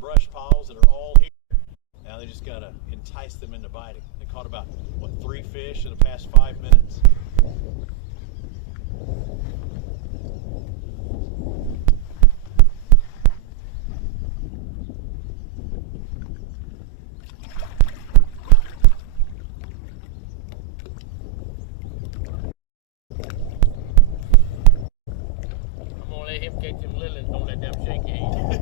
brush piles that are all here. Now they just got to entice them into biting. They caught about, what, 3 fish in the past 5 minutes? Let him catch them lilies, don't let them shake your head.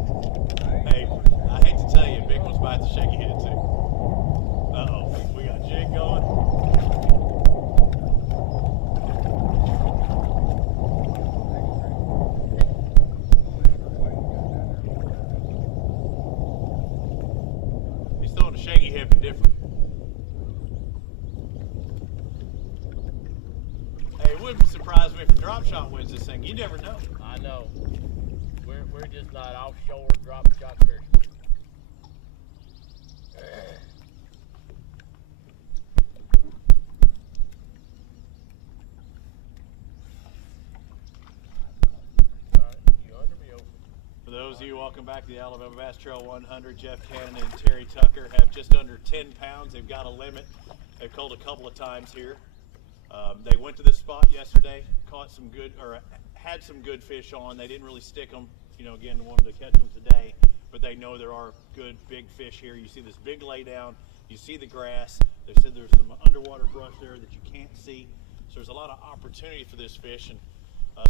Hey, I hate to tell you, big one's about to shake your head too. Uh-oh, we got a jig going. He's throwing a shaky head, but different. Hey, it wouldn't surprise me if a drop shot wins this thing. You never know. I know. We're just not offshore drop shot fishing. Alright, you under me over. For those of you walking back to the Alabama Bass Trail 100, Jeff Cannon and Terry Tucker have just under 10 pounds. They've got a limit. They've called a couple of times here. They went to this spot yesterday, caught some good, or had some good fish on. They didn't really stick them. You know, again, wanted to catch them today, but they know there are good big fish here. You see this big laydown, you see the grass. They said there's some underwater brush there that you can't see. So there's a lot of opportunity for this fish. And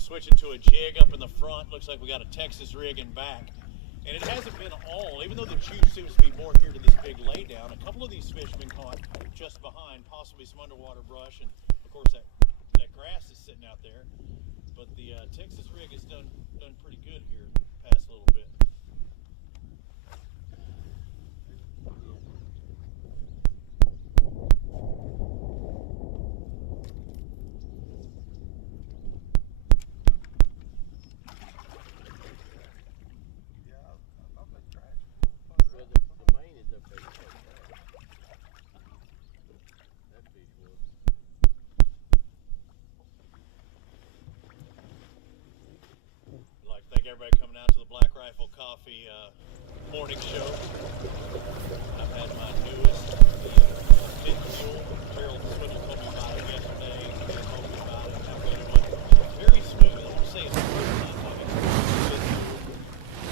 switching to a jig up in the front, looks like we got a Texas rig in back. And it hasn't been all, even though the juice seems to be more here to this big laydown, a couple of these fish have been caught just behind, possibly some underwater brush. And of course that grass is sitting out there. But the Texas rig has done pretty good here the past little bit. Well, the main is up there. That fish was. I'd like to thank everybody coming out to the Black Rifle Coffee morning show. I've had my newest, the Fit Fuel. Gerald Swindle told me about it yesterday. He told me about it, how good it was. Very smooth. I won't say it's the first time I've ever Fit Fuel.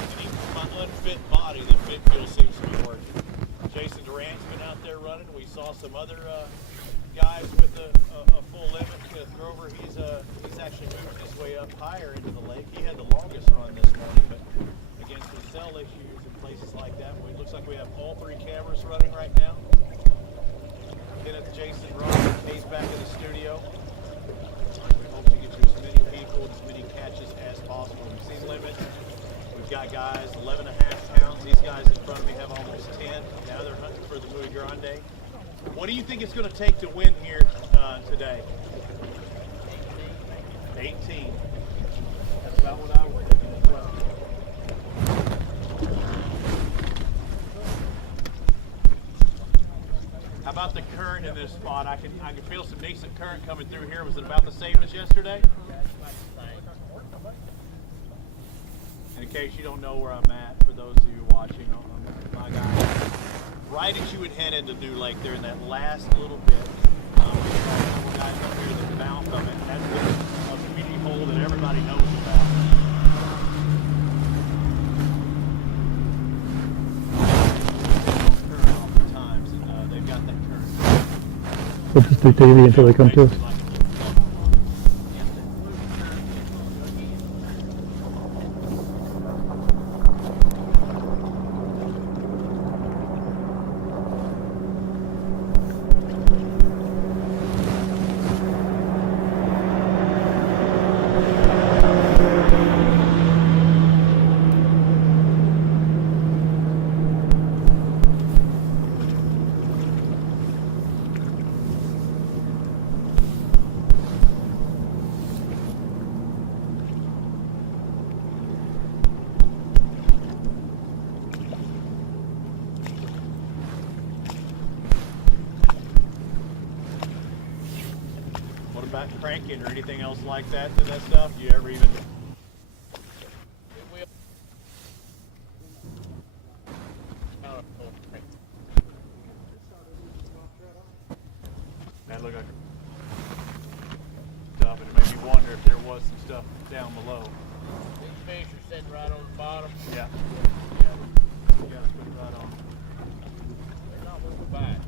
And even for my unfit body, the Fit Fuel seems to be working. Jason Durant's been out there running. We saw some other guys with a full limit. Grover, he's actually moved his way up higher into the lake. He had the longest run this morning, but against the cell issues and places like that, it looks like we have all 3 cameras running right now. Kenneth, Jason, Ron, Kay's back in the studio. We hope to get you as many people and as many catches as possible. We've seen limits. We've got guys 11.5 pounds. These guys in front of me have almost 10. Now they're hunting for the Muy Grande. What do you think it's going to take to win here today? 18. That's about what I was thinking as well. How about the current in this spot? I can feel some decent current coming through here. Was it about the same as yesterday? And in case you don't know where I'm at, for those of you watching, my guy, right as you would head into New Lake, there in that last little bit, we've got a couple guys up here at the mouth of it. That's a community hole that everybody knows about. Oftentimes, and they've got that current. We'll just do TV until they come to us. About cranking or anything else like that to that stuff? Do you ever even? look like stuff, and it made me wonder if there was some stuff down below. These fish are sitting right on the bottom. Yeah. Yeah. You gotta put it right on. They're not moving back.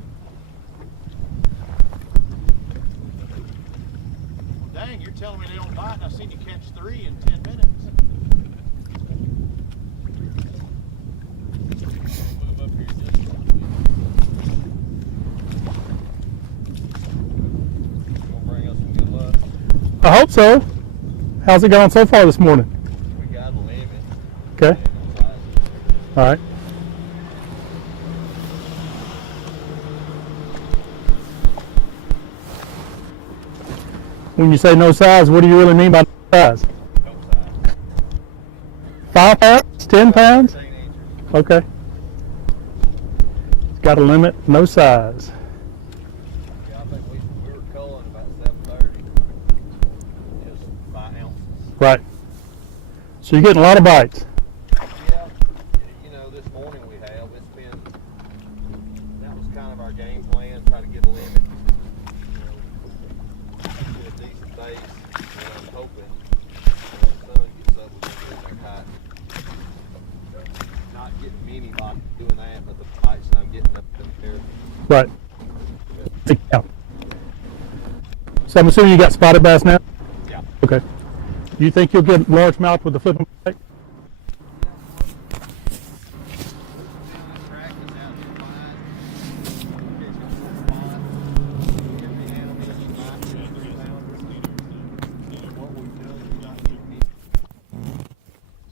Dang, you're telling me they don't bite, and I've seen you catch 3 in 10 minutes. Move up here just a little bit. Gonna bring us some good luck. I hope so. How's it going so far this morning? We got a limit. Okay. All right. When you say no size, what do you really mean by no size? No size. 5 pounds? 10 pounds? 13 inches. Okay. It's got a limit, no size. Yeah, I think we were culling about 7:30. Just by ounces. Right. So you're getting a lot of bites. Yeah, you know, this morning we have. It's been, that was kind of our game plan, try to get a limit. Get a decent base, and I'm hoping when the sun gets up, we're going to get back hot. Not getting many bites doing that, but the bites that I'm getting up there. Right. Yeah. So I'm assuming you got spotted bass now? Yeah. Okay. Do you think you'll get largemouth with the flipping bait?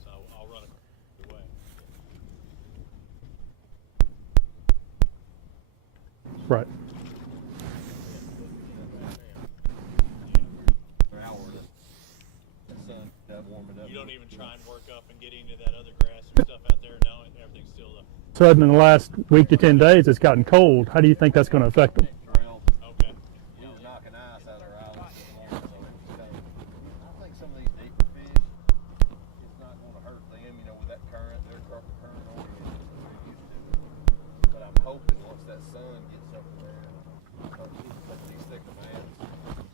So I'll run it away. Right. You don't even try and work up and get into that other grass and stuff out there. No, everything's still the. Sudden in the last week to 10 days, it's gotten cold. How do you think that's going to affect them? Okay. We were knocking ice out of our islands this morning, so I think some of these deeper fish, it's not going to hurt them, you know, with that current, their current oriented, they're used to it. But I'm hoping once that sun gets up there, start getting some of these thicker mats,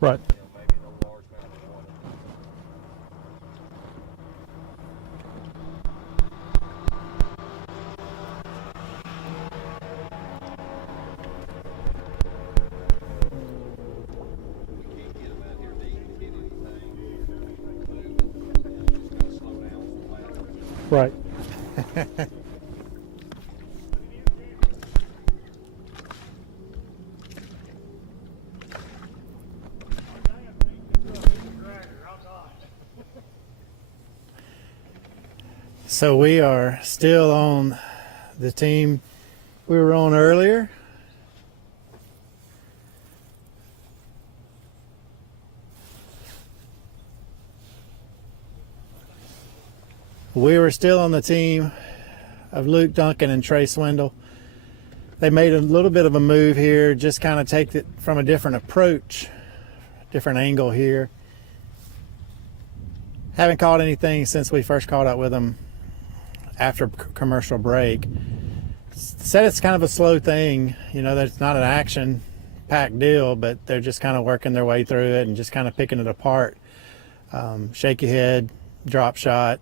Right. you know, maybe no largemouth will want it. We can't get them out here deep to get anything moving. Just got to slow down a little. Right. So we are still on the team we were on earlier. We were still on the team of Luke Duncan and Trey Swindle. They made a little bit of a move here, just kind of take it from a different approach, different angle here. Haven't caught anything since we first caught up with them after commercial break. Said it's kind of a slow thing, you know, that it's not an action packed deal, but they're just kind of working their way through it and just kind of picking it apart. Shaky head, drop shot.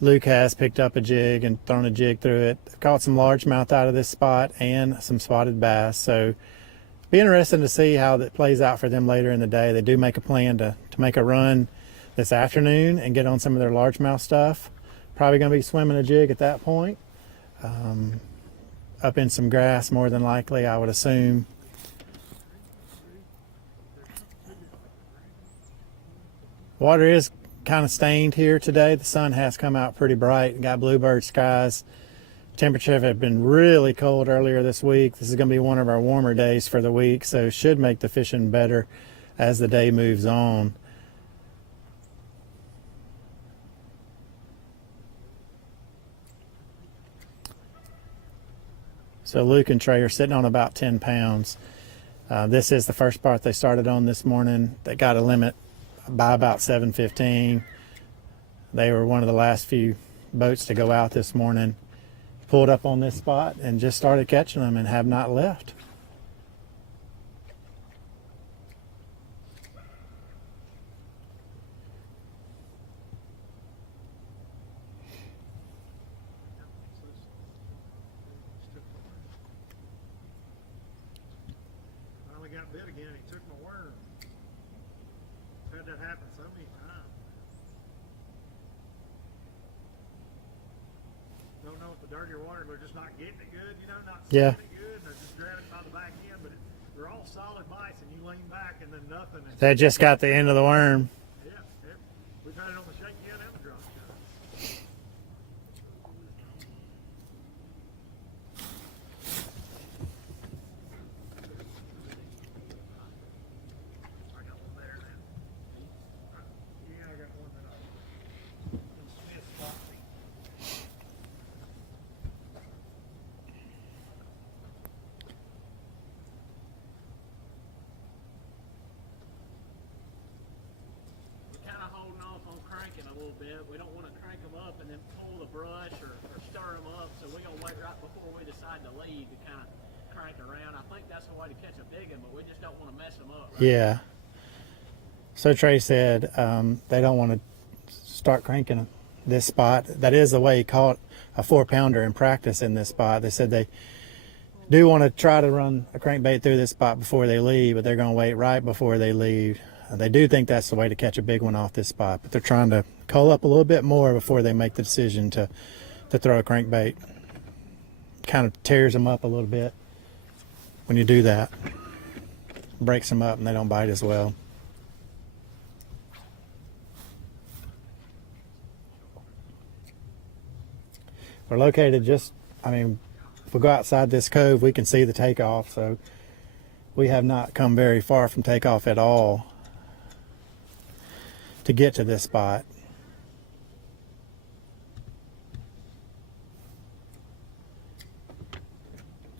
Luke has picked up a jig and thrown a jig through it. They've caught some largemouth out of this spot and some spotted bass. So be interesting to see how that plays out for them later in the day. They do make a plan to make a run this afternoon and get on some of their largemouth stuff. Probably going to be swimming a jig at that point. Up in some grass more than likely, I would assume. Water is kind of stained here today. The sun has come out pretty bright. Got bluebird skies. Temperatures have been really cold earlier this week. This is going to be one of our warmer days for the week, so should make the fishing better as the day moves on. So Luke and Trey are sitting on about 10 pounds. This is the first part they started on this morning. They got a limit by about 7:15. They were one of the last few boats to go out this morning. Pulled up on this spot and just started catching them and have not left. bit again. He took my worm. I've had that happen so many times. Don't know if the dirtier water, they're just not getting it good, you know, not Yeah. seeing it good, and they're just grabbing it by the back end, but they're all solid bites, and you lean back and then nothing. And They just got the end of the worm. yeah, we've had it on the shake head and the drop shot. I got one there now. Yeah, I got one that Smith bought me. We're kind of holding off on cranking a little bit. We don't want to crank them up and then pull the brush or stir them up. So we're going to wait right before we decide to lead to kind of crank around. I think that's the way to catch a big one, but we just don't want to mess them up. Right? Yeah. So Trey said they don't want to start cranking this spot. That is the way he caught a 4-pounder in practice in this spot. They said they do want to try to run a crankbait through this spot before they leave, but they're going to wait right before they leave. They do think that's the way to catch a big one off this spot, but they're trying to cull up a little bit more before they make the decision to throw a crankbait. Kind of tears them up a little bit when you do that. Breaks them up and they don't bite as well. We're located just, I mean, if we go outside this cove, we can see the takeoff, so we have not come very far from takeoff at all to get to this spot.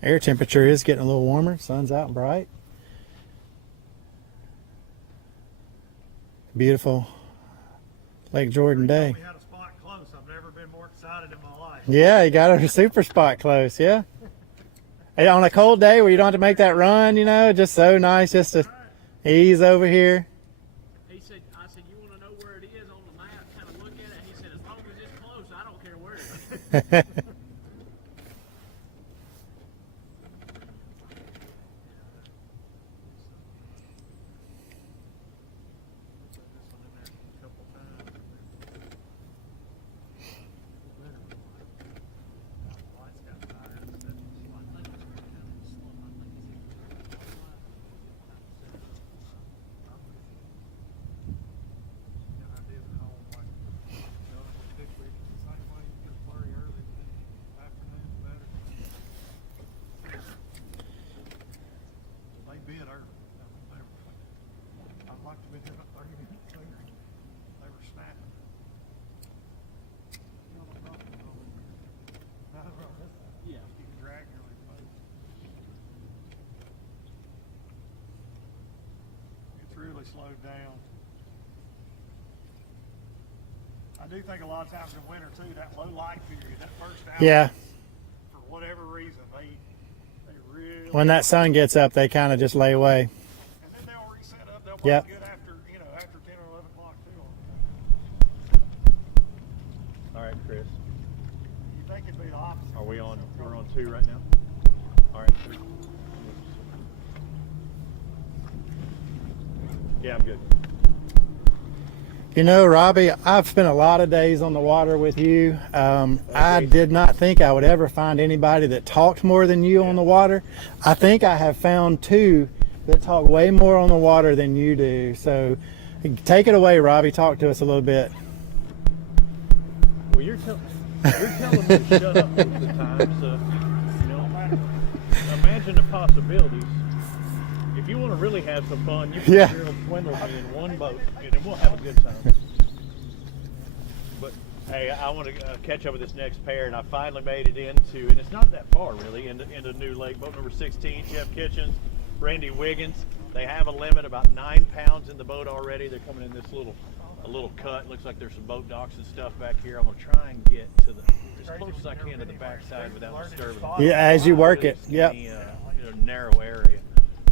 Air temperature is getting a little warmer. Sun's out and bright. Beautiful Lake Jordan day. We had a spot close. I've never been more excited in my life. Yeah, you got a super spot close, yeah. And on a cold day where you don't have to make that run, you know, just so nice just to ease over here. He said, I said, you want to know where it is on the map? Kind of look at it. He said, as long as it's close, I don't care where it is. They bid early. I'd like to be there about 30 minutes later. They were snapping. Yeah. You can drag really close. It's really slowed down. I do think a lot of times in winter too, that low light period, that first hour, Yeah, for whatever reason, they really. when that sun gets up, they kind of just lay away. And then they'll reset up. They'll Yep. bite good after, after 10 or 11 o'clock too. All right, Chris. You think it'd be the opposite? Are we on? We're on 2 right now. All right. 3. Yeah, I'm good. You know, Robbie, I've spent a lot of days on the water with you. I did not think I would ever find anybody that talked more than you on the water. I think I have found 2 that talk way more on the water than you do. So take it away, Robbie. Talk to us a little bit. Well, you're telling me to shut up most of the time, so imagine the possibilities. If you want to really have some fun, you can Yeah. swindle me in one boat, and then we'll have a good time. But hey, I want to catch up with this next pair, and I finally made it into, and it's not that far really, into New Lake. Boat number 16, Jeff Kitchens, Randy Wiggins. They have a limit about 9 pounds in the boat already. They're coming in this little cut. Looks like there's some boat docks and stuff back here. I'm gonna try and get to the as close as I can to the backside without disturbing. Yeah, as you work it. Really Yep. skinny, narrow area.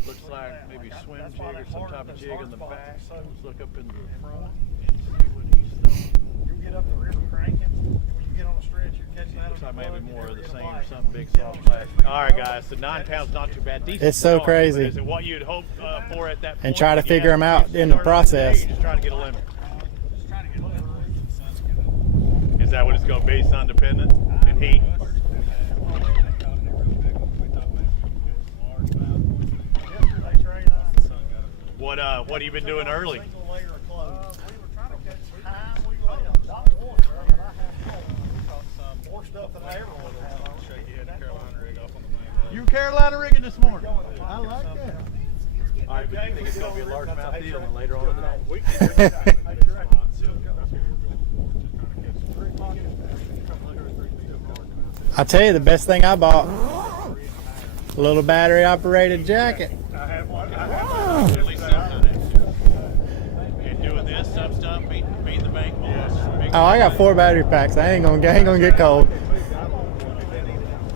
Looks like maybe a swim jig or some type of jig in the back. Let's look up into the front and see what he's throwing. You get up the river cranking, and when you get on a stretch, you're catching that. Looks on like the maybe plug, more of and the it'll same or bite. something big, soft plastic. All right, guys, so 9 pounds not too bad. Decent It's so start, crazy. but is it what you'd hope for at that point? And try to You figure have 'em out to in the start process. Just trying to get a limit. Just trying to get a little. Is that what it's going to be, sun dependent and heat? Yesterday, Trey and I. What have you been doing early? Single layer of clothes. We were trying to catch some time. We caught not one, Trey, and I had some more stuff than I ever would have had on. You Carolina rigging this morning? I like that. All right, but you think it's going to be a largemouth deal later on today? We can I tell you, the best thing I bought, a little battery operated jacket. I have one. At least something. And doing this, some stuff, beating the bank boss. Oh, I got 4 battery packs. I ain't gonna get cold.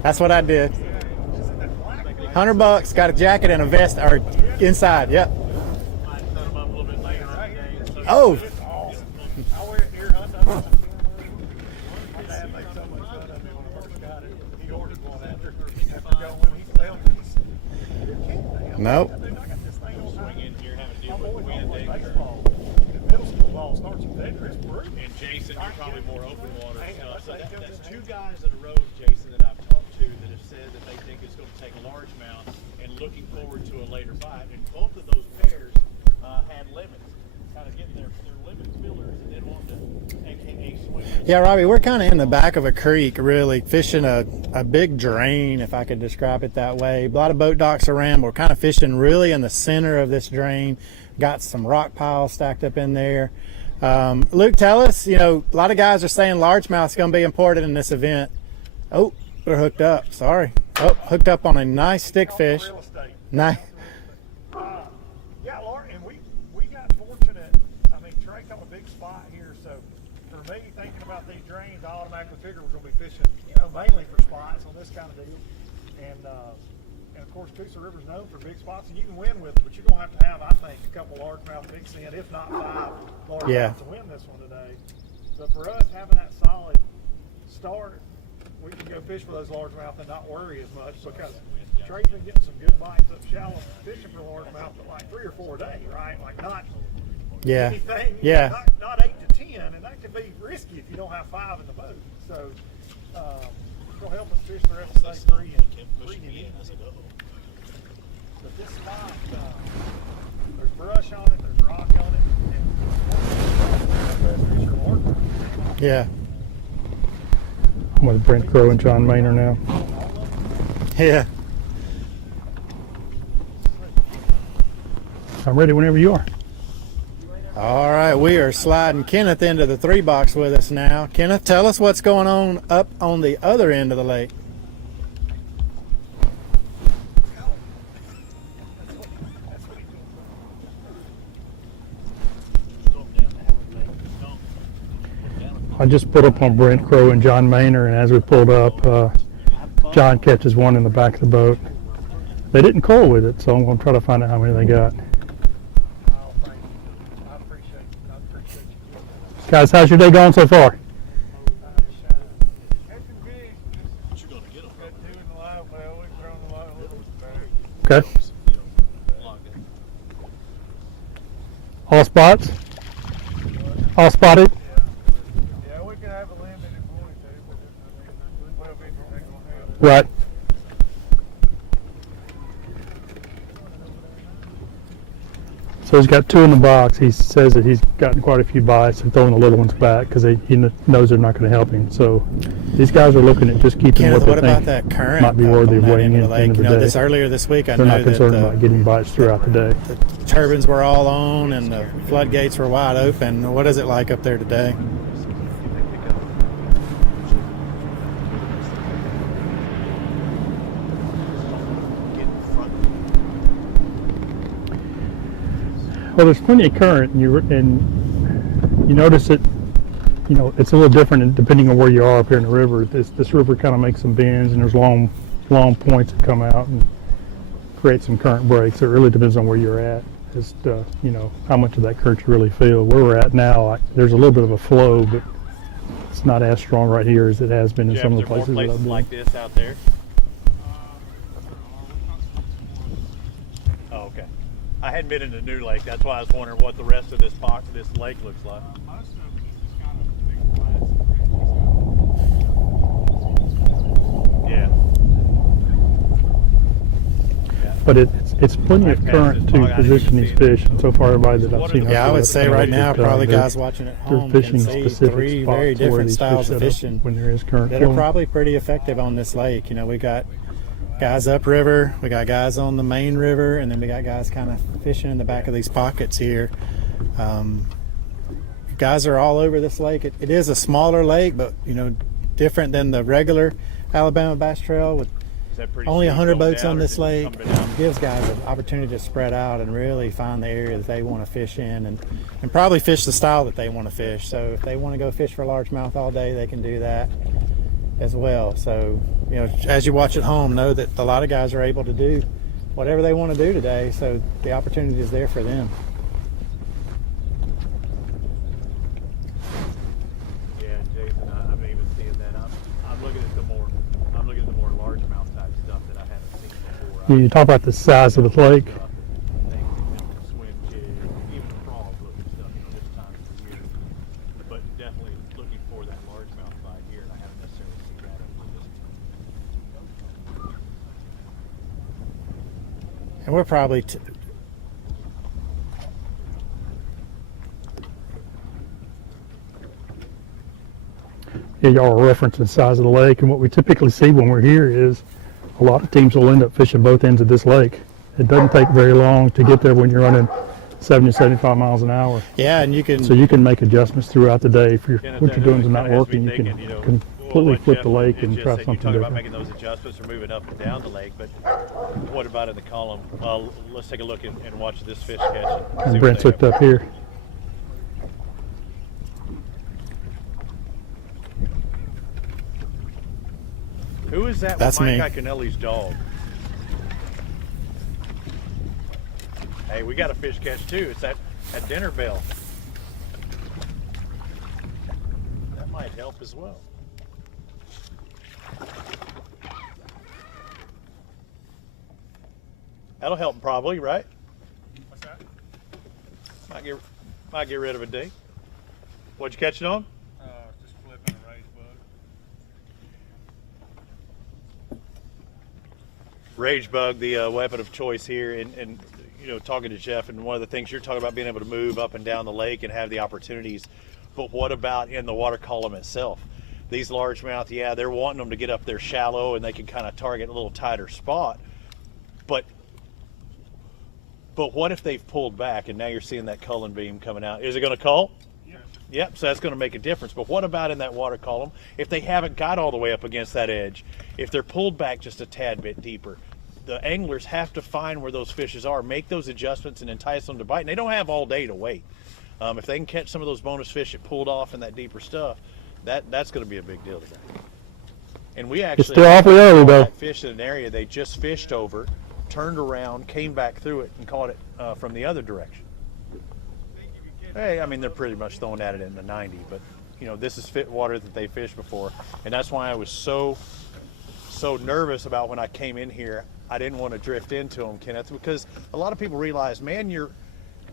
That's what I did. $100, got a jacket and a vest, or inside. Yep. Might set them up a little bit later on today. Oh, I went deer hunting. My dad made so much fun of me when I first got it. He ordered one after going with me. He fell. nope. Dude, I got this thing on Swing in here, have a deal my with boy wind played and baseball. The middle school ball starts in February. It's brutal. And Jason, you're probably more open water stuff. So that's that's 2 guys that arose, Jason, that I've talked to that have said that they think it's going to take a largemouth and looking forward to a later bite. And both of those pairs had limits, kind of getting their limit fillers and then wanting to, aka swing. Yeah, Robbie, we're kind of in the back of a creek, really, fishing a big drain, if I could describe it that way. A lot of boat docks around, but we're kind of fishing really in the center of this drain. Got some rock piles stacked up in there. Luke, tell us, a lot of guys are saying largemouth's going to be important in this event. Oh, we're hooked up. Sorry. Oh, hooked up on a nice stick fish. Real estate. Nice. Yeah, Laura, and we got fortunate. I mean, Trey caught a big spot here, so for me, thinking about these drains, I automatically figured we're going to be fishing, mainly for spots on this kind of deal. And of course, Coosa River's known for big spots, and you can win with it, but you're going to have, I think, a couple largemouth mixed in, if not 5 largemouth Yeah. to win this one today. But for us, having that solid start, we can go fish for those largemouth and not worry as much, because Trey's been getting some good bites up shallow fishing for largemouth, but like 3 or 4 a day, right? Like not Yeah. anything, Yeah. not 8 to 10, and that can be risky if you don't have 5 in the boat. So it'll help us fish the rest of the day free and easy. But this spot, there's brush on it, there's rock on it, and fish are larger. Yeah. I'm with Brent Crow and John Maynor now. Yeah. I'm ready whenever you are. All right, we are sliding Kenneth into the 3 box with us now. Kenneth, tell us what's going on up on the other end of the lake. I just put up on Brent Crow and John Maynor, and as we pulled up, John catches one in the back of the boat. They didn't call with it, so I'm going to try to find out how many they got. Oh, thank you. I appreciate you. Guys, how's your day going so far? Okay. All spots? All spotted? Yeah, we can have a limit if we want to, but we'll be gonna have. Right. So he's got 2 in the box. He says that he's gotten quite a few bites and throwing the little ones back because he knows they're not going to help him. So these guys are looking at just keeping Kenneth, what what they about think that current might be up worthy on of that weighing end in of at the the end lake? of the day. This earlier this week, I They're know not concerned about that getting bites throughout the day. the turbines were all on and the floodgates were wide open. What is it like up there today? Well, there's plenty of current, and you notice it. It's a little different depending on where you are up here in the river. This river kind of makes some bends, and there's long points that come out and create some current breaks. It really depends on where you're at, just how much of that current you really feel. Where we're at now, there's a little bit of a flow, but it's not as strong right here as it has been in Jeff, some is of the there more places that I've places been. like this out there? Oh, okay. I hadn't been in the new lake. That's why I was wondering what the rest of this lake looks like. Most of them is just kind of big flats and Yeah. But it's plenty of current to position these fish. And so far, everybody that I've seen, Yeah, I would say right now, probably they're guys watching at home fishing can see specific three spots very where different these styles fish of set up fishing when there is current that are flowing. probably pretty effective on this lake. You know, we got guys upriver, we got guys on the main river, and then we got guys kind of fishing in the back of these pockets here. Guys are all over this lake. It is a smaller lake, but you know, different than the regular Alabama Bass Trail with Is that pretty only steep 100 going boats down, on or this is it lake. coming down? Gives guys an opportunity to spread out and really find the area that they want to fish in, and probably fish the style that they want to fish. So if they want to go fish for largemouth all day, they can do that as well. So, you know, as you watch at home, know that a lot of guys are able to do whatever they want to do today. So the opportunity is there for them. Yeah, Jason, I'm even seeing that. I'm looking at the more largemouth type stuff that I haven't seen before. You talk about the size of the lake. Things that swim jig, even frog looking stuff, you know, this time of the year. But definitely looking for that largemouth bite here, and I haven't necessarily seen that over this. And we're probably Yeah, y'all are referencing the size of the lake, and what we typically see when we're here is a lot of teams will end up fishing both ends of this lake. It doesn't take very long to get there when you're running 70, 75 miles an hour. yeah, and you can So you can make adjustments throughout the day. If Yeah, what you're doing is that not kinda has me working, you can thinking, you know, completely what flip Jeff the lake had and just try said, something you talk about different. making those adjustments or moving up and down the lake, but what about in the column? Let's take a look and watch this fish catch. And see And what Brent's they hooked up here. Who is that? That's with me. Mike Iaconelli's dog. Hey, we got a fish catch too. It's that dinner bell. That might help as well. That'll help probably, right? what's that? Might get rid of a dink. What'd you catch it on? Just flipping a raised bug. Rage bug, the weapon of choice here, and you know, talking to Jeff, and one of the things you're talking about being able to move up and down the lake and have the opportunities, but what about in the water column itself? These largemouth, yeah, they're wanting them to get up there shallow and they can kind of target a little tighter spot, but what if they've pulled back and now you're seeing that culling beam coming out? Is it going to cull? Yeah. Yep, so that's going to make a difference. But what about in that water column? If they haven't got all the way up against that edge, if they're pulled back just a tad bit deeper, the anglers have to find where those fishes are, make those adjustments and entice them to bite. And they don't have all day to wait. If they can catch some of those bonus fish that pulled off in that deeper stuff, that's going to be a big deal today. And we actually still awfully early, though. fished in an area they just fished over, turned around, came back through it, and caught it from the other direction. Hey, I mean, they're pretty much throwing at it in the 90, but you know, this is fit water that they fished before, and that's why I was so nervous about when I came in here. I didn't want to drift into them, Kenneth, because a lot of people realize, man, you're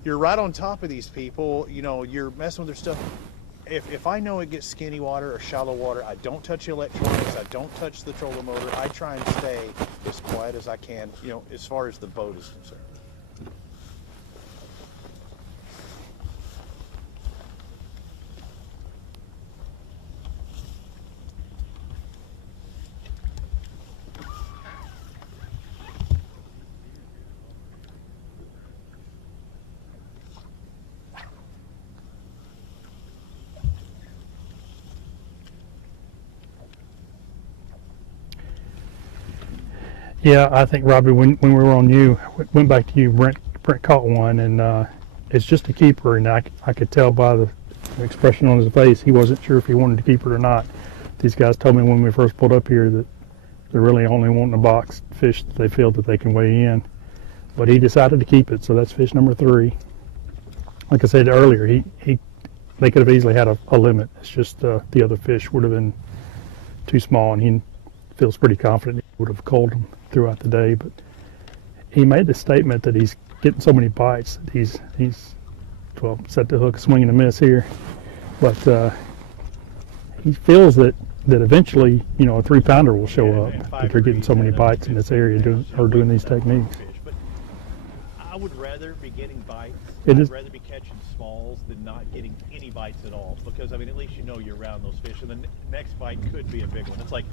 right on top of these people. You know, you're messing with their stuff. If I know it gets skinny water or shallow water, I don't touch the electronics, I don't touch the trolling motor. I try and stay as quiet as I can, you know, as far as the boat is concerned. Yeah, I think, Robbie, when we were on you, went back to you, Brent caught one, and it's just a keeper, and I could tell by the expression on his face he wasn't sure if he wanted to keep it or not. These guys told me when we first pulled up here that they're really only wanting a box fish that they feel that they can weigh in. But he decided to keep it, so that's fish number 3. Like I said earlier, he they could have easily had a limit. It's just the other fish would have been too small, and he feels pretty confident he would have culled them throughout the day. But he made the statement that he's getting so many bites that he's set the hook, swing and a miss here. But he feels that eventually, a 3-pounder will show up, that they're getting so many bites in this area doing these techniques. But I would rather be getting bites. It I'd is- rather be catching smalls than not getting any bites at all, because at least you're around those fish, and the next bite could be a big one. It's like,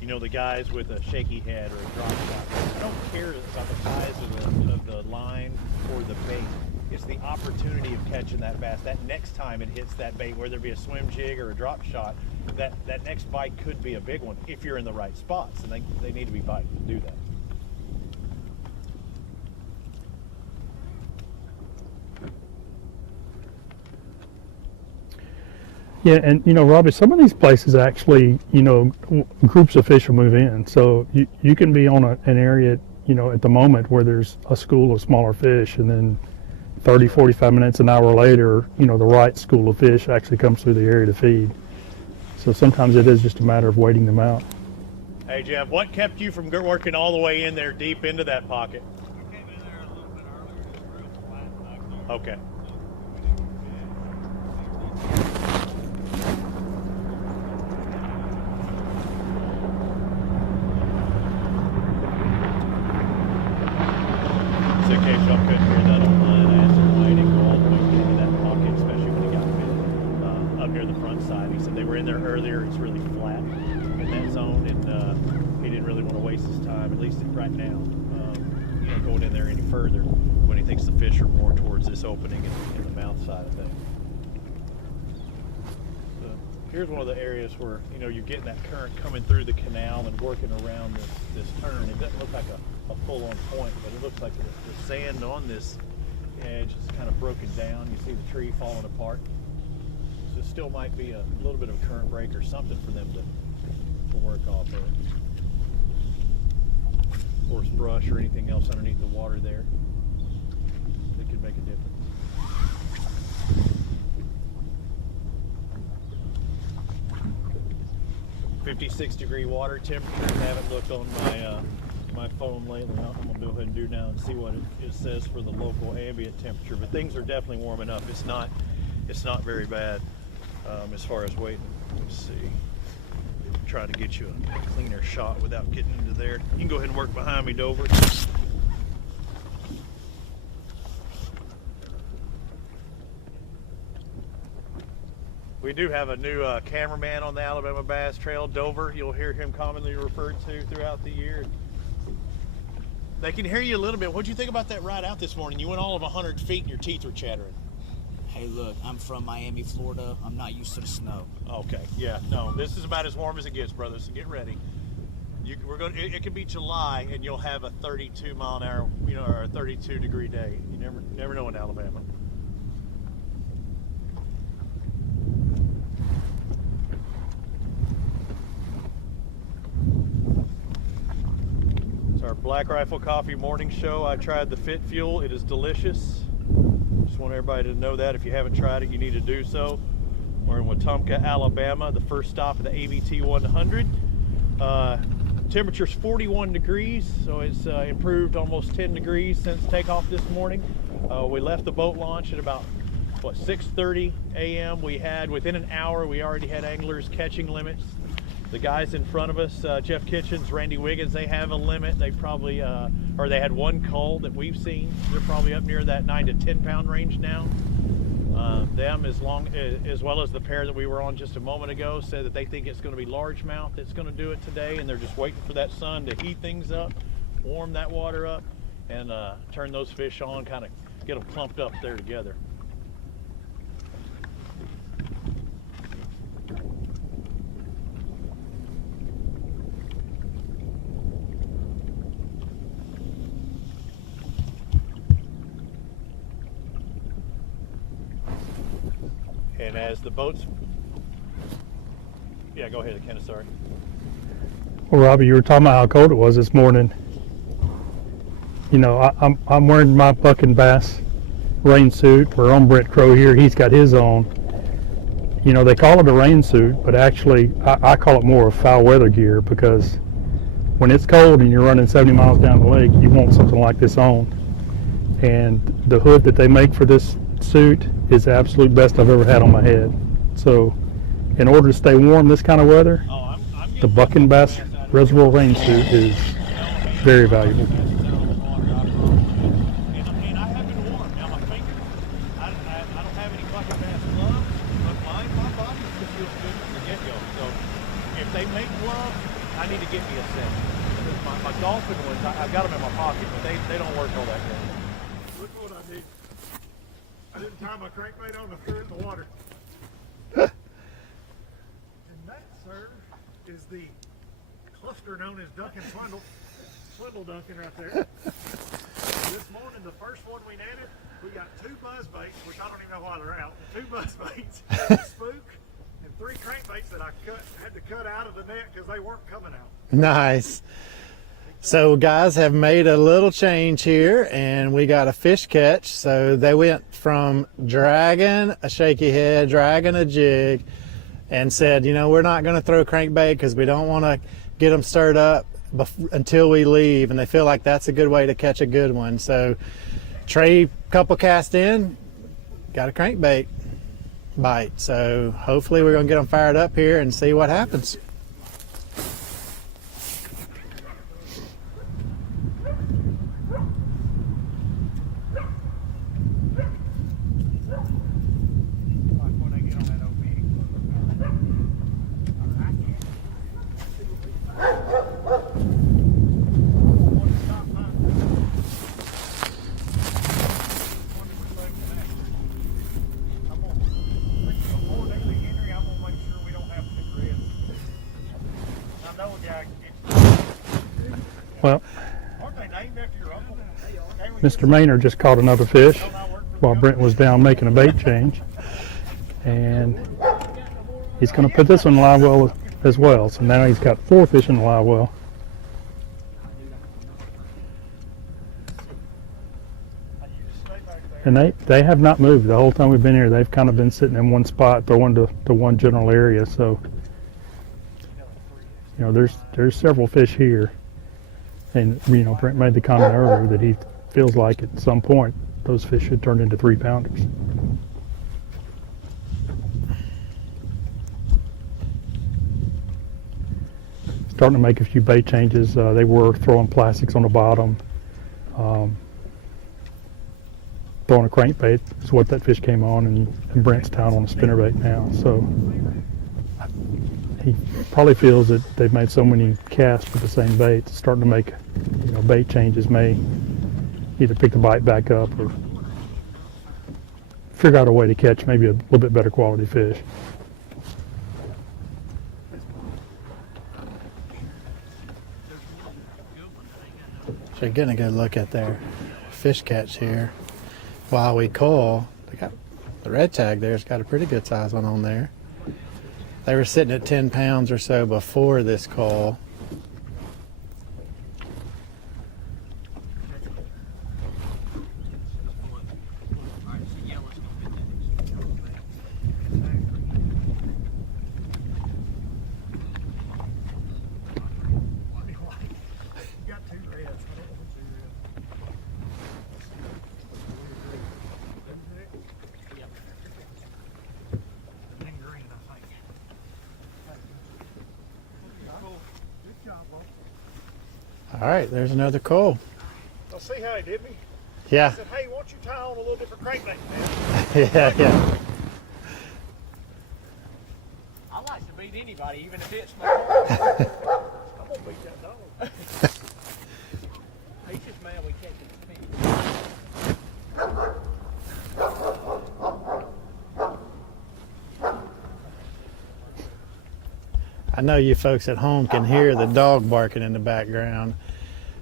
the guys with a shaky head or a drop shot. I don't care about the size of the line or the bait. It's the opportunity of catching that bass. That next time it hits that bait, whether it be a swim jig or a drop shot, that next bite could be a big one if you're in the right spots, and they need to be biting to do that. Yeah, and Robbie, some of these places actually, groups of fish will move in. So you can be on an area, at the moment where there's a school of smaller fish, and then 30, 45 minutes, an hour later, the right school of fish actually comes through the area to feed. So sometimes it is just a matter of waiting them out. Hey Jeff, what kept you from working all the way in there deep into that pocket? We came in there a little bit earlier. It was real flat back there. Okay. So in case y'all couldn't hear that online, I asked him why he didn't go all the way into that pocket, especially when he got bit up near the front side. He said they were in there earlier. It's really flat in that zone, and he didn't really want to waste his time, at least right now, going in there any further when he thinks the fish are more towards this opening in the mouth side of things. So here's one of the areas where you're getting that current coming through the canal and working around this turn. It doesn't look like a full-on point, but it looks like the sand on this edge is kind of broken down. You see the tree falling apart. So it still might be a little bit of a current break or something for them to work off of. Horse brush or anything else underneath the water there that could make a difference. 56-degree water temperature. I haven't looked on my phone lately. I'm gonna go ahead and do now and see what it says for the local ambient temperature. But things are definitely warming up. It's not very bad as far as waiting. Let's see. Try to get you a cleaner shot without getting into there. You can go ahead and work behind me, Dover. We do have a new cameraman on the Alabama Bass Trail, Dover. You'll hear him commonly referred to throughout the year. They can hear you a little bit. What'd you think about that ride out this morning? You went all of 100 feet and your teeth were chattering. Hey, look, I'm from Miami, Florida. I'm not used to the snow. Okay, yeah, no, this is about as warm as it gets, brother, so get ready. It could be July and you'll have a 32 mile an hour, or a 32 degree day. You never know in Alabama. It's our Black Rifle Coffee morning show. I tried the Fit Fuel. It is delicious. Just want everybody to know that if you haven't tried it, you need to do so. We're in Wetumpka, Alabama, the first stop of the ABT 100. Temperature's 41 degrees, so it's improved almost 10 degrees since takeoff this morning. We left the boat launch at about 6:30 a.m. We had, within an hour, we already had anglers catching limits. The guys in front of us, Jeff Kitchens, Randy Wiggins, they have a limit. They probably, or they had one cull that we've seen. They're probably up near that 9 to 10 pound range now. Them, as well as the pair that we were on just a moment ago, said that they think it's going to be largemouth that's going to do it today, and they're just waiting for that sun to heat things up, warm that water up, and turn those fish on, kind of get them clumped up there together. And as the boats, yeah, go ahead, Ken, sorry. Well, Robbie, you were talking about how cold it was this morning. I'm wearing my buck and bass rain suit. We're on Brett Crow here. He's got his on. you know, they call it a rain suit, but actually I call it more of foul weather gear, because when it's cold and you're running 70 miles down the lake, you want something like this on. And the hood that they make for this suit is the absolute best I've ever had on my head. So in order to stay warm this kind of weather, Oh, I'm the Buck and Bass Reservoir rain suit is very valuable. And I have been warm. Now my fingers, I don't have any Buck and Bass gloves, but my body still feels good from the get-go. So if they make gloves, I need to get me a set. My dolphin ones, I've got them in my pocket, but they don't work all that good. Look what I did. I didn't tie my crankbait on, I threw it in the water. And that, sir, is the cluster known as duck and swindle. Swindle dunking right there. This morning, the first one we netted, we got 2 buzz baits, which I don't even know why they're out. 2 buzz baits, a spook, and 3 crankbaits that I had to cut out of the net because they weren't coming out. Nice. So guys have made a little change here, and we got a fish catch. So they went from dragging a shaky head, dragging a jig, and said, you know, we're not going to throw crankbait because we don't want to get them stirred up until we leave, and they feel like that's a good way to catch a good one. So Trey, couple cast in, got a crankbait bite. So hopefully we're going to get them fired up here and see what happens. Well, Mr. Maynard just caught another fish while Brent was down making a bait change, and he's going to put this one in live well as well. So now he's got 4 fish in the live well. And they have not moved the whole time we've been here. They've kind of been sitting in one spot, throwing to one general area. So, you know, there's several fish here. And, you know, Brent made the comment earlier that he feels like at some point those fish should turn into 3-pounders. Starting to make a few bait changes. They were throwing plastics on the bottom. Throwing a crankbait is what that fish came on, and Brent's down on a spinnerbait now. So he probably feels that they've made so many casts with the same bait, it's starting to make, you know, bait changes may either pick the bite back up or figure out a way to catch maybe a little bit better quality fish. So getting a good look at their fish catch here. While we call, they got the red tag there's got a pretty good size one on there. They were sitting at 10 pounds or so before this call. All right, there's another call. I'll see how he did me. Yeah. I said, hey, why don't you tie on a little different crankbait, man? yeah. I like to beat anybody, even if it's my fault. I'm gonna beat that dog. He's just mad we can't get the fish. I know you folks at home can hear the dog barking in the background.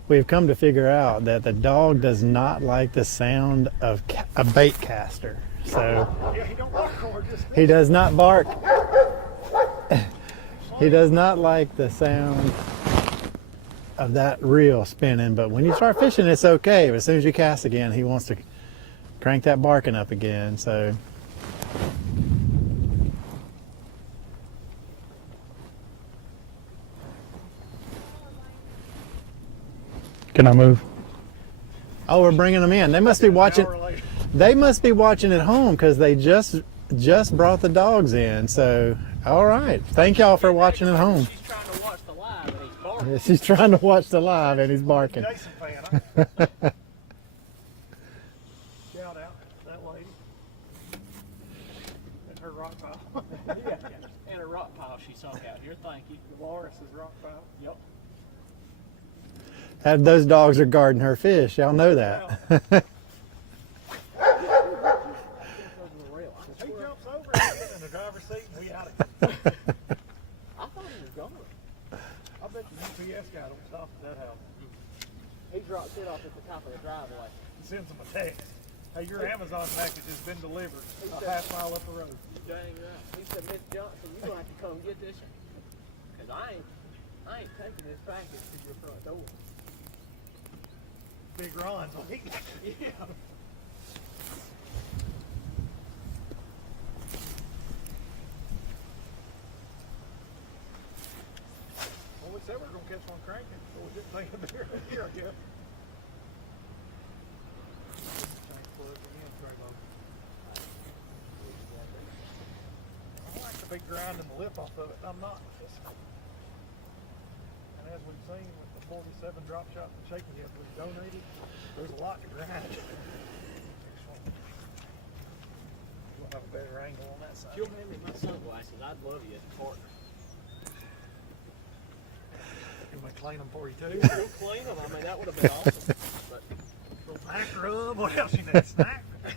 We've come to figure out that the dog does not like the sound of a bait caster. So Yeah, he don't bark hard, just he does not bark. He does not like the sound of that reel spinning, but when you start fishing, it's okay. But as soon as you cast again, he wants to crank that barking up again. So Can I move? Oh, we're bringing them in. They must be watching. Hour later. They must be watching at home because they just brought the dogs in. So, all right. Thank y'all for watching at home. She's trying to watch the live and he's barking. Yeah, she's trying to watch the live and he's barking. Jason fan, huh? Shout out to that lady. And her rock pile. Yeah. And a rock pile she sunk out here. Thank you. Dolores' rock pile. Yep. Those dogs are guarding her fish. Y'all know that. He jumps over and gets in the driver's seat and we out of here. I thought he was gone. I bet the UPS guy don't stop at that house. He dropped it off at the top of the driveway. He sends them a text. Hey, your Amazon package has been delivered a half mile up the road. Dang right. He said, Miss Johnson, you're gonna have to come get this. Cause I ain't taking this package to your front door. Big Ron's like, Yeah. well, we said we were gonna catch one cranking, so we didn't think of it here, I guess. Tank plug in, Trey-Lo. I like to be grinding the lip off of it, and I'm not with this. And as we've seen with the 47 drop shot and shaking head we've donated, there's a lot to grind. We'll have a better angle on that side. If you'll hand me my sunglasses, I'd love you as a partner. Can we clean them for you too? You'll clean them. I mean, that would have been awesome. But Little back rub, what else you need? Snack? Hey,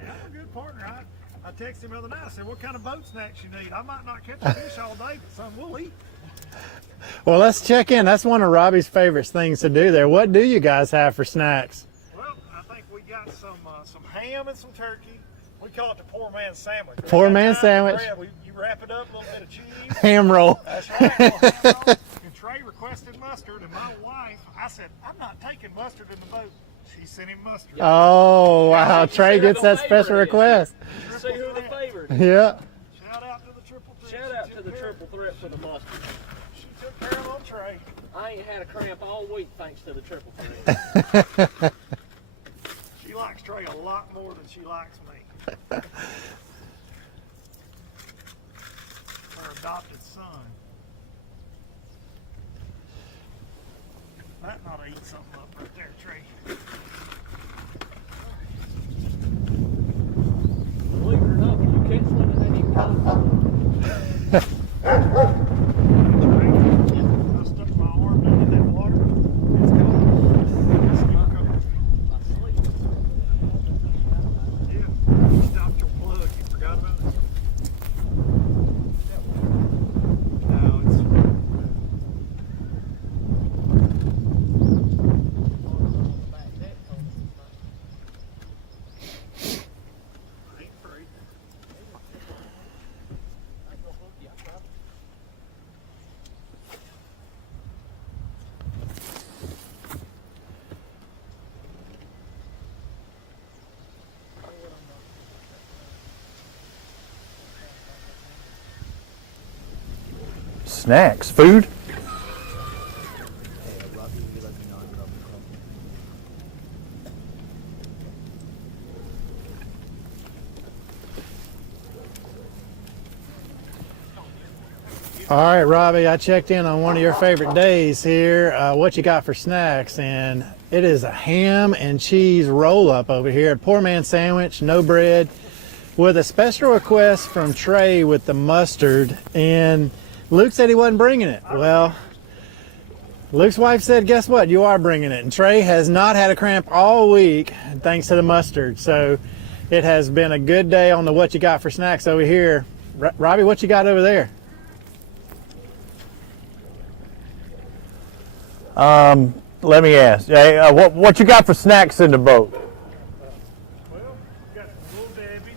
I'm a good partner. I texted him the other night. I said, what kind of boat snacks you need? I might not catch a fish all day, but some we'll eat. Well, let's check in. That's one of Robbie's favorite things to do there. What do you guys have for snacks? Well, I think we got some ham and some turkey. We call it the poor man's sandwich. Poor man's sandwich. You wrap it up, a little bit of cheese. Ham roll. That's right. Little ham roll. And Trey requested mustard, and my wife, I said, I'm not taking mustard in the boat. She sent him mustard. Oh, wow. Trey gets that special request. see who the favorite is. Yeah. Shout out to the triple threat. Shout out to the triple threat for the mustard. She took care of old Trey. I ain't had a cramp all week thanks to the triple threat. She likes Trey a lot more than she likes me. Her adopted son. That ought to eat something up right there, Trey. Believe it or not, when you catch one and then you I stuck my arm down in that water. It's gone. It's still coming. Yeah. You stopped your plug. You forgot about it? No, it's. Ain't free. Snacks, food. All right, Robbie, I checked in on one of your favorite days here. What you got for snacks? And it is a ham and cheese roll up over here. A poor man sandwich, no bread, with a special request from Trey with the mustard. And Luke said he wasn't bringing it. Well, Luke's wife said, guess what? You are bringing it. And Trey has not had a cramp all week thanks to the mustard. So it has been a good day on the what you got for snacks over here. Robbie, what you got over there? Let me ask. Hey, what you got for snacks in the boat? Well, we got some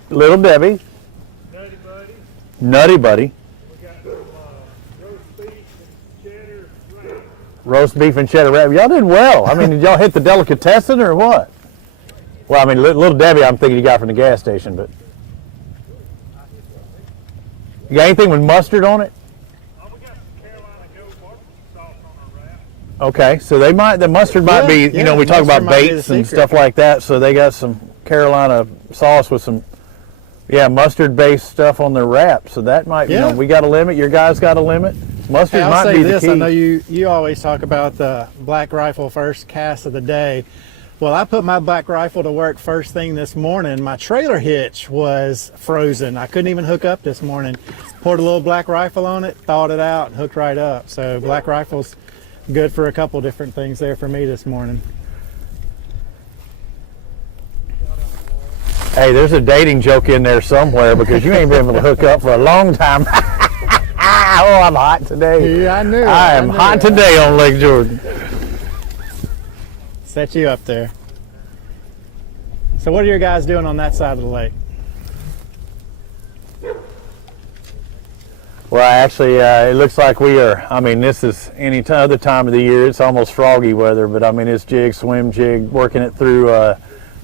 Little Little Debbie, Debbie, Nutty Buddy. Nutty Buddy, We got some roast beef and cheddar wrap. roast beef and cheddar wrap. Y'all did well. I mean, did y'all hit the delicatessen or what? Well, I mean, Little Debbie, I'm thinking you got from the gas station, but you got anything with mustard on it? Oh, we got some Carolina Gold barbecue sauce on our wrap. Okay, so they might, the mustard might Yeah, be, you yeah, know, we talk about mustard might be the baits and secret. stuff like that, so they got some Carolina sauce with some, yeah, mustard-based stuff on their wrap, so that might, you Yeah. know, we got a limit, your guys got a limit. Mustard Hey, I'll might say be this, the key. I know you always talk about the Black Rifle first cast of the day. Well, I put my Black Rifle to work first thing this morning. My trailer hitch was frozen. I couldn't even hook up this morning. Poured a little Black Rifle on it, thawed it out, and hooked right up. So Black Rifle's good for a couple different things there for me this morning. Hey, there's a dating joke in there somewhere because you ain't been able to hook up for a long time. Oh, I'm hot today. Yeah, I knew it. I am knew hot it. today on Lake Jordan. Set you up there. So what are your guys doing on that side of the lake? Well, actually, it looks like we are. I mean, this is any other time of the year. It's almost froggy weather, but I mean, it's jig, swim, jig, working it through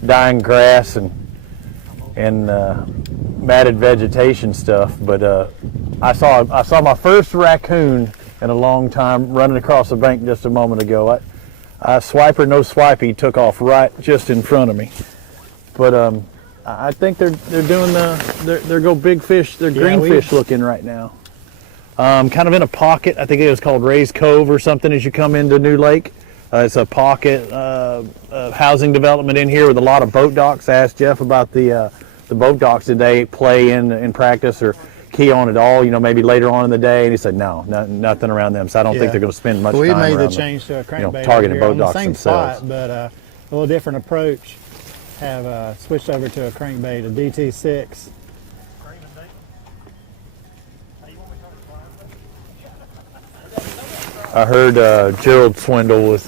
dying grass and matted vegetation stuff. But I saw my first raccoon in a long time running across the bank just a moment ago. I swiper no swipey took off right just in front of me. But I think they're doing they're go big fish. They're green fish looking right now. Kind of in a pocket. I think it was called Ray's Cove or something as you come into New Lake. It's a pocket housing development in here with a lot of boat docks. I asked Jeff about the boat docks. Did they play in practice or key on at all? You know, maybe later on in the day. And he said no, nothing around them. So I don't think they're going to spend much We time made the around change to a crankbait, you know, targeted boat on the docks same themselves. spot, but a little different approach. Have switched over to a crankbait, a DT6. I heard Gerald Swindle was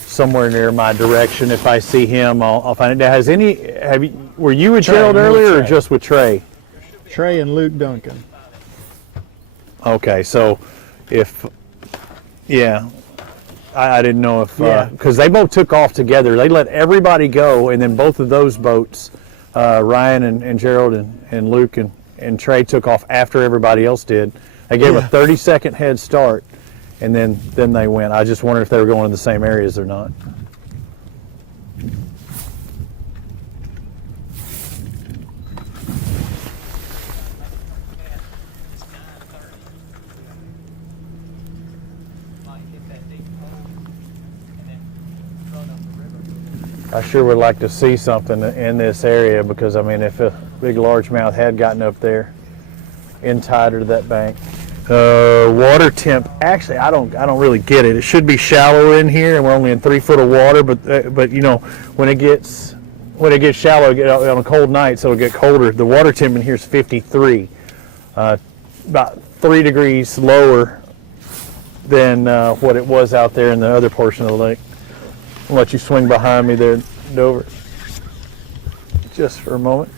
somewhere near my direction. If I see him, I'll find it. Were you with Trey, Gerald I'm with earlier or Trey. just with Trey? Trey and Luke Duncan. Okay, so I didn't know if, Yeah. because they both took off together. They let everybody go, and then both of those boats, Ryan and Gerald and Luke and Trey took off after everybody else did. They gave a 30-second head start, and then they went. I just wondered if they were going in the same areas or not. I sure would like to see something in this area because, I mean, if a big largemouth had gotten up there in tighter to that bank. Water temp, actually, I don't really get it. It should be shallower in here, and we're only in 3 foot of water. But you know, when it gets shallow, on a cold night, so it'll get colder. The water temp in here is 53, about 3 degrees lower than what it was out there in the other portion of the lake. I'll let you swing behind me there, Dover, just for a moment.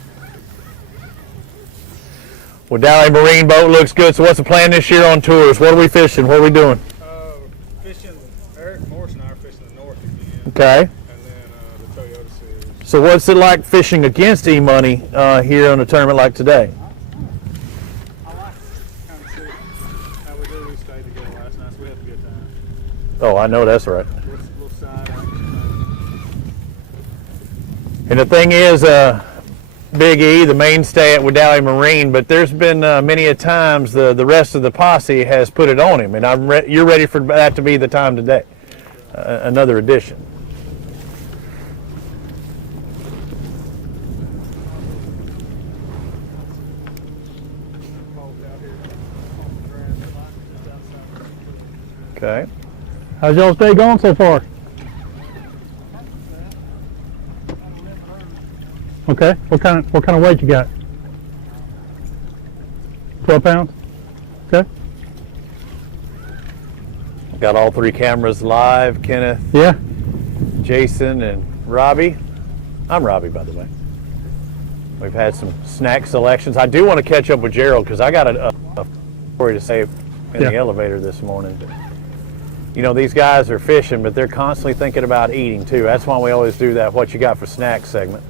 Well, Dowling Marine boat looks good. So what's the plan this year on tours? What are we fishing? What are we doing? Fishing, Eric Morris and I are fishing the north again, Okay. and then the Toyota Series. So what's it like fishing against E-Money here on a tournament like today? I like it. Kind of see how we do. We stayed together last night, so we had a good time. Oh, I know that's right. Little side action. And the thing is, Big E, the mainstay at Wadali Marine, but there's been many a times the rest of the posse has put it on him, and you're ready for that to be the time today. Another edition. Okay. How's y'all's day going so far? Okay. What kind of weight you got? 12 pounds? Okay. Got all 3 cameras live. Kenneth, Yeah. Jason, and Robbie. I'm Robbie, by the way. We've had some snack selections. I do want to catch up with Gerald because I got a story to say in the elevator this morning. You know, these guys are fishing, but they're constantly thinking about eating too. That's why we always do that "What You Got for Snacks" segment.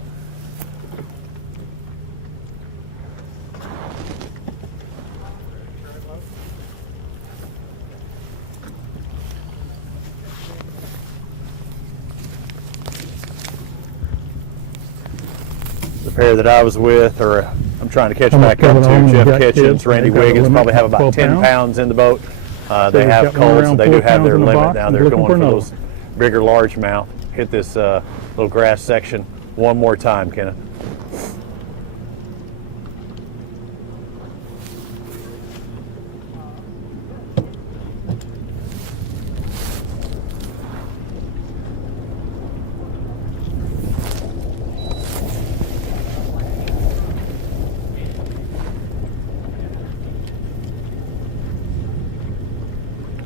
pair that I was with, or I'm trying to catch Almost back up covered on to and Jeff got Kitchens, kids. Randy They got a Wiggins, limit probably have of about 12 10 pounds. pounds in the boat. They we've have got one colds, around so they 4 do have their pounds in the limit. box. Now He's they're looking going for for another those bigger largemouth. Hit this little grass section one more time, Kenneth.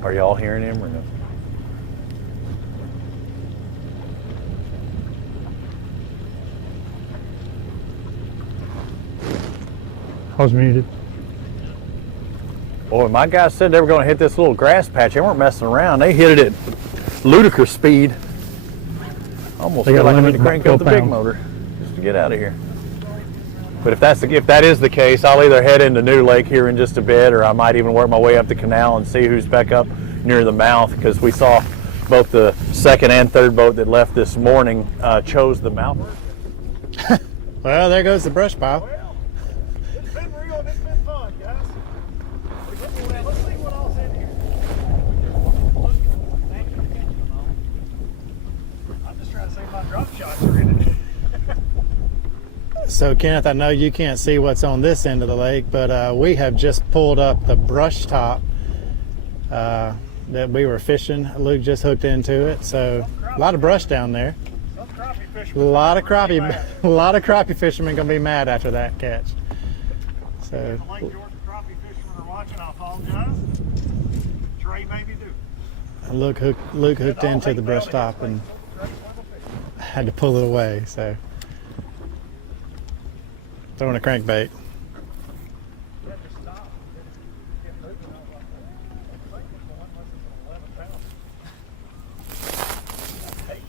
Are y'all hearing him or no? I was muted. Boy, my guys said they were going to hit this little grass patch. They weren't messing around. They hit it at ludicrous speed. Almost They feel got a like I need limit to crank of up the 12 big pounds. motor just to get out of here. But if that is the case, I'll either head into New Lake here in just a bit, or I might even work my way up the canal and see who's back up near the mouth, because we saw both the second and third boat that left this morning chose the mouth. Well, there goes the brush pile. Well, it's been real and it's been fun, guys. Let's see what else in here. Thank you for catching them all. I'm just trying to say my drop shots are in it. So Kenneth, I know you can't see what's on this end of the lake, but we have just pulled up the brush top that we were fishing. Luke just hooked into it, so a lot of brush down there. Some crappie A fishermen lot of are really crappie, mad. a lot of crappie fishermen gonna be mad after that catch. So The Lake Georgia crappie fishermen are watching. I apologize. Trey maybe do. Luke hooked into the brush top and had to pull it away. So throwing a crankbait. You had to stop. Get moving out like that. I think it's one unless it's an 11 pound. Hey,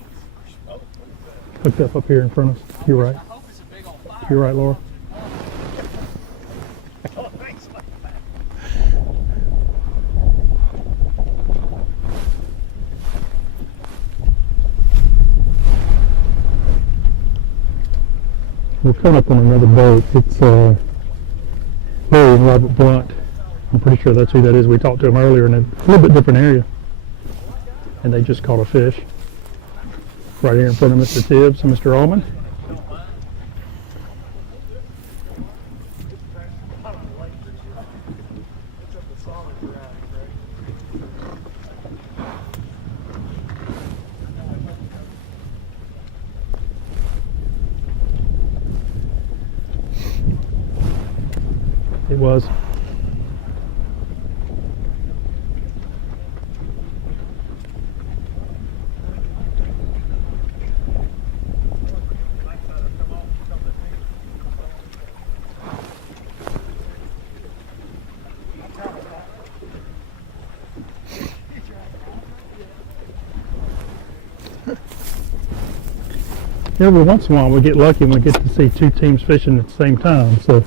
oh, Hooked up here in front of us. You're right. I hope it's a big old fire. You're right, Laura. oh, thanks, man. We're coming up on another boat. It's Larry and Robert Blunt. I'm pretty sure that's who that is. We talked to him earlier in a little bit different area. And they just caught a fish. Right here in front of Mr. Tibbs and Mr. Allman. It was. Every once in a while we get lucky and we get to see two teams fishing at the same time. So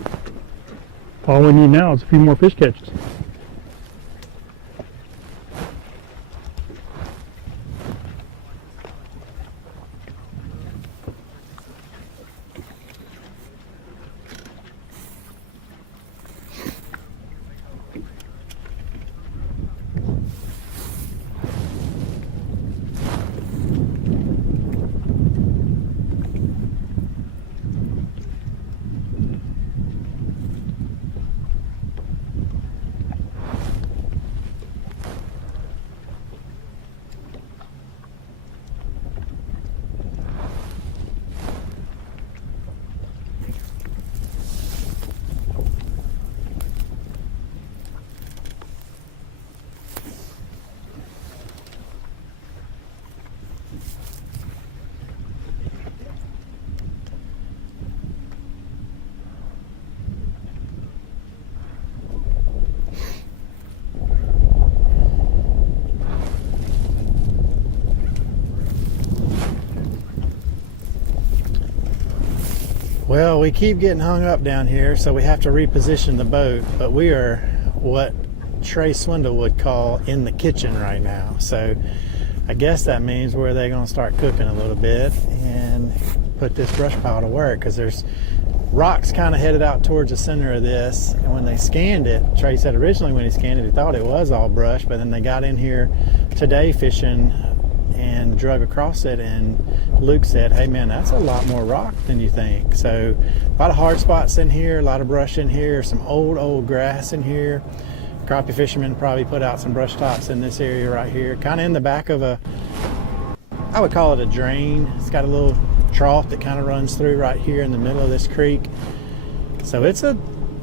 all we need now is a few more fish catches. Well, we keep getting hung up down here, so we have to reposition the boat, but we are what Trey Swindle would call in the kitchen right now. So I guess that means where they're going to start cooking a little bit and put this brush pile to work, because there's rocks kind of headed out towards the center of this. And when they scanned it, Trey said originally when he scanned it, he thought it was all brush, but then they got in here today fishing and drug across it, and Luke said, hey man, that's a lot more rock than you think. So a lot of hard spots in here, a lot of brush in here, some old grass in here. Crappie fishermen probably put out some brush tops in this area right here, kind of in the back of a, I would call it a drain. It's got a little trough that kind of runs through right here in the middle of this creek. So it's a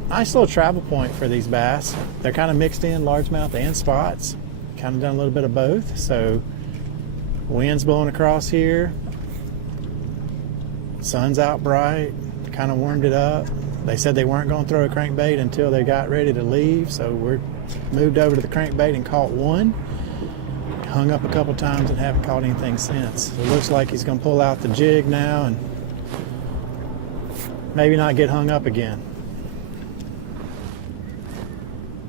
nice little travel point for these bass. They're kind of mixed in largemouth and spots, kind of done a little bit of both. So wind's blowing across here, sun's out bright, kind of warmed it up. They said they weren't going to throw a crankbait until they got ready to leave, so we're moved over to the crankbait and caught one. Hung up a couple times and haven't caught anything since. So it looks like he's going to pull out the jig now and maybe not get hung up again.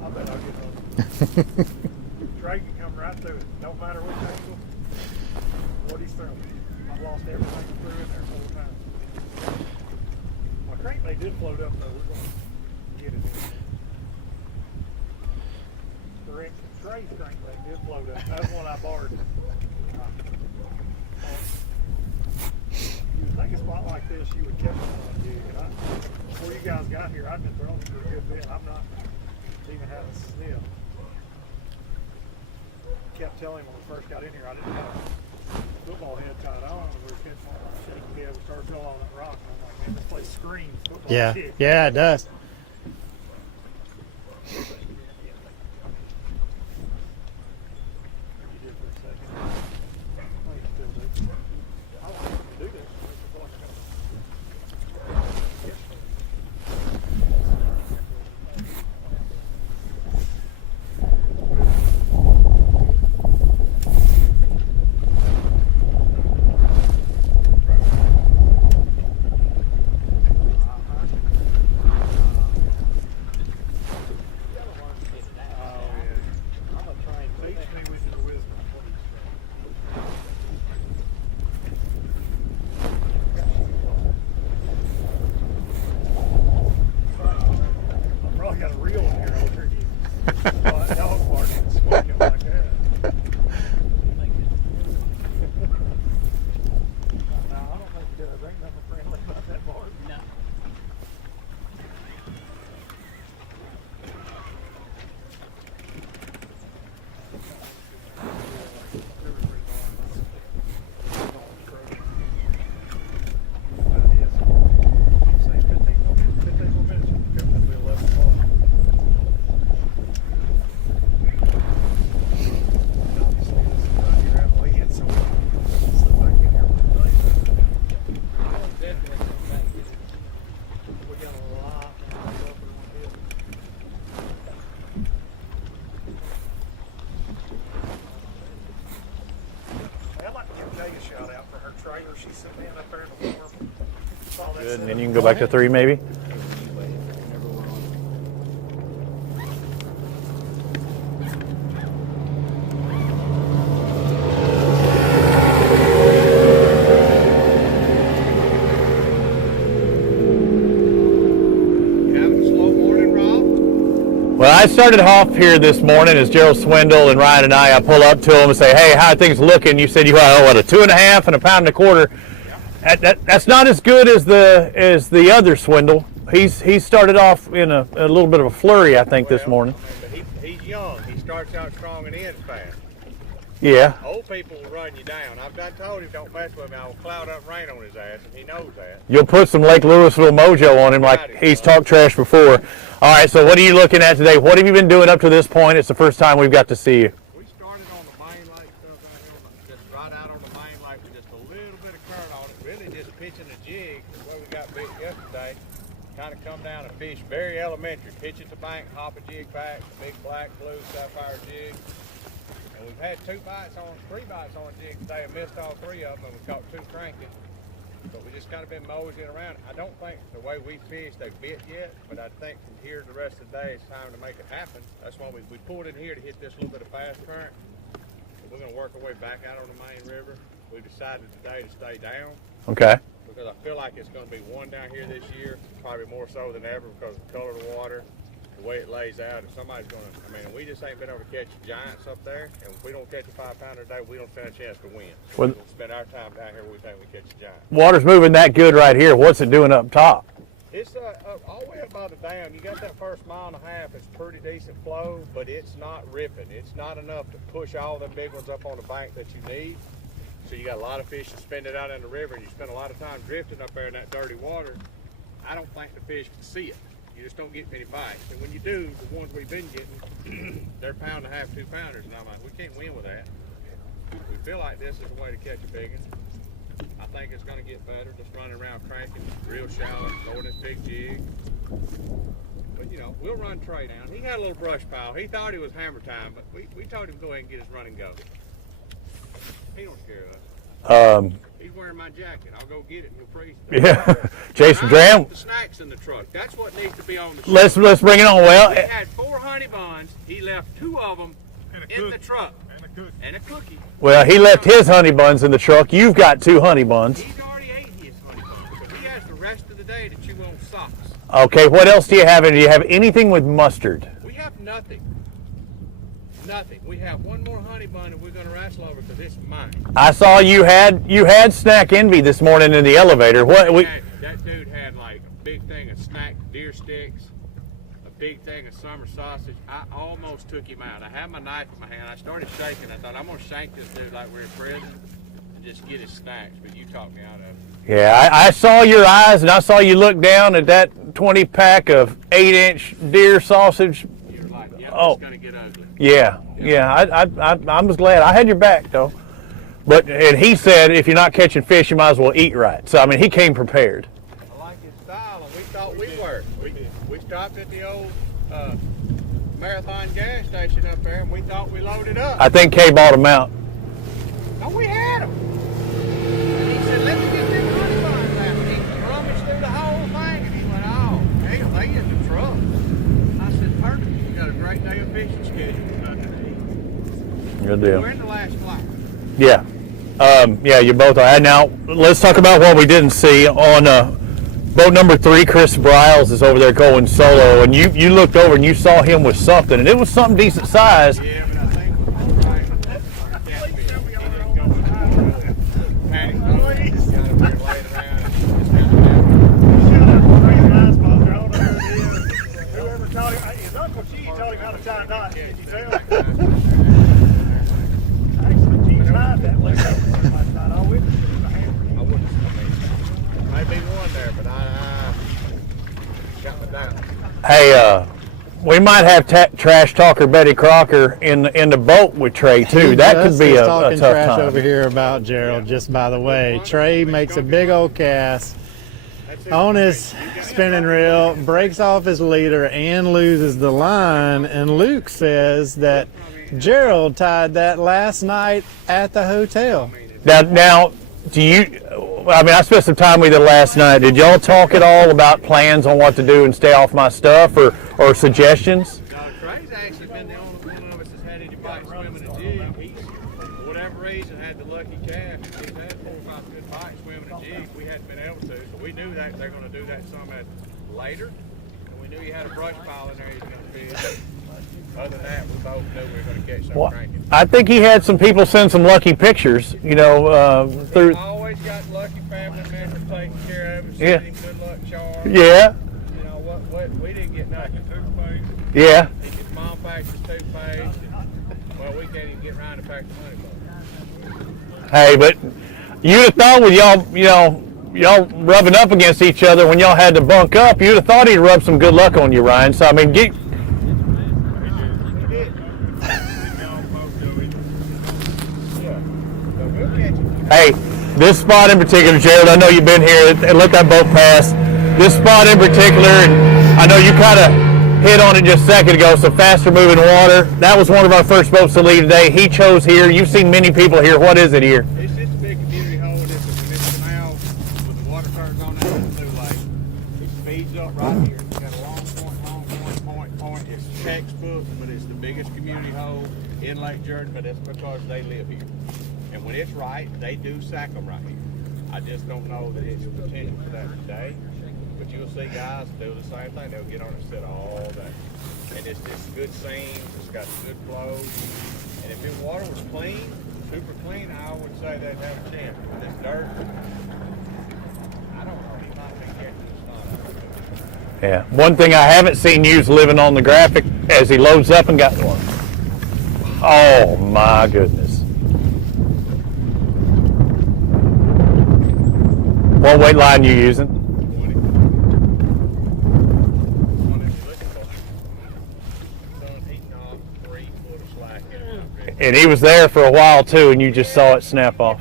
I bet I'll get hung. Trey can come right through it. Don't matter which angle, what he's throwing. I've lost everything through in there 4 times. My crankbait did float up though. We're going to get it in. Correct. Trey's crankbait did float up. That's one I borrowed. You would think a spot like this, you would catch it on a jig. Before you guys got here, I've been throwing for a good bit. I'm not even having a sniff. Kept telling him when we first got in here, I didn't have a football head tied on. We were catching on a shaky head. We started going on that rock. And I'm like, man, this place screams football Yeah, shit. yeah, it does. You did for a second. I think you still do. I want him to do this. This is like Good, and then you can go back to 3 maybe. Well, I started off here this morning as Gerald Swindle and Ryan and I pull up to him and say, hey, how are things looking? You said you had, what, a 2.5 and a pound and a quarter. That's not as good as the other Swindle. He started off in a little bit of a flurry, I think, this morning. But he's young. He starts out strong and ends fast. Yeah. Old people will run you down. I've done told him don't mess with me. I will cloud up rain on his ass, and he knows that. You'll put some Lake Louisville mojo on him like he's talked trash before. All right, so what are you looking at today? What have you been doing up to this point? It's the first time we've got to see you. We started on the main lake stuff out here, just right out on the main lake with just a little bit of current on it. Really just pitching a jig, where we got bit yesterday. Kind of come down and fish very elementary. Pitch at the bank, hop a jig back, big black, blue, sapphire jig. And we've had 3 bites on a jig today and missed all 3 of them, and we caught 2 cranking. But we just kind of been moseying around. I don't think the way we fish they bit yet, but I think from here to the rest of the day it's time to make it happen. That's why we pulled in here to hit this little bit of fast current. But we're going to work our way back out on the main river. We decided today to stay down. Okay. because I feel like it's going to be one down here this year, probably more so than ever because of the color of the water, the way it lays out. If somebody's going to, I mean, we just ain't been able to catch giants up there, and if we don't catch a 5-pounder today, we don't stand a chance to win. So Well- we're going to spend our time down here. We think we catch a giant. Water's moving that good right here. What's it doing up top? It's all the way up by the dam. You got that first mile and a half. It's pretty decent flow, but it's not ripping. It's not enough to push all the big ones up on the bank that you need. So you got a lot of fish to spend it out in the river, and you spend a lot of time drifting up there in that dirty water. I don't think the fish can see it. You just don't get many bites. And when you do, the ones we've been getting, they're 1.5 pound, 2 pounders, and I'm like, we can't win with that. We feel like this is a way to catch a big one. I think it's going to get better, just running around cranking real shallow, throwing this big jig. But, you know, we'll run Trey down. He had a little brush pile. He thought it was hammer time, but we told him to go ahead and get his run and go. He don't scare us. He's wearing my jacket. I'll go get it and he'll freeze it. Yeah. Jason I Graham, put the snacks in the truck. That's what needs to be on the truck. let's bring it on. Well, We had 4 honey buns. He left 2 of them And a in cook- the truck. And a cookie. And a cookie. well, he left his honey buns in the truck. You've got 2 honey buns. He's already ate his honey buns. So he has the rest of the day to chew on socks. Okay, what else do you have? And do you have anything with mustard? We have nothing. Nothing. We have 1 more honey bun and we're going to wrestle over because it's mine. I saw you had snack envy this morning in the elevator. What we? That dude had like a big thing of snack deer sticks, a big thing of summer sausage. I almost took him out. I had my knife in my hand. I started shaking. I thought, I'm going to shank this dude like we're in prison and just get his snacks. But you talked me out of it. Yeah, I saw your eyes, and I saw you look down at that 20-pack of 8-inch deer sausage. You're like, yep, Oh. it's going to get ugly. Yeah. I was glad. I had your back though. But and he said if you're not catching fish, you might as well eat right. So I mean, he came prepared. I like his style, and we thought we were. We stopped at the old Marathon gas station up there, and we thought we loaded up. I think Kay bought him out. No, we had them. And he said, let me get them honey buns out. And he rummaged through the whole thing, and he went, oh, hell, they in the truck. I said, perfect. You got a great day of fishing schedule. Good deal. We're in the last flight. Yeah. Yeah, you both are. Now, let's talk about what we didn't see. On boat number 3, Chris Briles is over there going solo, and you looked over and you saw him with something, and it was something decent size. Yeah, but I think we're right. Catfish. He didn't go with the panic mode. He just got up there laying around and just had Whoever taught him, his Uncle G taught him how to tie knots. Did you tell? Actually, G tied that way last night. I witnessed it in the hand. I wouldn't. I mean, might be one there, but I got my doubts. Hey, we might have trash talker Betty Crocker in the boat with Trey too. That could be He's a talking tough trash time. over here about Gerald. Just by the way, Trey makes a big old cast on his spinning reel, breaks off his leader, and loses the line. And Luke says that Gerald tied that last night at the hotel. Now, do you? I mean, I spent some time with you last night. Did y'all talk at all about plans on what to do and stay off my stuff, or suggestions? No, Trey's actually been the only one of us that's had any bites swimming a jig. He's, for whatever reason, had the lucky cast. He's had 4 or 5 good bites swimming a jig. We hadn't been able to, so we knew that they're going to do that some later. And we knew he had a brush pile in there he's going to fish. Other than that, we both knew we were going to catch something Well, cranking. I think he had some people send some lucky pictures. You know, through. He's always got lucky family members taking care of him, Yeah. sending good luck charms. Yeah, You know, what we didn't get nothing. yeah. His mom packs his toothpaste. Well, we can't even get around to pack the money box. Hey, but you'd have thought with y'all rubbing up against each other when y'all had to bunk up, you'd have thought he'd rub some good luck on you, Ryan. So I mean, hey, this spot in particular, Gerald, I know you've been here and let that boat pass. This spot in particular, and I know you kind of hit on it just a second ago, so faster moving water. That was one of our first boats to leave today. He chose here. You've seen many people here. What is it here? It's just a big community hole. It's a canal with the water curtains on it and the blue lake. It speeds up right here. It's got a long point. It's textbook, but it's the biggest community hole in Lake Jordan, but that's because they live here. And when it's right, they do sack them right here. I just don't know that it's potential for that today. But you'll see guys do the same thing. They'll get on and sit all day. And it's just good seams. It's got good flow. And if the water was clean, super clean, I would say they'd have a chance. But this dirt, I don't know. He might be catching the snot. Yeah. One thing I haven't seen you is living on the graphic as he loads up and got one. Oh my goodness. What weight line you using? And he was there for a while too, and you just saw it snap off.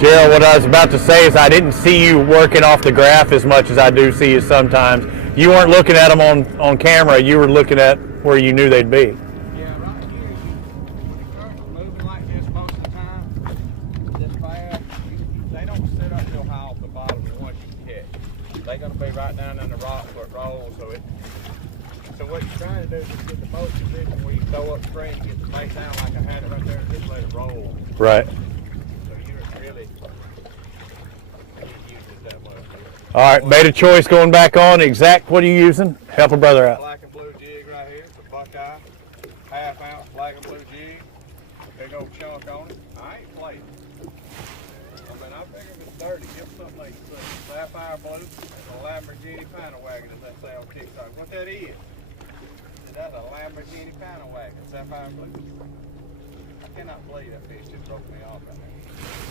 Gerald, what I was about to say is I didn't see you working off the graph as much as I do see you sometimes. You weren't looking at them on camera. You were looking at where you knew they'd be. Yeah, right here, when the current's moving like this most of the time, this fast, they don't sit up real high off the bottom once you catch. They're going to be right down in the rock where it rolls. So what you're trying to do is just get the boat position where you throw up straight and get the bait down like I had it right there and just let it roll. Right. So you're really use it that way. All right, made a choice going back on. Exact, what are you using? Help a brother out. Black and blue jig right here. It's a Buckeye. Half ounce black and blue jig. Big old chunk on it. I ain't played. I mean, I figure if it's dirty, give something like Sapphire Blue and a Lamborghini panel wagon, as they say on TikTok. What that is? That's a Lamborghini panel wagon, Sapphire Blue. I cannot believe that fish just broke me off right now.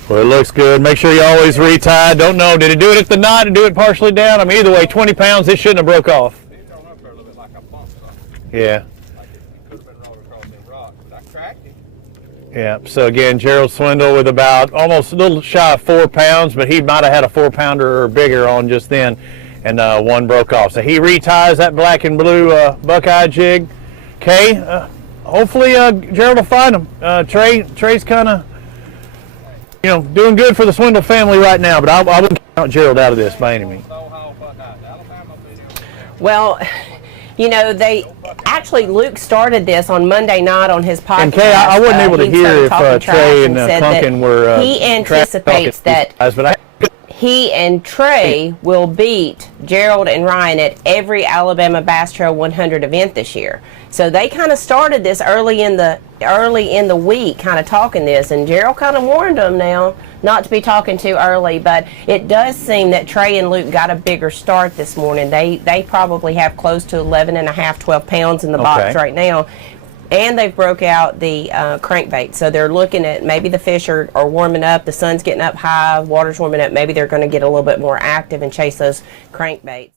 Well, it looks good. Make sure you always retie. Don't know, did it do it at the knot or do it partially down? I mean, either way, 20 pounds, it shouldn't have broke off. It's thrown up there a little bit like I bumped something. Yeah. Like it could have been rolled across them rocks, but I cracked it. Yeah, so again, Gerald Swindle with about almost a little shy of 4 pounds, but he might have had a 4-pounder or bigger on just then, and one broke off. So he reties that black and blue Buckeye jig. Okay, hopefully Gerald will find him. Trey's kind of, doing good for the Swindle family right now, but I wouldn't count Gerald out of this by any means. Well, Luke started this on Monday night on his podcast. And Kay, I wasn't able to he hear started if talking Trey and trash said Kunkin that were he anticipates that he and Trey will beat Gerald and Ryan at every Alabama Bass Trail 100 event this year. So they kind of started this early in the week, kind of talking this, and Gerald kind of warned them now not to be talking too early. But it does seem that Trey and Luke got a bigger start this morning. They probably have close to 11.5, 12 pounds in the box right now. And they've broke out the crankbait. So they're looking at maybe the fish are warming up, the sun's getting up high, water's warming up. Maybe they're going to get a little bit more active and chase those crankbaits.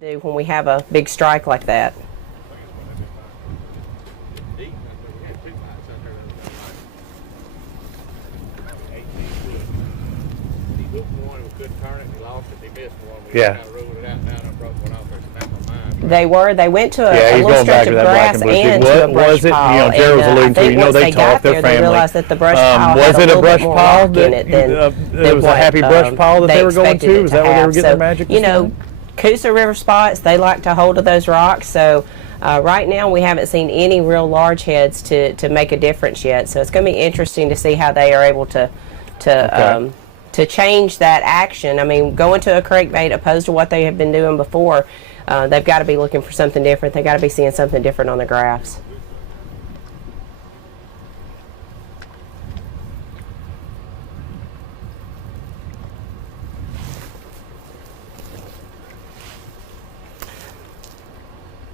Do when we have a big strike like that. Yeah. They went to Yeah, a he's little going back stretch to of that black grass and blue jig. and What to a brush was it? pile. Gerald's alluding to, once they they talk, got their there, family. they realized that the brush pile was had it a little brush bit more pile rock in it than it was a happy brush pile that they were going to? Is that where they were getting their magic this morning? Coosa River spots, they like to hold of those rocks. So right now we haven't seen any real large heads to make a difference yet. So it's going to be interesting to see how they are able to change that action. I mean, going to a crankbait opposed to what they have been doing before, they've got to be looking for something different. They've got to be seeing something different on the graphs.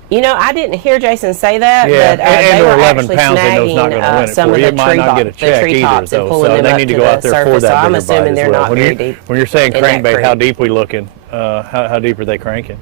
I didn't hear Jason say that, but and they were 11 actually pounds, they know it's not going to win snagging it some for of you. the It might not get a check tree either, tops and though. pulling So them they up need to to go the out there for surface. So that I'm bigger bite assuming as they're well. not very deep. When you're saying in that crankbait, how creek. deep we looking? How deep are they cranking?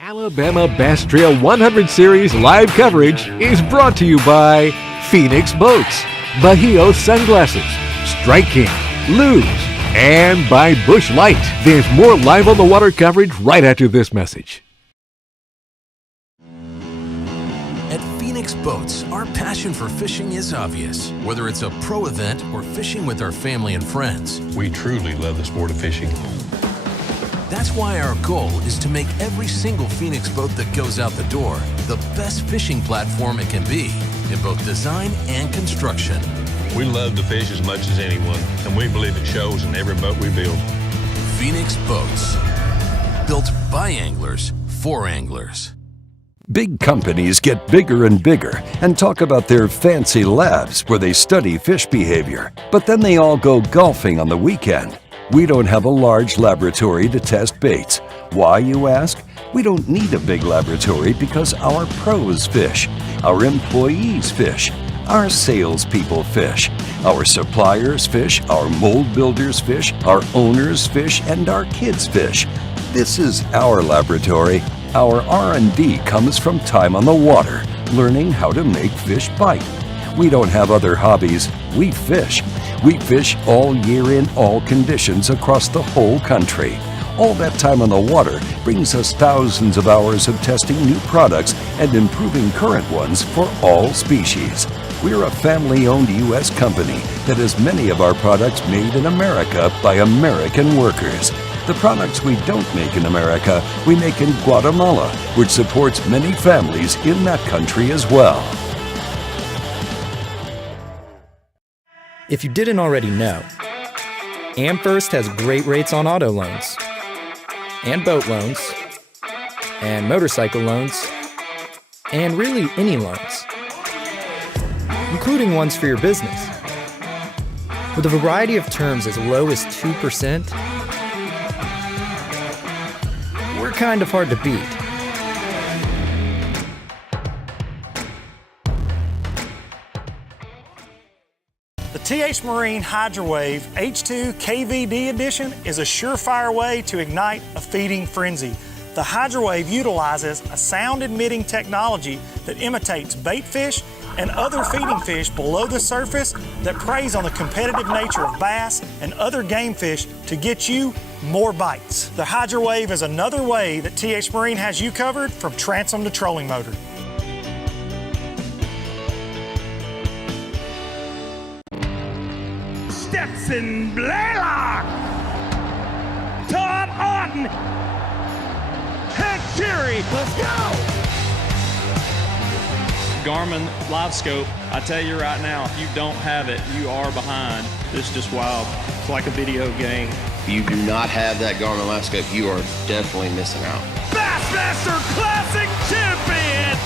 Alabama Bass Trail 100 Series live coverage is brought to you by Phoenix Boats, Bahio Sunglasses, Strike King, Luz, and by Busch Light. There's more live on the water coverage right after this message. At Phoenix Boats, our passion for fishing is obvious. Whether it's a pro event or fishing with our family and friends, we truly love the sport of fishing. That's why our goal is to make every single Phoenix boat that goes out the door the best fishing platform it can be in both design and construction. We love to fish as much as anyone, and we believe it shows in every boat we build. Phoenix Boats, built by anglers for anglers. Big companies get bigger and bigger and talk about their fancy labs where they study fish behavior, but then they all go golfing on the weekend. We don't have a large laboratory to test baits. Why, you ask? We don't need a big laboratory because our pros fish, our employees fish, our salespeople fish, our suppliers fish, our mold builders fish, our owners fish, and our kids fish. This is our laboratory. Our R&D comes from time on the water, learning how to make fish bite. We don't have other hobbies. We fish. We fish all year in all conditions across the whole country. All that time on the water brings us thousands of hours of testing new products and improving current ones for all species. We're a family-owned U.S. company that has many of our products made in America by American workers. The products we don't make in America, we make in Guatemala, which supports many families in that country as well. If you didn't already know, AmFirst has great rates on auto loans, and boat loans, and motorcycle loans, and really any loans, including ones for your business. With a variety of terms as low as 2%, we're kind of hard to beat. The TH Marine HydroWave H2 KVD Edition is a surefire way to ignite a feeding frenzy. The HydroWave utilizes a sound-emitting technology that imitates bait fish and other feeding fish below the surface that preys on the competitive nature of bass and other game fish to get you more bites. The HydroWave is another way that TH Marine has you covered from transom to trolling motor. Stetson Blaylock, Todd Auten, Head Fury, let's go! Garmin LiveScope, I tell you right now, if you don't have it, you are behind. It's just wild. It's like a video game. If you do not have that Garmin LiveScope, you are definitely missing out. Bassmaster Classic Champion!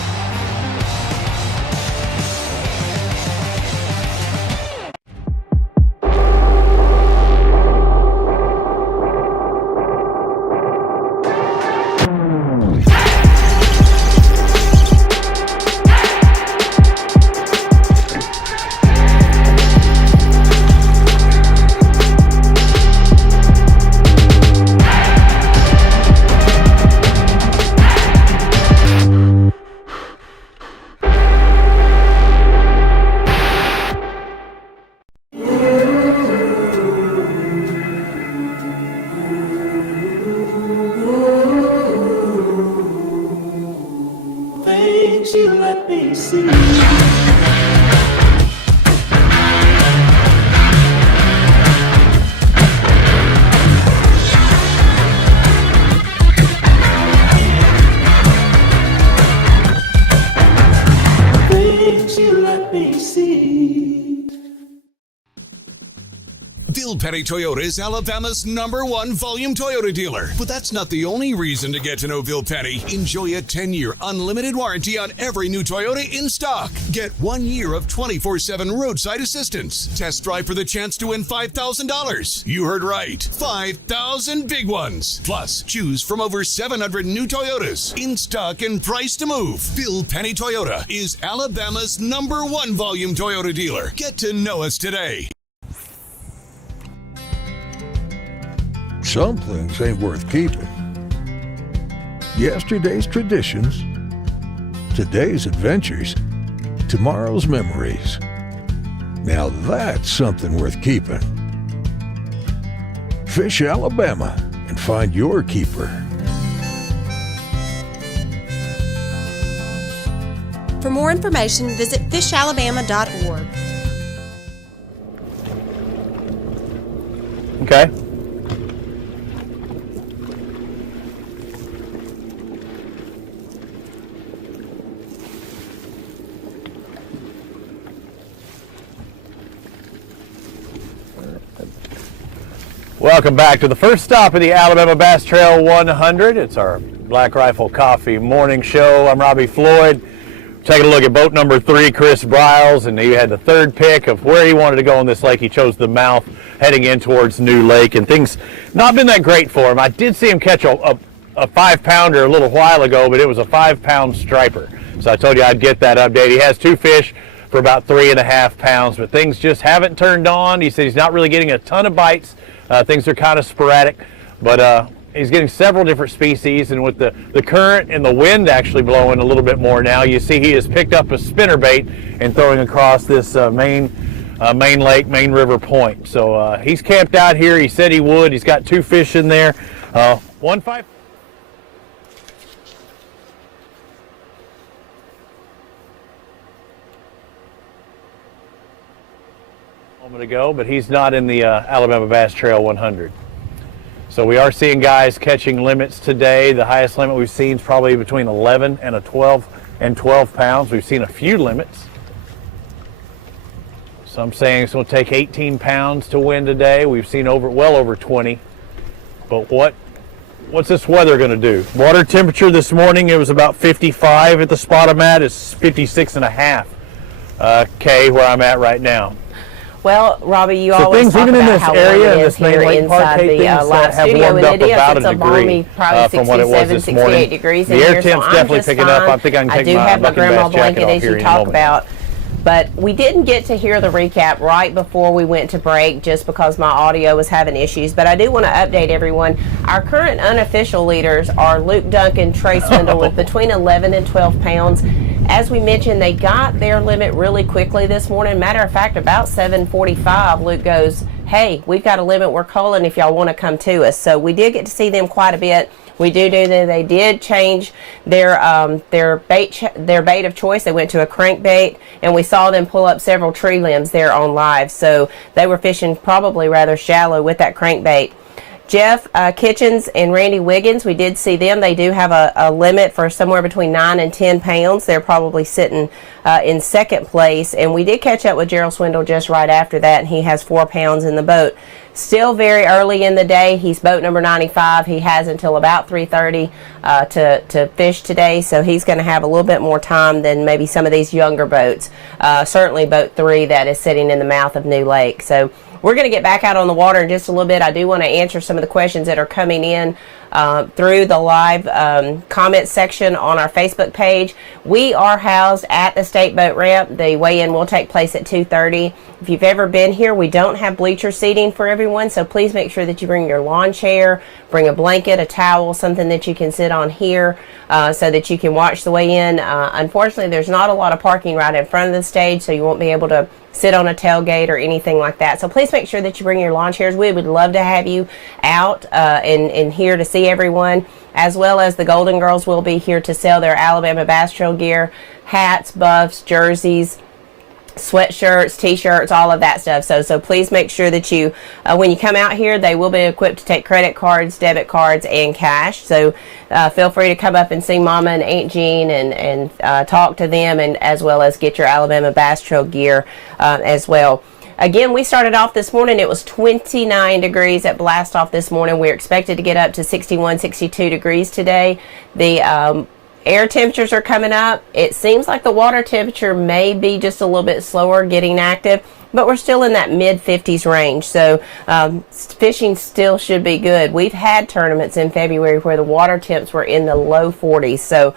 Petty Toyota is Alabama's #1 volume Toyota dealer. But that's not the only reason to get to know Bill Petty. Enjoy a 10-year unlimited warranty on every new Toyota in stock. Get 1 year of 24/7 roadside assistance. Test drive for the chance to win $5,000. You heard right. 5,000 big ones. Plus, choose from over 700 new Toyotas in stock and price to move. Bill Petty Toyota is Alabama's #1 volume Toyota dealer. Get to know us today. Some things ain't worth keeping. Yesterday's traditions, today's adventures, tomorrow's memories. Now that's something worth keeping. Fish Alabama and find your keeper. For more information, visit fishalabama.org. Okay. Welcome back to the first stop of the Alabama Bass Trail 100. It's our Black Rifle Coffee morning show. I'm Robbie Floyd. Taking a look at boat number 3, Chris Briles, and he had the third pick of where he wanted to go on this lake. He chose the mouth heading in towards New Lake, and things not been that great for him. I did see him catch a 5-pounder a little while ago, but it was a 5-pound striper. So I told you I'd get that update. He has 2 fish for about 3.5 pounds, but things just haven't turned on. He said he's not really getting a ton of bites. Things are kind of sporadic, but he's getting several different species, and with the current and the wind actually blowing a little bit more now, you see he has picked up a spinnerbait and throwing across this main lake, main river point. So he's camped out here. He said he would. He's got 2 fish in there. 1.5. Ago, but he's not in the Alabama Bass Trail 100. So we are seeing guys catching limits today. The highest limit we've seen is probably between 11 and 12 pounds. We've seen a few limits. Some saying it's going to take 18 pounds to win today. We've seen well over 20. But what's this weather going to do? Water temperature this morning, it was about 55 at the spot I'm at. It's 56.5 K where I'm at right now. Well, Robbie, you so always things, talk even about in this how area, warm it in is this main here lake park, inside the live have studio. warmed And up it is, about it's a a balmy, degree probably from what it was 67, this 68 morning. degrees The in air here, so temp's I'm definitely just picking fine. up. I think I can I take do my have my bucket grandma bass jacket blanket, off as here you in a talk moment. about. But we didn't get to hear the recap right before we went to break just because my audio was having issues. But I do want to update everyone. Our current unofficial leaders are Luke Duncan, Trey Swindle with between 11 and 12 pounds. As we mentioned, they got their limit really quickly this morning. Matter of fact, about 7:45, Luke goes, hey, we've got a limit. We're calling if y'all want to come to us. So we did get to see them quite a bit. We do that. They did change their bait of choice. They went to a crankbait, and we saw them pull up several tree limbs there on live. So they were fishing probably rather shallow with that crankbait. Jeff Kitchens and Randy Wiggins, we did see them. They do have a limit for somewhere between 9 and 10 pounds. They're probably sitting in second place. And we did catch up with Gerald Swindle just right after that, and he has 4 pounds in the boat. Still very early in the day. He's boat number 95. He has until about 3:30 to fish today, so he's going to have a little bit more time than maybe some of these younger boats. Certainly boat 3 that is sitting in the mouth of New Lake. So we're going to get back out on the water in just a little bit. I do want to answer some of the questions that are coming in through the live comment section on our Facebook page. We are housed at the State Boat Ramp. The weigh-in will take place at 2:30. If you've ever been here, we don't have bleacher seating for everyone, so please make sure that you bring your lawn chair, bring a blanket, a towel, something that you can sit on here so that you can watch the weigh-in. Unfortunately, there's not a lot of parking right in front of the stage, so you won't be able to sit on a tailgate or anything like that. So please make sure that you bring your lawn chairs. We would love to have you out and here to see everyone, as well as the Golden Girls will be here to sell their Alabama Bass Trail gear, hats, buffs, jerseys, sweatshirts, t-shirts, all of that stuff. So please make sure that you, when you come out here, they will be equipped to take credit cards, debit cards, and cash. So feel free to come up and see Mama and Aunt Jean and talk to them, and as well as get your Alabama Bass Trail gear as well. Again, we started off this morning, it was 29 degrees at blast off this morning. We're expected to get up to 61, 62 degrees today. The air temperatures are coming up. It seems like the water temperature may be just a little bit slower getting active, but we're still in that mid-50s range. So fishing still should be good. We've had tournaments in February where the water temps were in the low 40s. So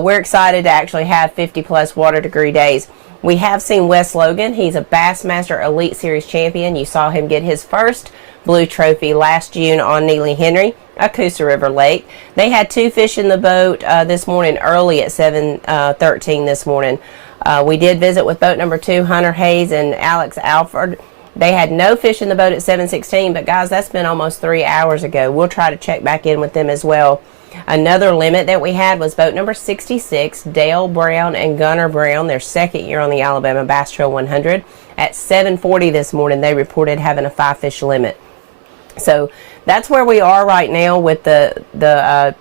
we're excited to actually have 50-plus water degree days. We have seen Wes Logan. He's a Bassmaster Elite Series champion. You saw him get his first Blue Trophy last June on Neely Henry, a Coosa River lake. They had 2 fish in the boat this morning early at 7:13 this morning. We did visit with boat number 2, Hunter Hayes and Alex Alford. They had no fish in the boat at 7:16, but guys, that's been almost 3 hours ago. We'll try to check back in with them as well. Another limit that we had was boat number 66, Dale Brown and Gunnar Brown, their second year on the Alabama Bass Trail 100. At 7:40 this morning, they reported having a 5-fish limit. So that's where we are right now with the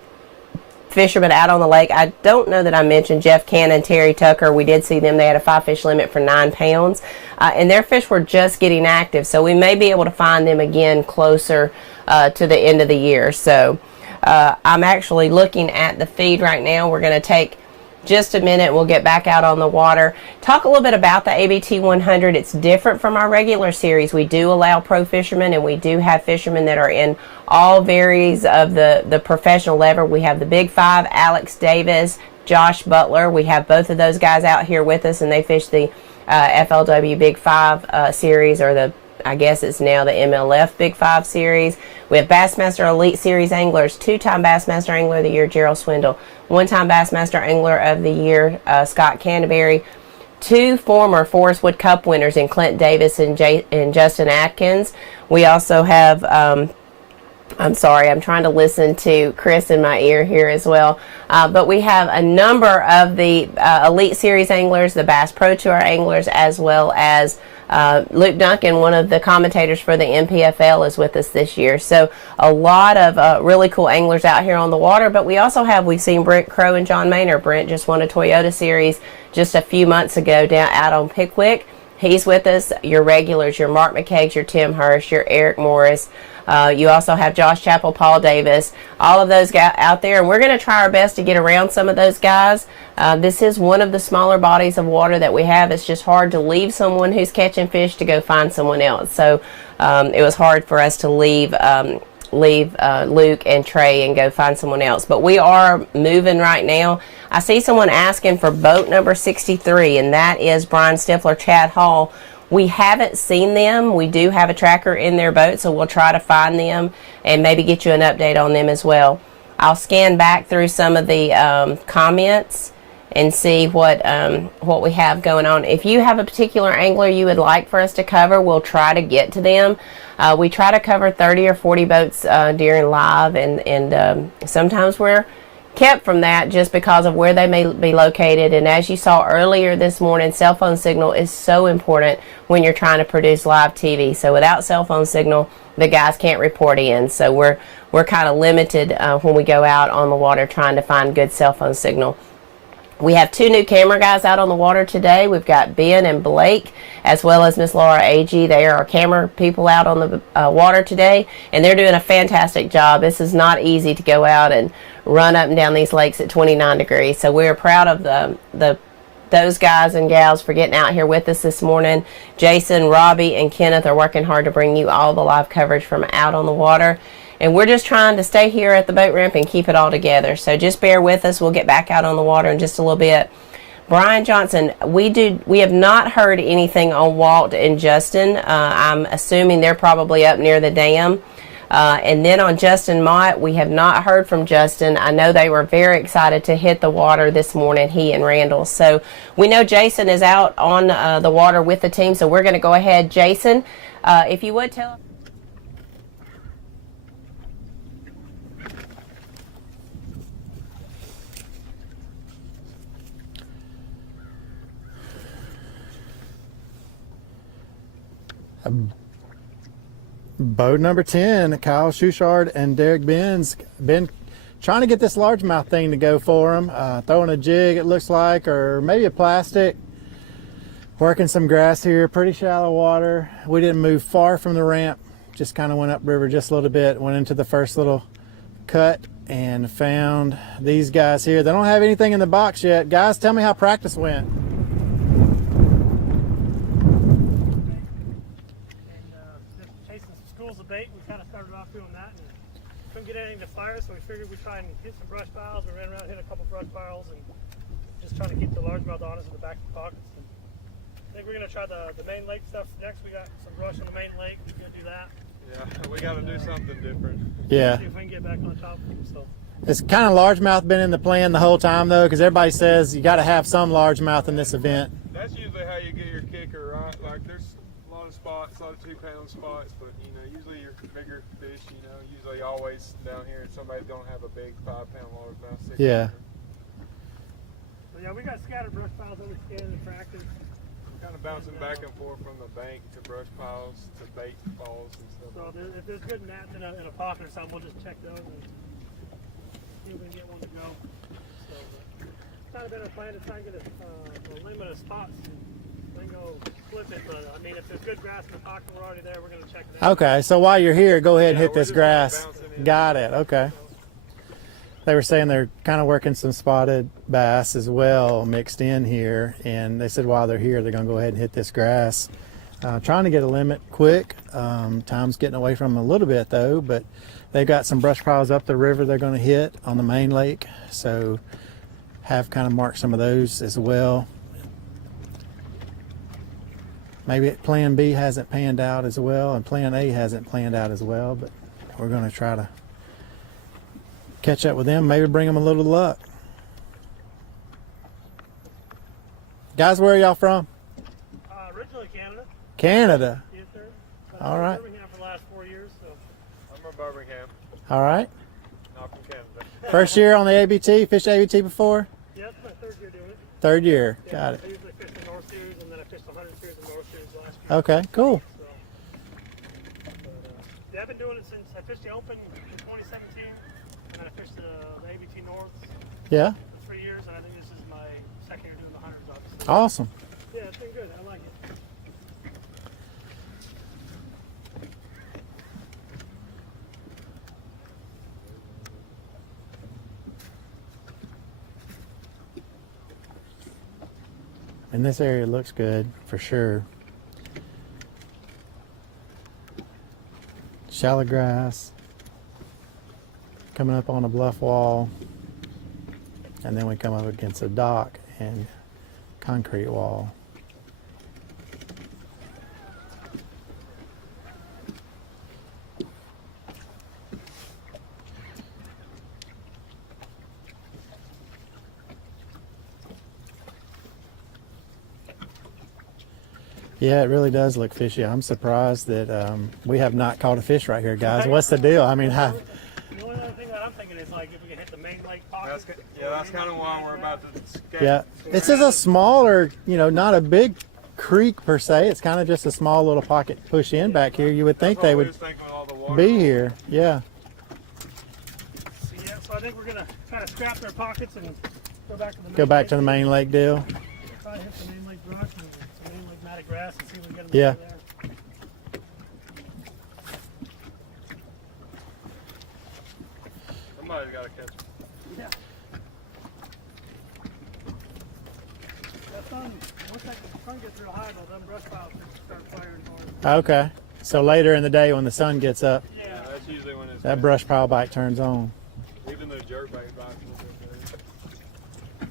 fishermen out on the lake. I don't know that I mentioned Jeff Cannon, Terry Tucker. We did see them. They had a 5-fish limit for 9 pounds. And their fish were just getting active. So we may be able to find them again closer to the end of the year. So I'm actually looking at the feed right now. We're going to take just a minute. We'll get back out on the water. Talk a little bit about the ABT 100. It's different from our regular series. We do allow pro fishermen, and we do have fishermen that are in all varies of the professional level. We have the Big Five, Alex Davis, Josh Butler. We have both of those guys out here with us, and they fish the FLW Big Five series, or I guess it's now the MLF Big Five series. We have Bassmaster Elite Series anglers, 2-time Bassmaster Angler of the Year, Gerald Swindle, 1-time Bassmaster Angler of the Year, Scott Canterbury, 2 former Forest Wood Cup winners in Clint Davis and Justin Atkins. We also have, I'm sorry, I'm trying to listen to Chris in my ear here as well. But we have a number of the Elite Series anglers, the Bass Pro Tour anglers, as well as Luke Duncan, one of the commentators for the NPFL, is with us this year. So a lot of really cool anglers out here on the water. But we also we've seen Brent Crow and John Maynard. Brent just won a Toyota Series just a few months ago out on Pickwick. He's with us. Your regulars, your Mark McKeggs, your Tim Hirsch, your Eric Morris. You also have Josh Chappell, Paul Davis, all of those guys out there. And we're going to try our best to get around some of those guys. This is one of the smaller bodies of water that we have. It's just hard to leave someone who's catching fish to go find someone else. So it was hard for us to leave Luke and Trey and go find someone else. But we are moving right now. I see someone asking for boat number 63, and that is Brian Stifler, Chad Hall. We haven't seen them. We do have a tracker in their boat, so we'll try to find them and maybe get you an update on them as well. I'll scan back through some of the comments and see what we have going on. If you have a particular angler you would like for us to cover, we'll try to get to them. We try to cover 30 or 40 boats during live, and sometimes we're kept from that just because of where they may be located. And as you saw earlier this morning, cell phone signal is so important when you're trying to produce live TV. So without cell phone signal, the guys can't report in. So we're kind of limited when we go out on the water trying to find good cell phone signal. We have 2 new camera guys out on the water today. We've got Ben and Blake, as well as Miss Laura Agee. They are our camera people out on the water today, and they're doing a fantastic job. This is not easy to go out and run up and down these lakes at 29 degrees. So we're proud of those guys and gals for getting out here with us this morning. Jason, Robbie, and Kenneth are working hard to bring you all the live coverage from out on the water. And we're just trying to stay here at the boat ramp and keep it all together. So just bear with us. We'll get back out on the water in just a little bit. Brian Johnson, we have not heard anything on Walt and Justin. I'm assuming they're probably up near the dam. And then on Justin Mott, we have not heard from Justin. I know they were very excited to hit the water this morning, he and Randall. So we know Jason is out on the water with the team, so we're going to go ahead. Jason, if you would tell us. Boat number 10, Kyle Schuchard and Derek Benz. Been trying to get this largemouth thing to go for him. Throwing a jig, it looks like, or maybe a plastic. Working some grass here, pretty shallow water. We didn't move far from the ramp. Just kind of went upriver just a little bit. Went into the first little cut and found these guys here. They don't have anything in the box yet. Guys, tell me how practice went. Bait. We kind of started off doing that and couldn't get anything to fire, so we figured we'd try and hit some brush piles. We ran around, hit a couple brush piles, and just trying to keep the largemouth on us in the back of the pockets. And I think we're going to try the main lake stuff next. We got some brush in the main lake. We're going to do that. Yeah, we got to do something different. Yeah. See if we can get back on top of them. So. It's kind of largemouth been in the plan the whole time though, because everybody says you got to have some largemouth in this event. That's usually how you get your kicker, right? Like there's a lot of spots, a lot of 2-pound spots, but you know, usually your bigger fish, you know, usually always down here, somebody's gonna have a big 5-pound largemouth. Yeah. But yeah, we got scattered brush piles over skin and practice. Kind of bouncing back and forth from the bank to brush piles to bait balls and stuff. So if there's good gnats in a pocket or something, we'll just check those and see if we can get one to go. So it's kind of been a plan to try and get a limit of spots and then go flip it. But I mean, if there's good grass in the pocket, we're already there. We're going to check it out. Okay, so while you're here, go ahead and hit this grass. Got it. Okay. They were saying they're kind of working some spotted bass as well mixed in here, and they said while they're here they're going to go ahead and hit this grass. Trying to get a limit quick. Time's getting away from them a little bit though, but they've got some brush piles up the river they're going to hit on the main lake, so have kind of marked some of those as well. Maybe plan B hasn't panned out as well, and plan A hasn't planned out as well, but we're going to try to catch up with them, maybe bring them a little luck. Guys, where are y'all from? Originally Canada. Canada. Yes, sir. All right. Birmingham for the last 4 years, so. I'm from Birmingham, All right. not from Canada. First year on the ABT. Fished ABT before? Yeah, it's my 3rd year doing it. 3rd year. Yeah, Got it. I usually fish the North Series, and then I fished the 100 Series and North Series last year. Okay, cool. So, yeah, I've been doing it since I fished the Open in 2017, and then I fished the ABT North Yeah. for 3 years, and I think this is my 2nd year doing the 100s, obviously. Awesome. Yeah, it's been good. I like it. And this area looks good for sure. Shallow grass coming up on a bluff wall, and then we come up against a dock and concrete wall. Yeah, it really does look fishy. I'm surprised that we have not caught a fish right here, guys. What's the deal? I mean, The only other thing that I'm thinking is like if we can hit the main lake pocket. That's kind of why we're about to skate. yeah, this is a smaller, you know, not a big creek per se. It's kind of just a small little pocket push in back here. You would think they would be here. Yeah. So, yeah, so I think we're gonna try to scrap their pockets and go back to the main Go back lake. to the main lake deal. Try to hit the main lake rock and some main lake matted grass and see if we can get them Yeah. over there. Somebody's got to catch them. Yeah. That sun, once that sun gets real high, though, them brush piles start firing hard. Okay. So later in the day when the sun gets up, Yeah, that's usually when it's that brush pile bite turns on. even though jerk bait bites a little bit better.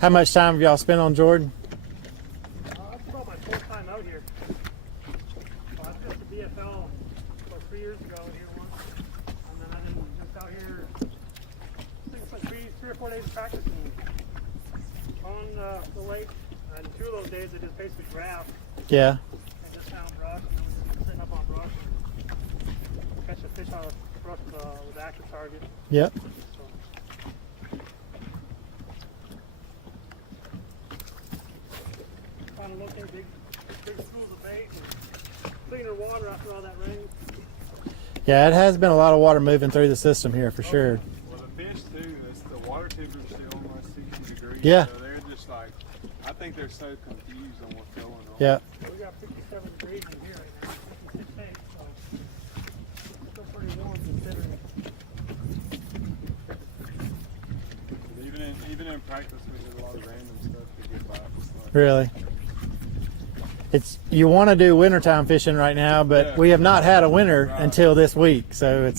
How much time have y'all spent on Jordan? That's about my 4th time out here. I fished the BFL about 3 years ago here once, and then I did just out here. I think it's like three or 4 days of practicing on the lake, and 2 of those days I just basically grabbed Yeah. and just found brush, and was sitting up on brush and catch a fish out of the brush with an active target. Yep. Kind of looking big schools of bait and cleaner water after all that rain. Yeah, it has been a lot of water moving through the system here for sure. Well, the fish too, the water temperature's still almost 60 degrees. Yeah. So they're just like, I think they're so confused on what's going on. Yeah. We got 57 degrees in here right now, 56, so it's still pretty warm considering. Even in practice, we did a lot of random stuff to get by. Really. You want to do wintertime fishing right now, but we have not had a winter until this week, so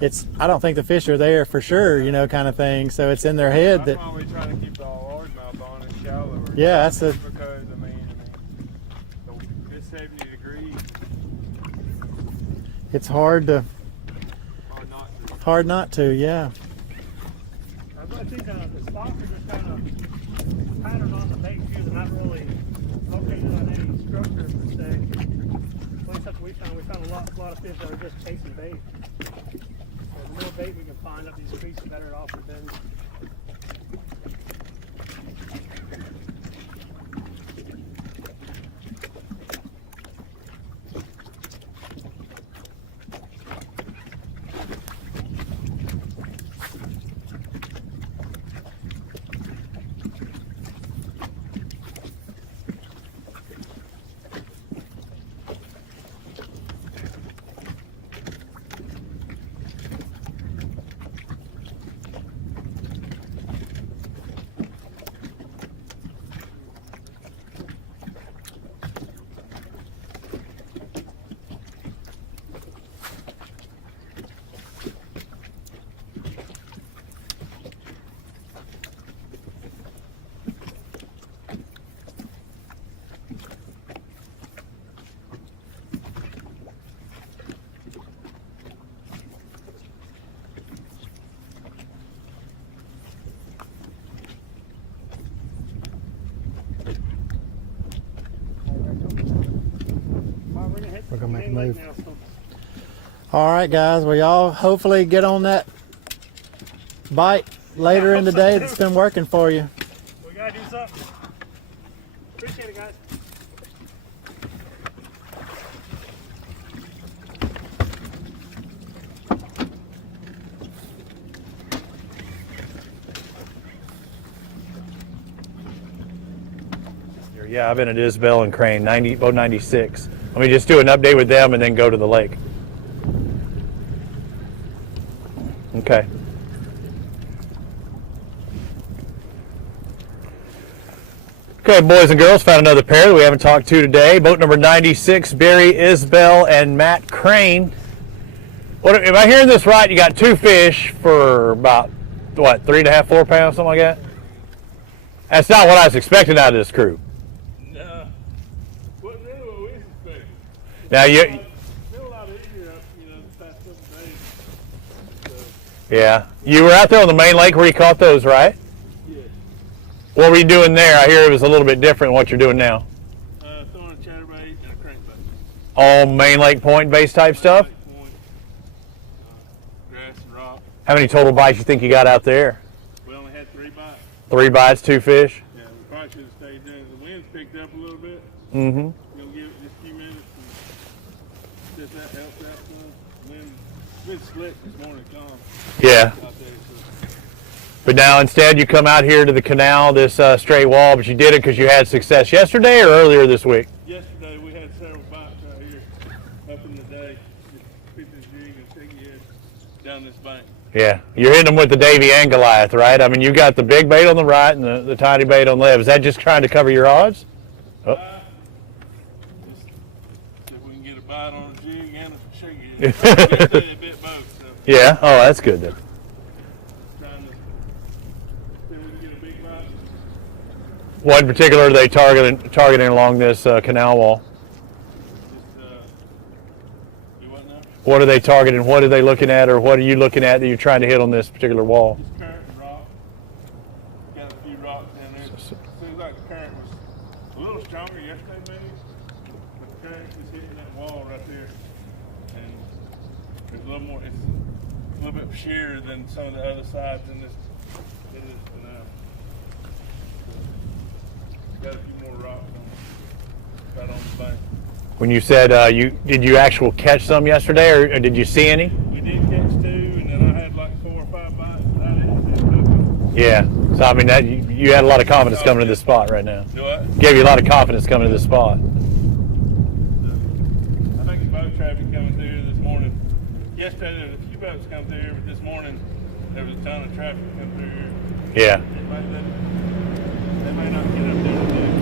I don't think the fish are there for sure, you know, kind of thing. So it's in their head that. That's why we try to keep the largemouth on and shallower. Yeah, that's a. Because it's 70 degrees. It's hard not to, yeah. I think the spots are just kind of patterned on the bait too. They're not really located on any structure per se. At least that's what we found. We found a lot of fish that are just chasing bait. So the more bait we can find up these creeks, the better off we've been. We're gonna make a move. All right, guys. Well, y'all hopefully get on that bite later in the day that's been working for you. We gotta do something. Appreciate it, guys. Yeah, I've been at Isabel and Crane, boat 96. Let me just do an update with them and then go to the lake. Okay. Okay, boys and girls, found another pair that we haven't talked to today. Boat number 96, Barry Isbell and Matt Crane. What, am I hearing this right? You got 2 fish for about, what, 3.5, 4 pounds, something like that? That's not what I was expecting out of this crew. No. Wasn't really what we expected. Now you. It's been a lot easier, you know, the past couple days. So. Yeah. You were out there on the main lake where you caught those, right? Yeah. What were you doing there? I hear it was a little bit different than what you're doing now. Throwing a chatterbait and a crankbait. All main lake point base type stuff? Point, grass and rock. How many total bites you think you got out there? We only had 3 bites. 3 bites, 2 fish? Yeah, we probably should have stayed there. The wind's picked up a little bit. Mm-hmm. We'll give it just a few minutes. And just that helps out some. Wind slick this morning, calm. Yeah. Out there, so. But now instead you come out here to the canal, this straight wall, but you did it because you had success yesterday or earlier this week? Yesterday we had several bites right here up in the day. Just picked this jig and sticky head down this bank. Yeah, you're hitting them with the Davy and Goliath, right? I mean, you got the big bait on the right and the tiny bait on the left. Is that just trying to cover your odds? Oh. See if we can get a bite on a jig and a shaky head. A bit both. So. Yeah? Oh, that's good then. Trying to see if we can get a big bite. What in particular are they targeting along this canal wall? Do what now? What are they targeting? What are they looking at, or what are you looking at that you're trying to hit on this particular wall? Just current and rock. Got a few rocks in there. Seems like the current was a little stronger yesterday, maybe. But the current is hitting that wall right there. And there's a little more, it's a little bit sheerer than some of the other sides in this canal. Got a few more rocks right on the bank. When you said did you actually catch some yesterday, or did you see any? We did catch 2, and then I had like 4 or 5 bites. I didn't see Yeah. So I mean, that you had a lot of confidence coming to this spot right now. Do what? Gave you a lot of confidence coming to this spot. I think the boat traffic coming through here this morning. Yesterday there was a few boats coming through here, but this morning there was a ton of traffic coming through here. Yeah. They may not get up there today.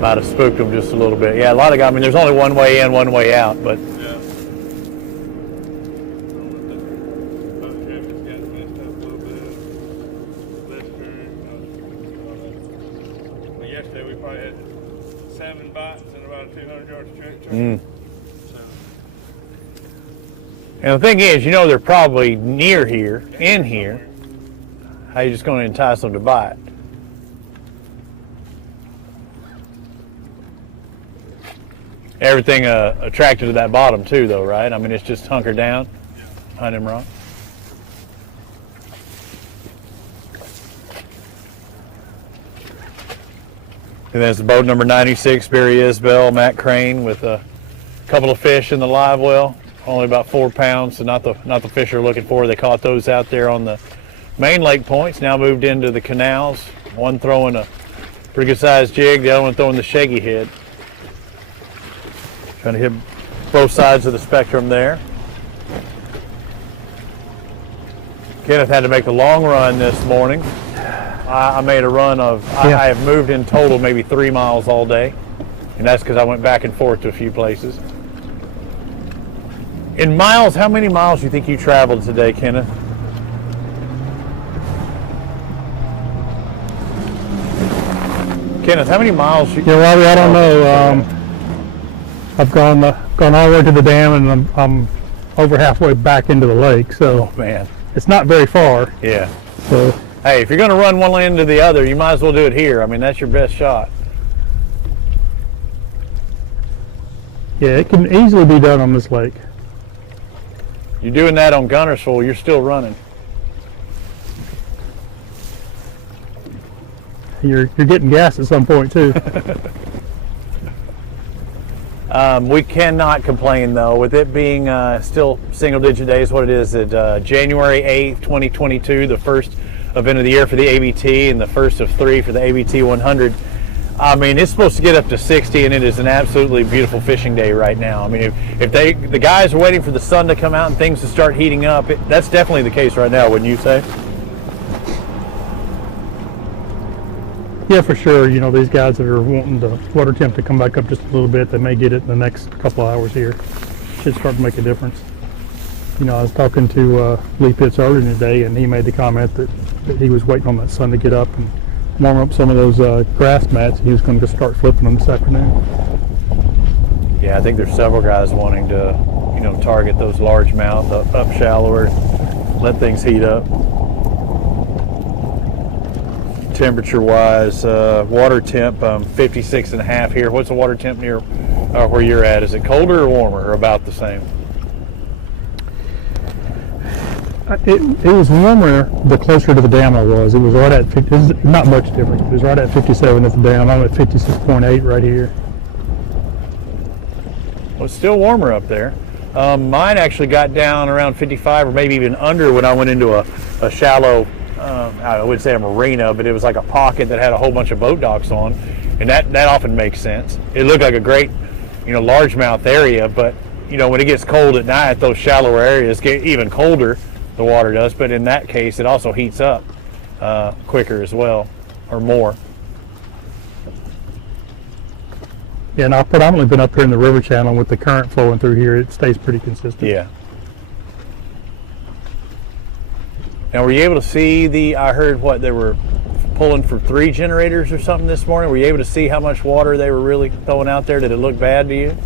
Might have spooked them just a little bit. Yeah, a lot of guys. I mean, there's only one way in, one way out, but Yeah. yesterday we probably had 7 bites and about a 200-yard stretch. And the thing is, you know, they're probably near here, in here. How you just going to entice them to bite? Everything attracted to that bottom too, though, right? I mean, it's just hunkered down behind them rocks. And there's boat number 96, Barry Isbell, Matt Crane, with a couple of fish in the live well, only about 4 pounds, so not the fish they're looking for. They caught those out there on the main lake points, now moved into the canals. One throwing a pretty good sized jig, the other one throwing the shaggy head. Trying to hit both sides of the spectrum there. Kenneth had to make a long run this morning. I made a run of, I have moved in total maybe 3 miles all day. And that's because I went back and forth to a few places. In miles, how many miles do you think you traveled today, Kenneth? Kenneth, how many miles? Yeah, Robbie, I don't know. I've gone all the way to the dam, and I'm over halfway back into the lake. So, oh, man, it's not very far. Yeah. So, hey, if you're going to run one end to the other, you might as well do it here. I mean, that's your best shot. Yeah, it can easily be done on this lake. You're doing that on Guntersville, you're still running. You're getting gas at some point too. We cannot complain though, with it being still single-digit days. What it is at January 8th, 2022, the first event of the year for the ABT and the first of 3 for the ABT 100. I mean, it's supposed to get up to 60, and it is an absolutely beautiful fishing day right now. I mean, if the guys are waiting for the sun to come out and things to start heating up, that's definitely the case right now, wouldn't you say? Yeah, for sure. You know, these guys that are wanting the water temp to come back up just a little bit, they may get it in the next couple hours here. Should start to make a difference. You know, I was talking to Lee Pitts earlier in the day, and he made the comment that he was waiting on that sun to get up and warm up some of those grass mats. He was going to start flipping them this afternoon. Yeah, I think there's several guys wanting to, you know, target those largemouth up shallower, let things heat up. Temperature-wise, water temp 56.5 here. What's the water temp near where you're at? Is it colder or warmer, or about the same? It was warmer the closer to the dam I was. It was right at 50, not much difference. It was right at 57 at the dam. I'm at 56.8 right here. Well, it's still warmer up there. Mine actually got down around 55 or maybe even under when I went into a shallow, I would say a marina, but it was like a pocket that had a whole bunch of boat docks on, and that often makes sense. It looked like a great, you know, largemouth area, but you know, when it gets cold at night, those shallower areas get even colder. The water does, but in that case, it also heats up quicker as well, or more. Yeah, and I've predominantly been up here in the river channel with the current flowing through here. It stays pretty consistent. Yeah. Now, were you able to see I heard what they were pulling for 3 generators or something this morning. Were you able to see how much water they were really throwing out there? Did it look bad to you?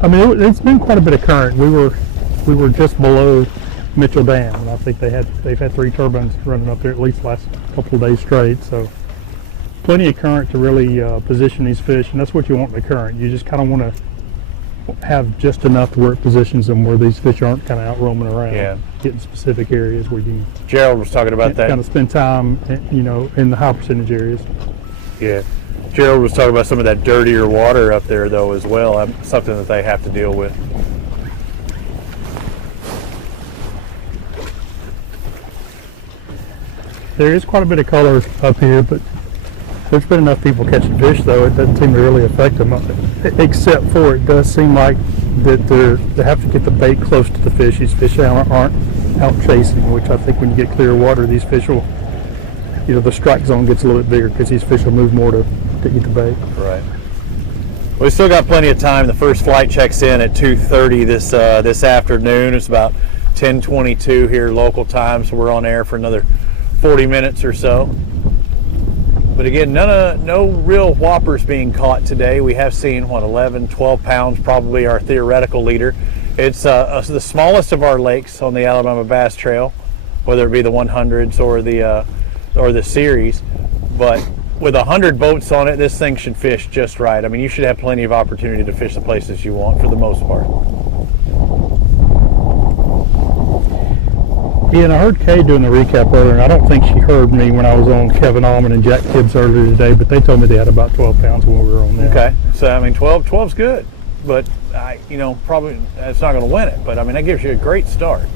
I mean, it's been quite a bit of current. We were just below Mitchell Dam, and I think they've had 3 turbines running up there at least the last couple of days straight. So plenty of current to really position these fish, and that's what you want in the current. You just kind of want to have just enough to where it positions them where these fish aren't kind of out roaming around. Yeah. Getting specific areas where you Gerald was talking about that. Kind of spend time, you know, in the high percentage areas. Yeah. Gerald was talking about some of that dirtier water up there, though, as well. Something that they have to deal with. There is quite a bit of color up here, but there's been enough people catching fish, though. It doesn't seem to really affect them, except for it does seem like that they have to get the bait close to the fish. These fish aren't out chasing, which I think when you get clear water, these fish will, you know, the strike zone gets a little bit bigger because these fish will move more to eat the bait. Right. We still got plenty of time. The first flight checks in at 2:30 this afternoon. It's about 10:22 here local time, so we're on air for another 40 minutes or so. But again, no real whoppers being caught today. We have seen, 11, 12 pounds, probably our theoretical leader. It's the smallest of our lakes on the Alabama Bass Trail, whether it be the 100s or the series. But with 100 boats on it, this thing should fish just right. I mean, you should have plenty of opportunity to fish the places you want for the most part. Yeah, and I heard Kay doing the recap earlier, and I don't think she heard me when I was on Kevin Allman and Jack Gibbs earlier today, but they told me they had about 12 pounds when we were on there. Okay, so I mean, 12's good, but probably that's not going to win it. But I mean, that gives you a great start.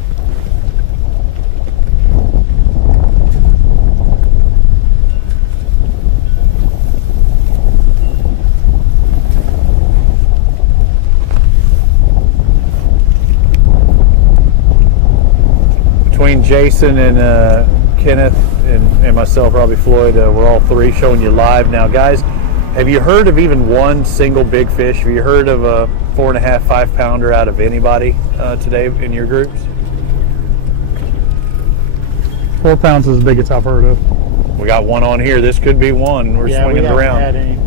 Between Jason and Kenneth and myself, Robbie Floyd, we're all three showing you live now. Guys, have you heard of even one single big fish? Have you heard of a 4.5, 5 pounder out of anybody today in your groups? 4 pounds is the biggest I've heard of. We got one on here. This could be one. We're swinging it around. Had any.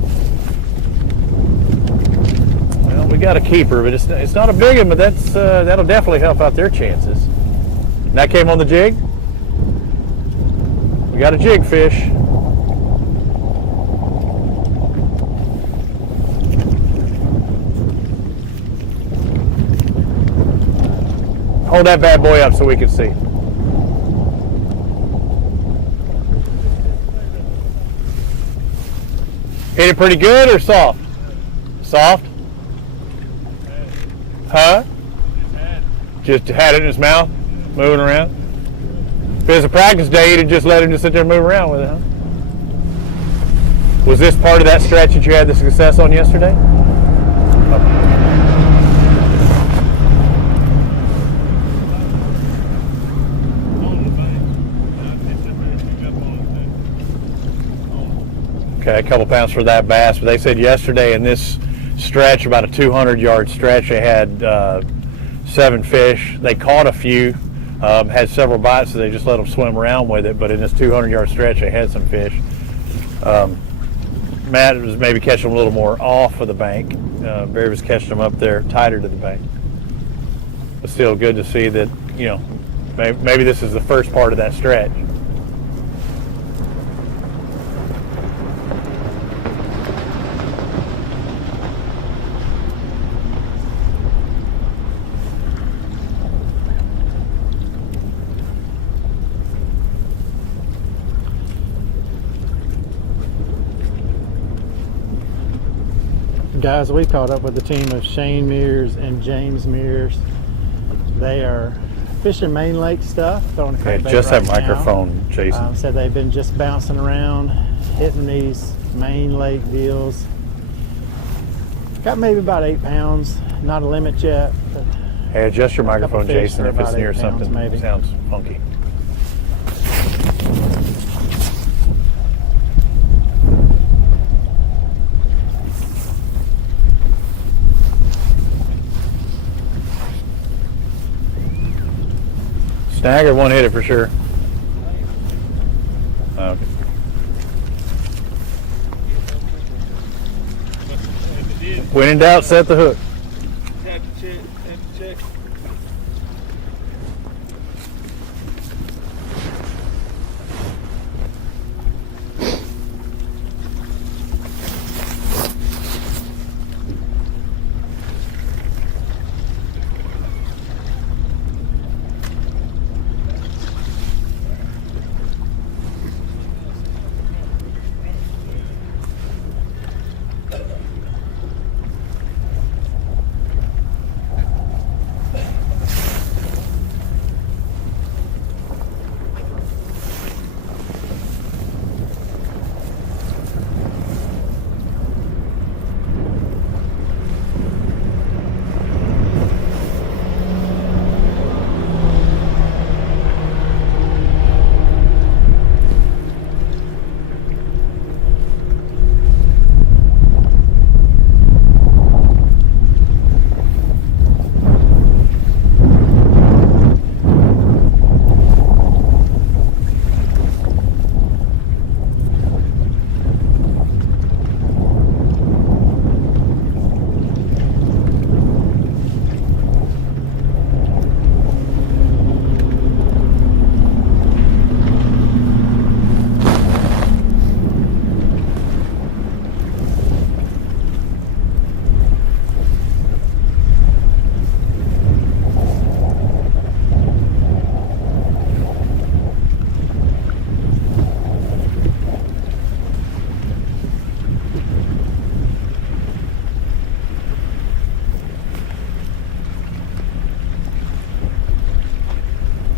Well, we got a keeper, but it's not a big one, but that'll definitely help out their chances. And that came on the jig. We got a jig fish. Hold that bad boy up so we can see. Hit it pretty good or soft? Soft? Huh? Just had it in his mouth, moving around. If it was a practice day, you'd have just let him just sit there and move around with it, huh? Was this part of that stretch that you had the success on yesterday? Okay, a couple pounds for that bass, but they said yesterday in this stretch, about a 200-yard stretch, they had 7 fish. They caught a few, had several bites, so they just let them swim around with it, but in this 200-yard stretch, they had some fish. Matt was maybe catching them a little more off of the bank. Barry was catching them up there tighter to the bank. But still good to see that, maybe this is the first part of that stretch. Guys, we caught up with the team of Shane Mears and James Mears. They are fishing Main Lake stuff, throwing a crankbait just right that microphone, now. Jason. Said they've been just bouncing around, hitting these Main Lake deals. Got maybe about 8 pounds, not a limit yet. But hey, adjust your microphone, Jason, if it's near something maybe. Sounds funky. Snag or one hit it for sure? Okay. When in doubt, set the hook. Have to check.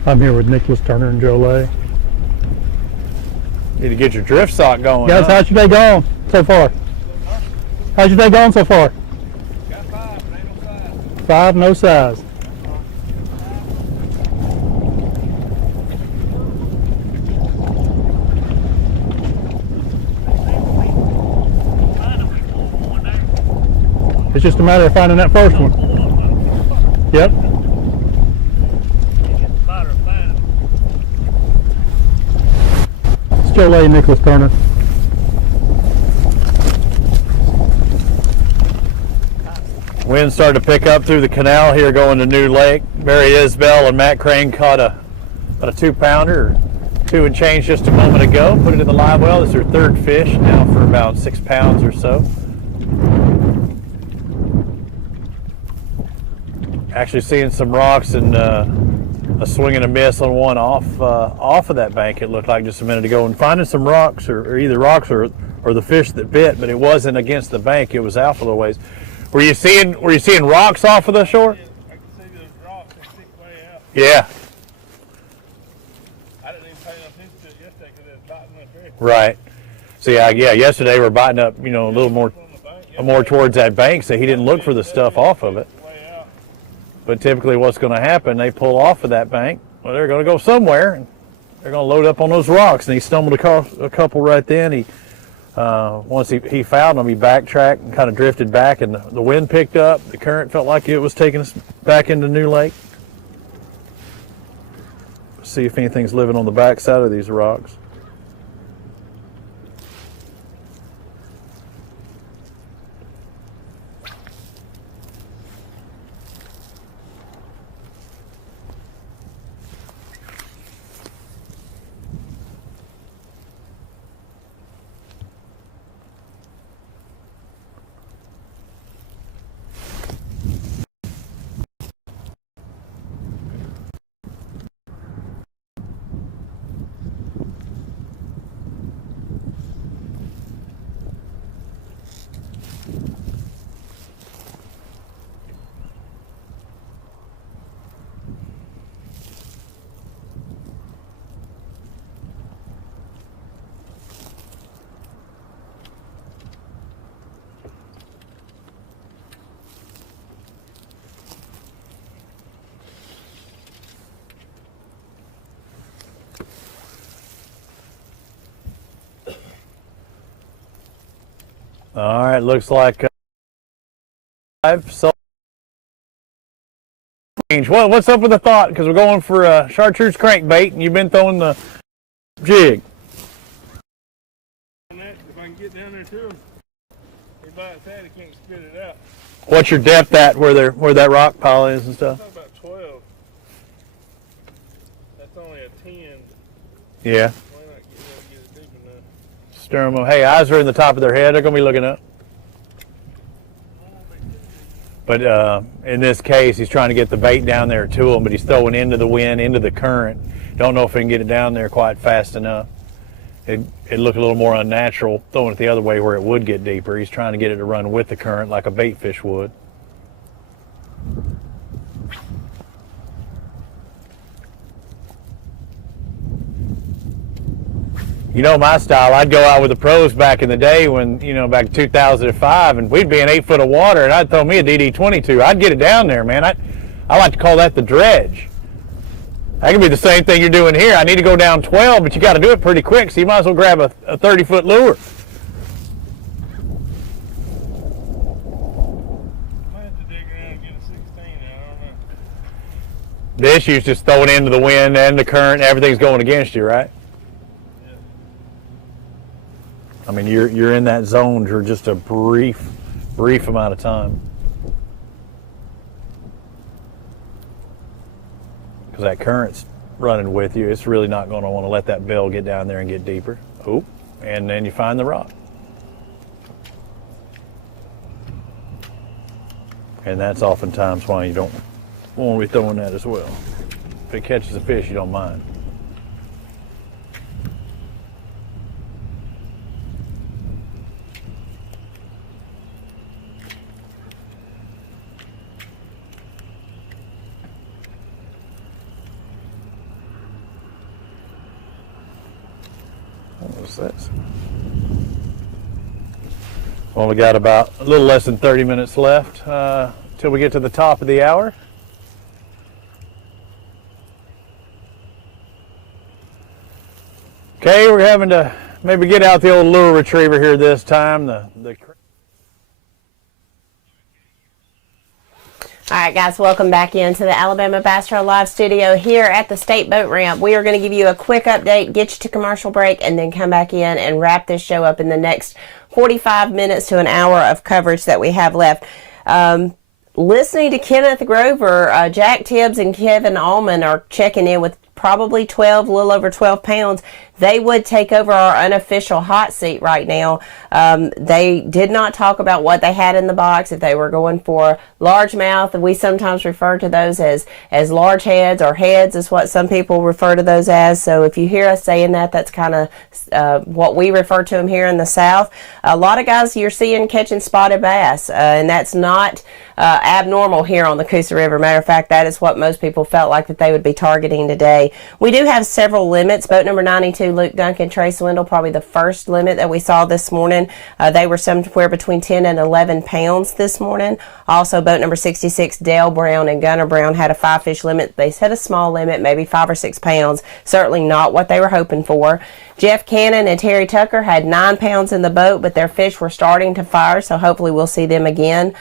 I'm here with Nicholas Turner and Joe Lay. Need to get your drift sock going. Guys, huh? how's your day going so far? How's your day going so far? Got 5, but ain't no size. 5, no size. It's just a matter of finding that first one. Yep. It's Joe Lay and Nicholas Turner. Wind started to pick up through the canal here going to New Lake. Barry Isbell and Matt Crane caught about a 2-pounder, 2 and change just a moment ago. Put it in the live well. This is their 3rd fish, now for about 6 pounds or so. Actually seeing some rocks and a swing and a miss on one off of that bank, it looked like just a minute ago, and finding some rocks or either rocks or the fish that bit, but it wasn't against the bank, it was out a little ways. Were you seeing rocks off of the shore? I can see those rocks that stick way out. Yeah. I didn't even pay enough attention to it yesterday because it was biting up there. Right. So yeah, yesterday we were biting up, a little more towards that bank, so he didn't look for the stuff off of it. But typically what's going to happen, they pull off of that bank, well, they're going to go somewhere, and they're going to load up on those rocks. And he stumbled across a couple right then. Once he found them, he backtracked and kind of drifted back, and the wind picked up. The current felt like it was taking us back into New Lake. See if anything's living on the back side of these rocks. All right, looks like so. What's up with the thought? Because we're going for a chartreuse crankbait, and you've been throwing the jig. If I can get down there to him, he bites that, he can't spit it out. What's your depth at where that rock pile is and stuff? That's about 12. That's only a 10. Yeah. Why not get it deep enough? Stir them up. Hey, eyes are in the top of their head. They're going to be looking up. But in this case, he's trying to get the bait down there to him, but he's throwing into the wind, into the current. Don't know if he can get it down there quite fast enough. It'd look a little more unnatural throwing it the other way where it would get deeper. He's trying to get it to run with the current like a bait fish would. You know my style, I'd go out with the pros back in the day when, back in 2005, and we'd be in 8 foot of water, and I'd throw me a DD22. I'd get it down there, man. I like to call that the dredge. That could be the same thing you're doing here. I need to go down 12, but you got to do it pretty quick, so you might as well grab a 30-foot lure. I might have to dig around and get a 16, I don't know. The issue is just throwing into the wind and the current, and everything's going against you, right? I mean, you're in that zone for just a brief amount of time. Because that current's running with you, it's really not going to want to let that bill get down there and get deeper. Oh, and then you find the rock. And that's oftentimes why you don't want to be throwing that as well. If it catches a fish, you don't mind. What was this? Only got about a little less than 30 minutes left till we get to the top of the hour. Okay, we're having to maybe get out the old lure retriever here this time. All right, guys, welcome back into the Alabama Bass Trail Live studio here at the State Boat Ramp. We are going to give you a quick update, get you to commercial break, and then come back in and wrap this show up in the next 45 minutes to an hour of coverage that we have left. Listening to Kenneth Grover, Jack Tibbs and Kevin Allman are checking in with probably 12, a little over 12 pounds. They would take over our unofficial hot seat right now. They did not talk about what they had in the box, if they were going for largemouth. We sometimes refer to those as large heads, or heads is what some people refer to those as. So if you hear us saying that, that's kind of what we refer to them here in the South. A lot of guys you're seeing catching spotted bass, and that's not abnormal here on the Coosa River. Matter of fact, that is what most people felt like that they would be targeting today. We do have several limits. Boat number 92, Luke Duncan, Trey Swindle, probably the first limit that we saw this morning. They were somewhere between 10 and 11 pounds this morning. Also, boat number 66, Dale Brown and Gunner Brown, had a 5-fish limit. They set a small limit, maybe 5 or 6 pounds. Certainly not what they were hoping for. Jeff Cannon and Terry Tucker had 9 pounds in the boat, but their fish were starting to fire, so hopefully we'll see them again.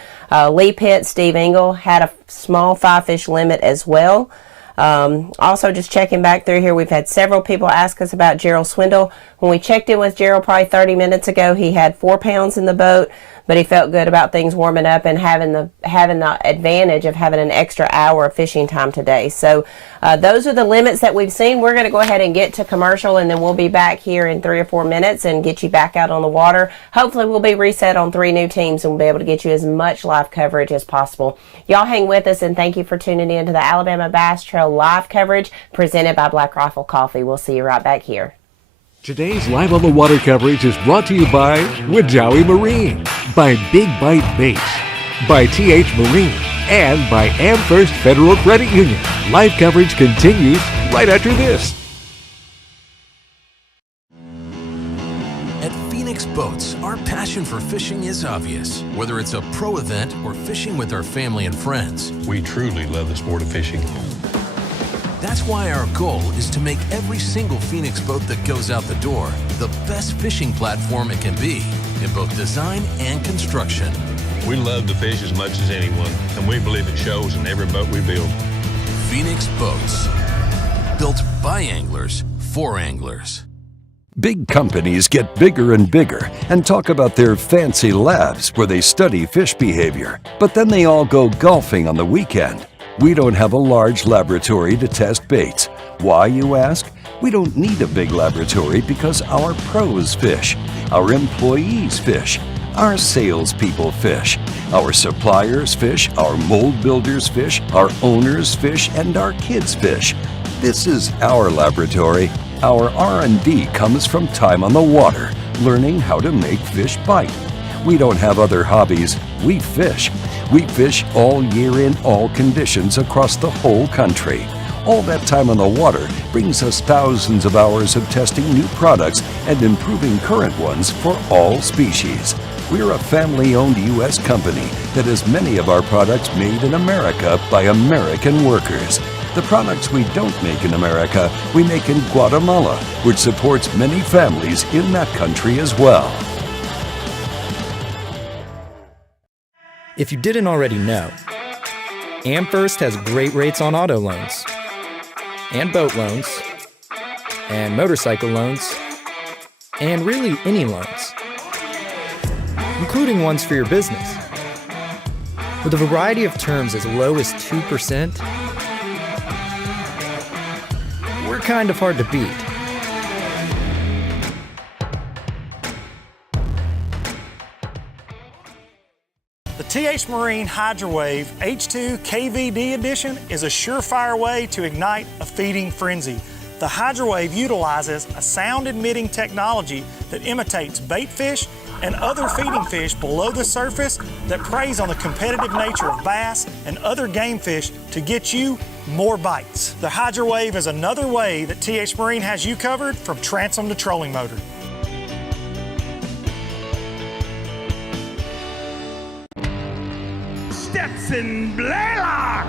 Lee Pitt, Steve Engel had a small 5-fish limit as well. Also, just checking back through here, we've had several people ask us about Gerald Swindle. When we checked in with Gerald probably 30 minutes ago, he had 4 pounds in the boat, but he felt good about things warming up and having the advantage of having an extra hour of fishing time today. So those are the limits that we've seen. We're going to go ahead and get to commercial, and then we'll be back here in 3 or 4 minutes and get you back out on the water. Hopefully we'll be reset on 3 new teams, and we'll be able to get you as much live coverage as possible. Y'all hang with us, and thank you for tuning in to the Alabama Bass Trail live coverage presented by Black Rifle Coffee. We'll see you right back here. Today's Live on the Water coverage is brought to you by Wajawi Marine, by Big Bite Baits, by TH Marine, and by AmFirst Federal Credit Union. Live coverage continues right after this. At Phoenix Boats, our passion for fishing is obvious. Whether it's a pro event or fishing with our family and friends, We truly love the sport of fishing. that's why our goal is to make every single Phoenix boat that goes out the door the best fishing platform it can be in both design and construction. We love to fish as much as anyone, and we believe it shows in every boat we build. Phoenix Boats, built by anglers for anglers. Big companies get bigger and bigger and talk about their fancy labs where they study fish behavior, but then they all go golfing on the weekend. We don't have a large laboratory to test baits. Why, you ask? We don't need a big laboratory because our pros fish, our employees fish, our salespeople fish, our suppliers fish, our mold builders fish, our owners fish, and our kids fish. This is our laboratory. Our R&D comes from time on the water, learning how to make fish bite. We don't have other hobbies. We fish. We fish all year in all conditions across the whole country. All that time on the water brings us thousands of hours of testing new products and improving current ones for all species. We're a family-owned U.S. company that has many of our products made in America by American workers. The products we don't make in America, we make in Guatemala, which supports many families in that country as well. If you didn't already know, AmFirst has great rates on auto loans, and boat loans, and motorcycle loans, and really any loans, including ones for your business. With a variety of terms as low as 2%, we're kind of hard to beat. The TH Marine HydroWave H2 KVD Edition is a surefire way to ignite a feeding frenzy. The HydroWave utilizes a sound-emitting technology that imitates bait fish and other feeding fish below the surface that preys on the competitive nature of bass and other game fish to get you more bites. The HydroWave is another way that TH Marine has you covered from transom to trolling motor. Jackson Blaylock,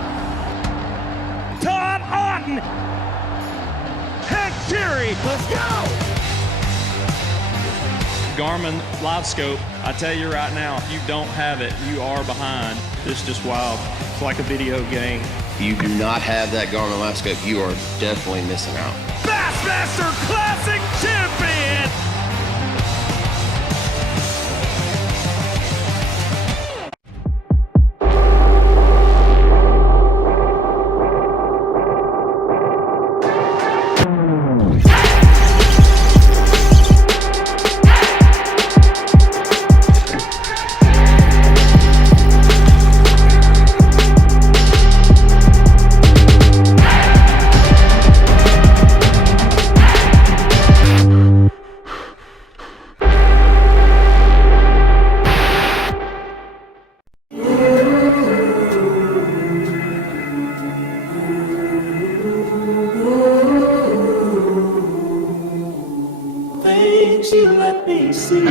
Todd Auten, Hank Terry. Let's go! Garmin LiveScope, I tell you right now, if you don't have it, you are behind. It's just wild. It's like a video game. If you do not have that Garmin LiveScope, you are definitely missing out. Bassmaster Classic Champion! Things you let me see.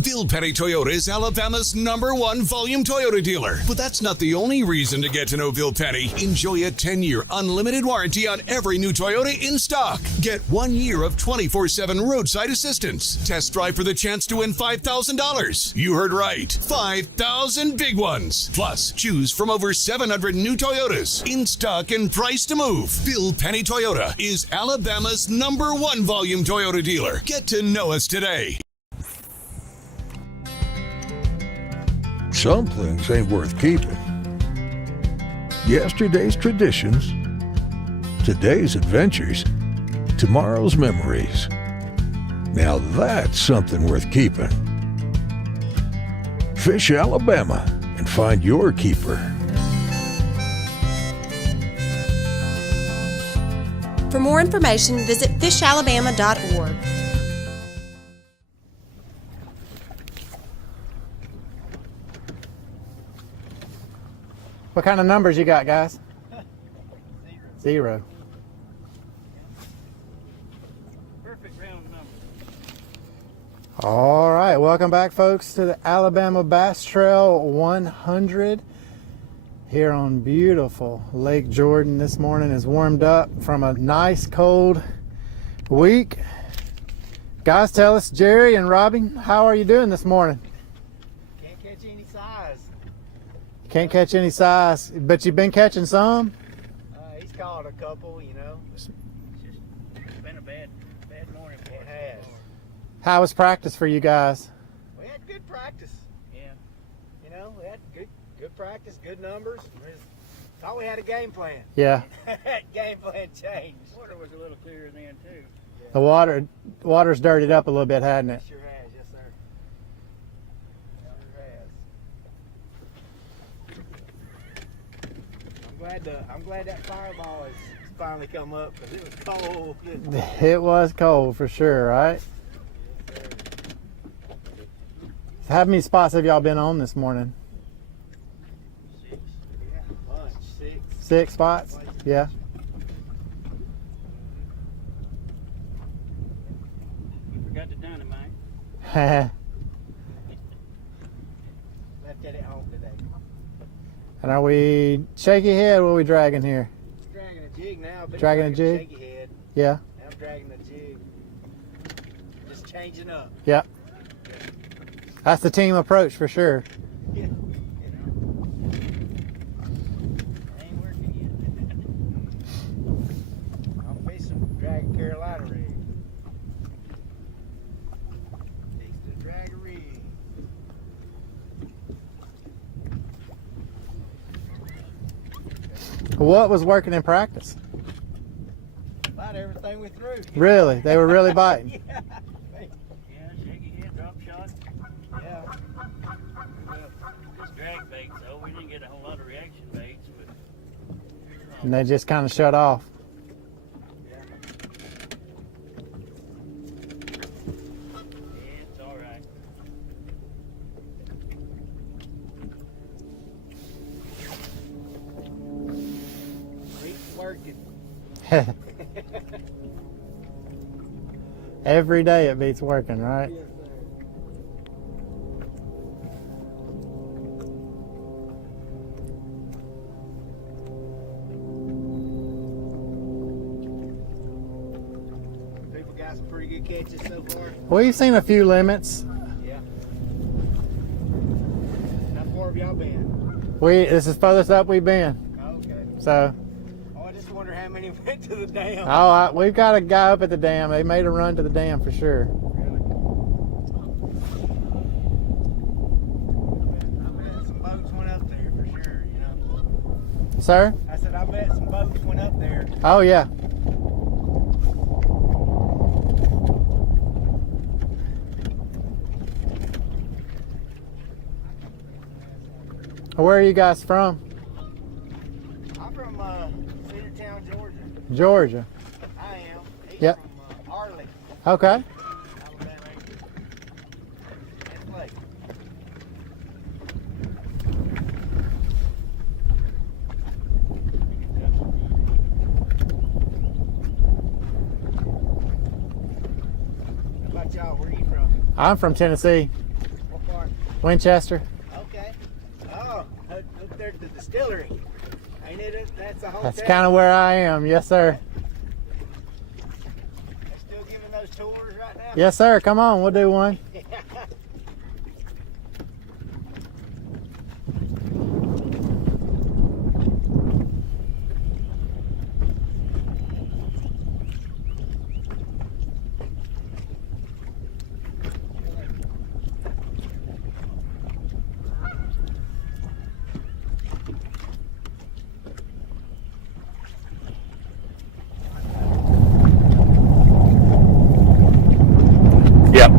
Bill Petty Toyota is Alabama's #1 volume Toyota dealer. But that's not the only reason to get to know Bill Petty. Enjoy a 10-year unlimited warranty on every new Toyota in stock. Get 1 year of 24/7 roadside assistance. Test drive for the chance to win $5,000. You heard right. 5,000 big ones. Plus, choose from over 700 new Toyotas in stock and price to move. Bill Petty Toyota is Alabama's #1 volume Toyota dealer. Get to know us today. Some things ain't worth keeping. Yesterday's traditions, today's adventures, tomorrow's memories. Now that's something worth keeping. Fish Alabama and find your keeper. For more information, visit fishalabama.org. What kind of numbers you got, guys? Zero. Perfect round number. All right, welcome back, folks, to the Alabama Bass Trail 100 here on beautiful Lake Jordan. This morning is warmed up from a nice cold week. Guys, tell us, Jerry and Robbie, how are you doing this morning? Can't catch any size. Can't catch any size, but you've been catching some? He's caught a couple, you know. It's been a bad morning for us. It has. How was practice for you guys? We had good practice. Yeah. You know, we had good practice, good numbers. Thought we had a game plan. Yeah. Game plan changed. Water was a little clearer then too. The water's dirtied up a little bit, hadn't it? Sure has, yes sir. Sure has. I'm glad that fireball has finally come up because it was cold. It was cold for sure, right? How many spots have y'all been on this morning? 6. Yeah, bunch. 6. 6 spots? Yeah. We forgot the dynamite. Left it at home today. And are we shaky head? What are we dragging here? Dragging a jig now. Dragging a jig? Shaky head. Yeah. Now I'm dragging the jig. Just changing up. Yeah. That's the team approach for sure. Yeah. You know. Ain't working yet. I'm facing drag Carolina rig. Needs to drag a rig. What was working in practice? About everything we threw. Really? They were really biting? Yeah. Yeah, shaky head, drop shot. Yeah. Just drag baits though. We didn't get a whole lot of reaction baits, but And they just kind of shut off. yeah, it's all right. Every day it beats working, right? People got some pretty good catches so far. We've seen a few limits. Yeah. How far have y'all been? This is furthest up we've been. Okay. So. Oh, I just wonder how many went to the dam. Oh, we've got a guy up at the dam. They made a run to the dam for sure. Sir? I said, I bet some boats went up there. Oh, yeah. Where are you guys from? I'm from Cedartown, Georgia. Georgia. I am. He's Yep. from Arley. Okay. How about y'all? Where are you from? I'm from Tennessee. What part? Winchester. Okay. Oh, up there at the distillery. Ain't it? That's a whole That's town. kind of where I am. Yes, sir. They still giving those tours right now? Yes, sir. Come on. We'll do one. Yep.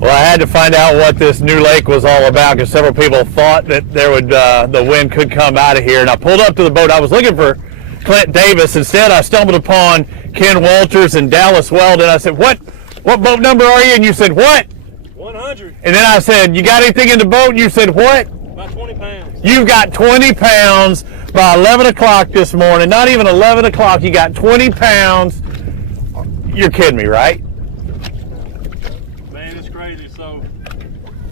Well, I had to find out what this new lake was all about because several people thought that there would the wind could come out of here. And I pulled up to the boat. I was looking for Clint Davis. Instead, I stumbled upon Ken Walters and Dallas Weldon. I said, "What boat number are you?" And you said, "What?" 100. And then I said, "You got anything in the boat?" And you said, "What?" About 20 pounds. You've got 20 pounds by 11 o'clock this morning. Not even 11 o'clock. You got 20 pounds. You're kidding me, right? Man, it's crazy. So,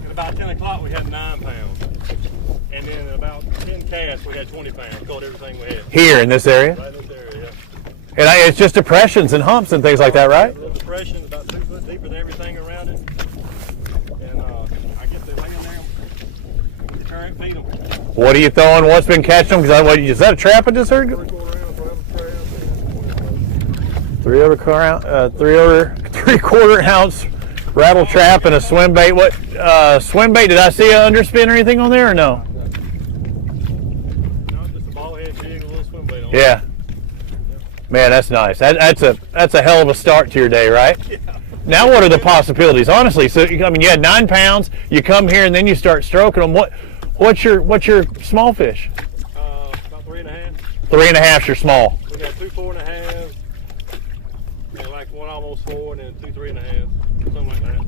at about 10 o'clock, we had 9 pounds. And then at about 10 casts, we had 20 pounds. Caught everything we had. Here in this area? Right in this area, yeah. And it's just depressions and humps and things like that, right? A little depression, about 2 foot deeper than everything around it. And I guess they lay in there. The current feed them. What are you throwing? What's been catching them? Is that a trap I just heard? 3/4 ounce rattle trap and a swim bait. What swim bait? Did I see an underspin or anything on there or no? No, just a ball head jig, a little swim bait on it. Yeah. Man, that's nice. That's a hell of a start to your day, right? Yeah. Now, what are the possibilities? Honestly, so I mean, you had 9 pounds. You come here and then you start stroking them. What's your small fish? About 3.5. 3.5's your small. We got 2 4.5, and like 1 almost 4, and then 2 3.5, something like that.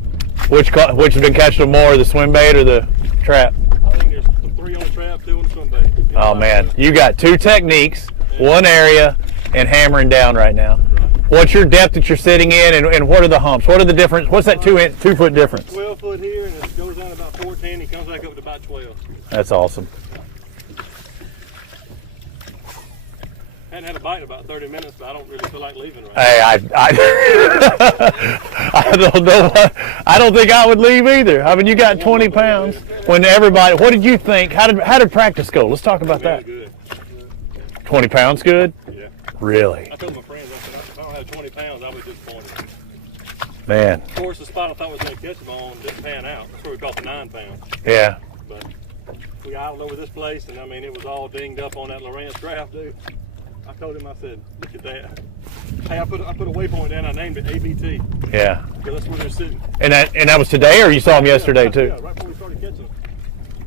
Which has been catching them more, the swim bait or the trap? I think there's 3 on the trap, 2 on the swim bait. Oh man, you got 2 techniques, 1 area, and hammering down right now. What's your depth that you're sitting in, and what are the humps? What are the difference? What's that 2 foot difference? 12 foot here, and it goes down to about 14, and comes back up to about 12. That's awesome. Hadn't had a bite in about 30 minutes, but I don't really feel like leaving right Hey, I don't know. I don't think I would leave either. I mean, you got 20 pounds. When everybody, what did you think? How did practice go? Let's talk about that. Good. 20 pounds good? Yeah. Really? I told my friends, I said, if I don't have 20 pounds, I was disappointed. Man. Of course, the spot I thought was going to catch them on didn't pan out. That's where we caught the 9 pounds. Yeah. But we idled over this place, and I mean, it was all dinged up on that Lowrance draft, dude. I told him, I said, look at that. Hey, I put a waypoint down. I named it ABT. Yeah. Because that's where they're sitting. And that was today, or you saw them yesterday too? Yeah, right before we started catching them.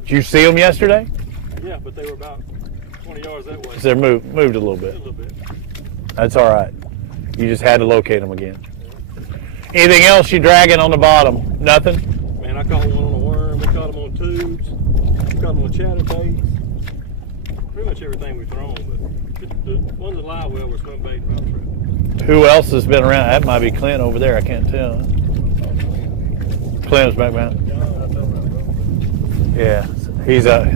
Did you see them yesterday? Yeah, but they were about 20 yards that way. So they're moved a little bit. A little bit. That's all right. You just had to locate them again. Anything else you dragging on the bottom? Nothing? Man, I caught one on a worm. We caught them on tubes. We caught them on chatterbaits. Pretty much everything we've thrown, but the ones that live well were swim bait and rock trap. Who else has been around? That might be Clint over there. I can't tell. Clint's back behind. Yeah,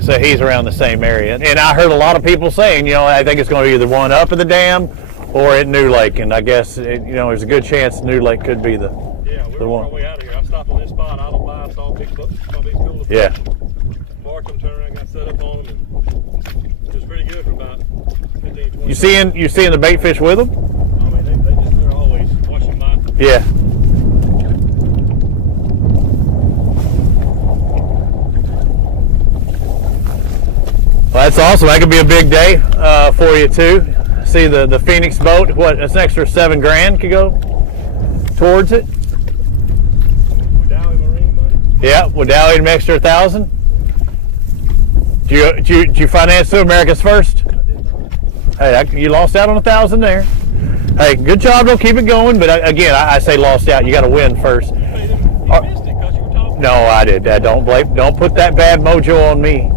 so he's around the same area. And I heard a lot of people saying, you know, I think it's going to be either one up at the dam or at New Lake. And I guess, you know, there's a good chance New Lake could be the one. On our way out of here. I stopped on this spot, idle by, saw a big school of Yeah. marked them, turned around, got set up on them, and it was pretty good for about 15, 20 You seeing the bait fish with them? I mean, they're always watching by. Yeah. Well, that's awesome. That could be a big day for you too. See the Phoenix boat. What? That's an extra $7,000 could go towards it. Yeah, Wadali an extra 1,000. Did you finance through America's First? Hey, you lost out on 1,000 there. Hey, good job. Don't keep it going. But again, I say lost out. You got to win first. No, I did. Don't put that bad mojo on me.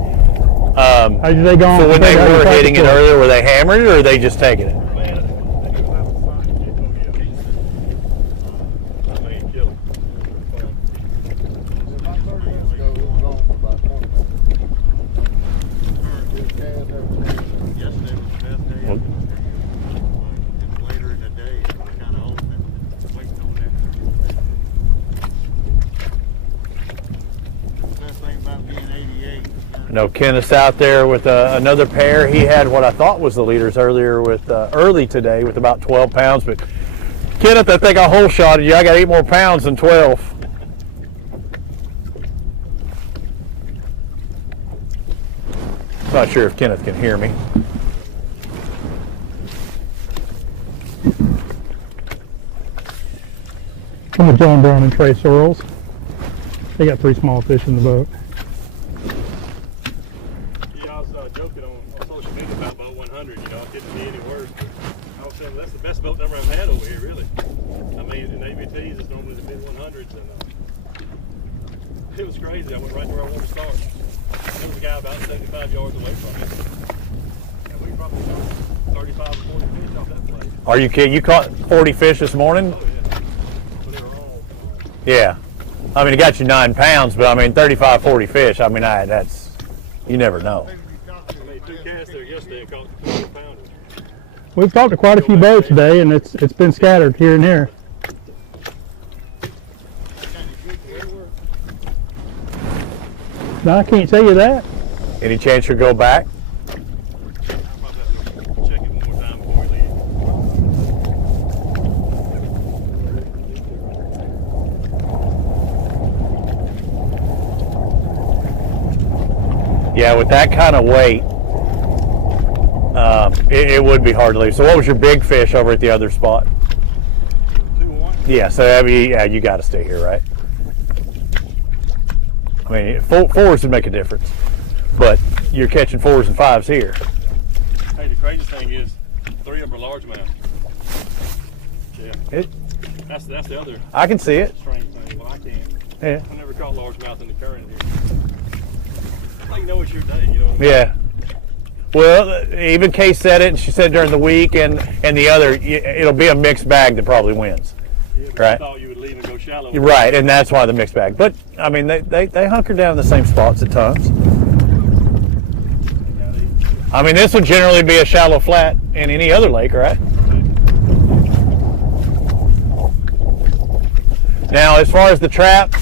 How's they going? So when they were hitting it earlier, were they hammered it or are they just taking it? No, Kenneth's out there with another pair. He had what I thought was the leaders earlier with early today with about 12 pounds. But Kenneth, I think I whole shotted you. I got 8 more pounds than 12. Not sure if Kenneth can hear me. I'm with John Brown and Trey Searles. They got 3 small fish in the boat. Joking on social media about boat 100, you know, it couldn't be any worse. I was saying that's the best boat number I've had over here, really. I mean, in ABTs, it's normally the mid-100s, and it was crazy. I went right to where I wanted to start. There was a guy about 75 yards away from me. And we probably caught 35 or 40 fish off that place. Are you kidding? You caught 40 fish this morning? Oh, yeah. But they were all Yeah. I mean, it got you 9 pounds, but I mean, 35, 40 fish. I mean, that's, you never know. We've talked to quite a few boats today, and it's been scattered here and here. No, I can't tell you that. Any chance you'll go back? Yeah, with that kind of weight, it would be hard to leave. So what was your big fish over at the other spot? 2-1. Yeah, so I mean, yeah, you got to stay here, right? I mean, fours would make a difference, but you're catching 4s and 5s here. Hey, the craziest thing is 3 of them are largemouth. Yeah. That's the other. I can see it. Strange thing. Well, I can't. Yeah. I never caught largemouth in the current here. I know it's your day, you know what I mean? Yeah. Well, even Kay said it, and she said during the week, and the other, it'll be a mixed bag that probably wins. Yeah, but right? I thought you would leave and go shallow. You're right, and that's why the mixed bag. But I mean, they hunker down in the same spots at times. I mean, this would generally be a shallow flat in any other lake, right? Now, as far as the trap,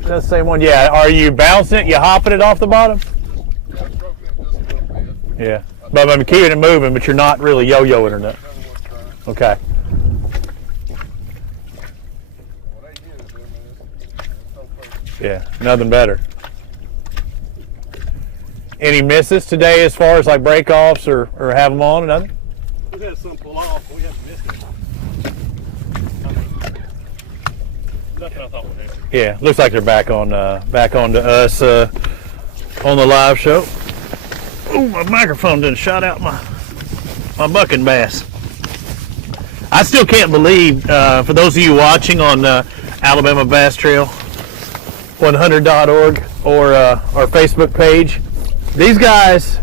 that's the same one. Yeah, are you bouncing it? You hopping it off the bottom? Yeah, but I'm keeping it moving, but you're not really yo-yoing or nothing. Okay. Yeah, nothing better. Any misses today as far as like break-offs or have them on or nothing? We've had some pull off, but we haven't missed it. I mean, nothing I thought would happen. Yeah, looks like they're back on to us on the live show. Oh, my microphone didn't shot out my bucking bass. I still can't believe, for those of you watching on Alabama Bass Trail 100.org or our Facebook page. These guys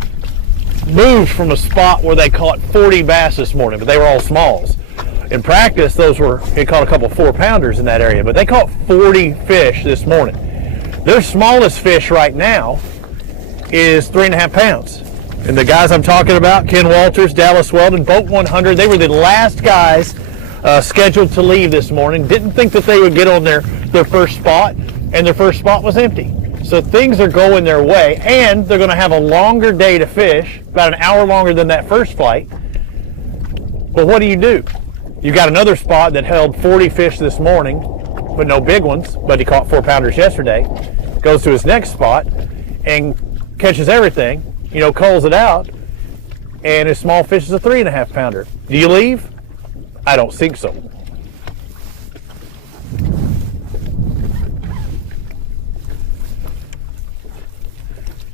moved from a spot where they caught 40 bass this morning, but they were all smalls. In practice, they caught a couple 4-pounders in that area, but they caught 40 fish this morning. Their smallest fish right now is 3.5 pounds. And the guys I'm talking about, Ken Walters, Dallas Weldon, Boat 100, they were the last guys scheduled to leave this morning. Didn't think that they would get on their first spot, and their first spot was empty. So things are going their way, and they're going to have a longer day to fish, about an hour longer than that first flight. But what do? You got another spot that held 40 fish this morning, but no big ones, but he caught 4-pounders yesterday. Goes to his next spot and catches everything, culls it out, and his small fish is a 3.5 pounder. Do you leave? I don't think so.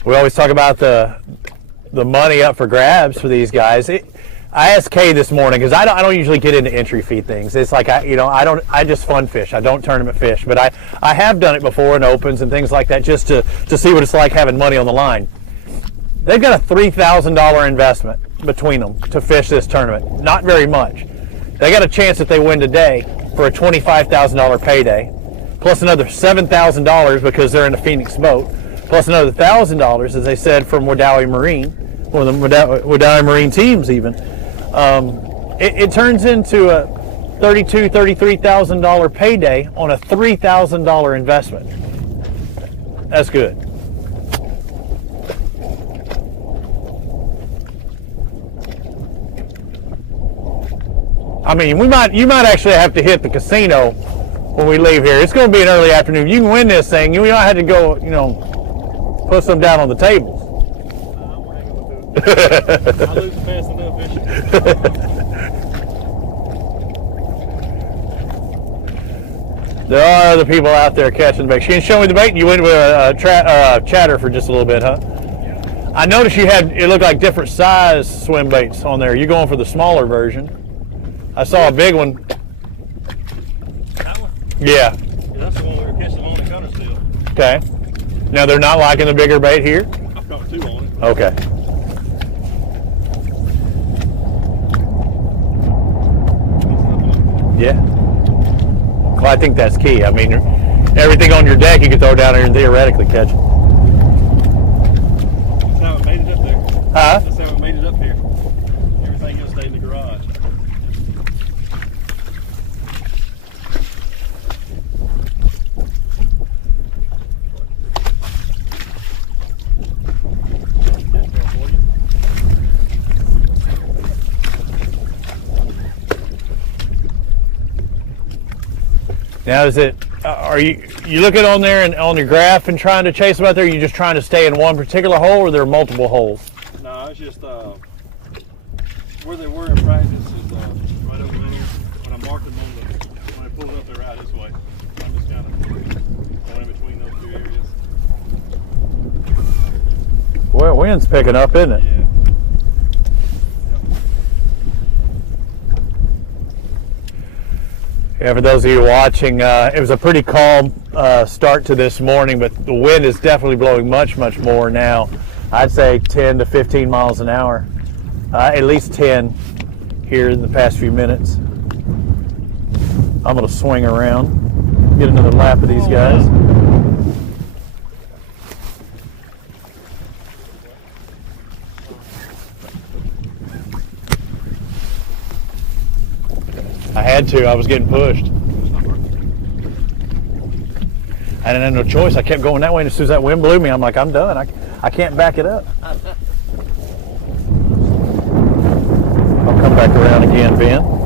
We always talk about the money up for grabs for these guys. I asked Kay this morning because I don't usually get into entry fee things. It's like I just fun fish. I don't tournament fish, but I have done it before in opens and things like that just to see what it's like having money on the line. They've got a $3,000 investment between them to fish this tournament. Not very much. They got a chance if they win today for a $25,000 payday, plus another $7,000 because they're in a Phoenix boat, plus another $1,000, as they said, from Wedowee Marine, one of the Wedowee Marine teams even. It turns into a $32,000, $33,000 payday on a $3,000 investment. That's good. I mean, you might actually have to hit the casino when we leave here. It's going to be an early afternoon. You can win this thing. You might have to go, put some down on the tables. I lose fast enough fishing. There are other people out there catching the bait. She didn't show me the bait. You went with a chatter for just a little bit, huh? Yeah. I noticed it looked like different size swim baits on there. You're going for the smaller version. I saw a big one. That one? Yeah. That's the one we were catching on the cutter still. Okay. Now they're not liking the bigger bait here? I've got 2 on it. Okay. Yeah. Well, I think that's key. I mean, everything on your deck you can throw down there and theoretically catch it. That's how it made it up there. Huh? That's how it made it up here. Everything else stayed in the garage. Now, are you looking on there and on your graph and trying to chase them out there? Or are you just trying to stay in one particular hole, or there are multiple holes? No, it's just where they were in practice is right over there. When I marked them when I pulled up, they're out this way. I'm just kind of going in between those 2 areas. Well, wind's picking up, isn't it? Yeah. Yeah, for those of you watching, it was a pretty calm start to this morning, but the wind is definitely blowing much, much more now. I'd say 10 to 15 miles an hour, at least 10 here in the past few minutes. I'm going to swing around, get another lap of these guys. I had to. I was getting pushed. I didn't have no choice. I kept going that way, and as soon as that wind blew me, I'm like, I'm done. I can't back it up. I'll come back around again, Ben.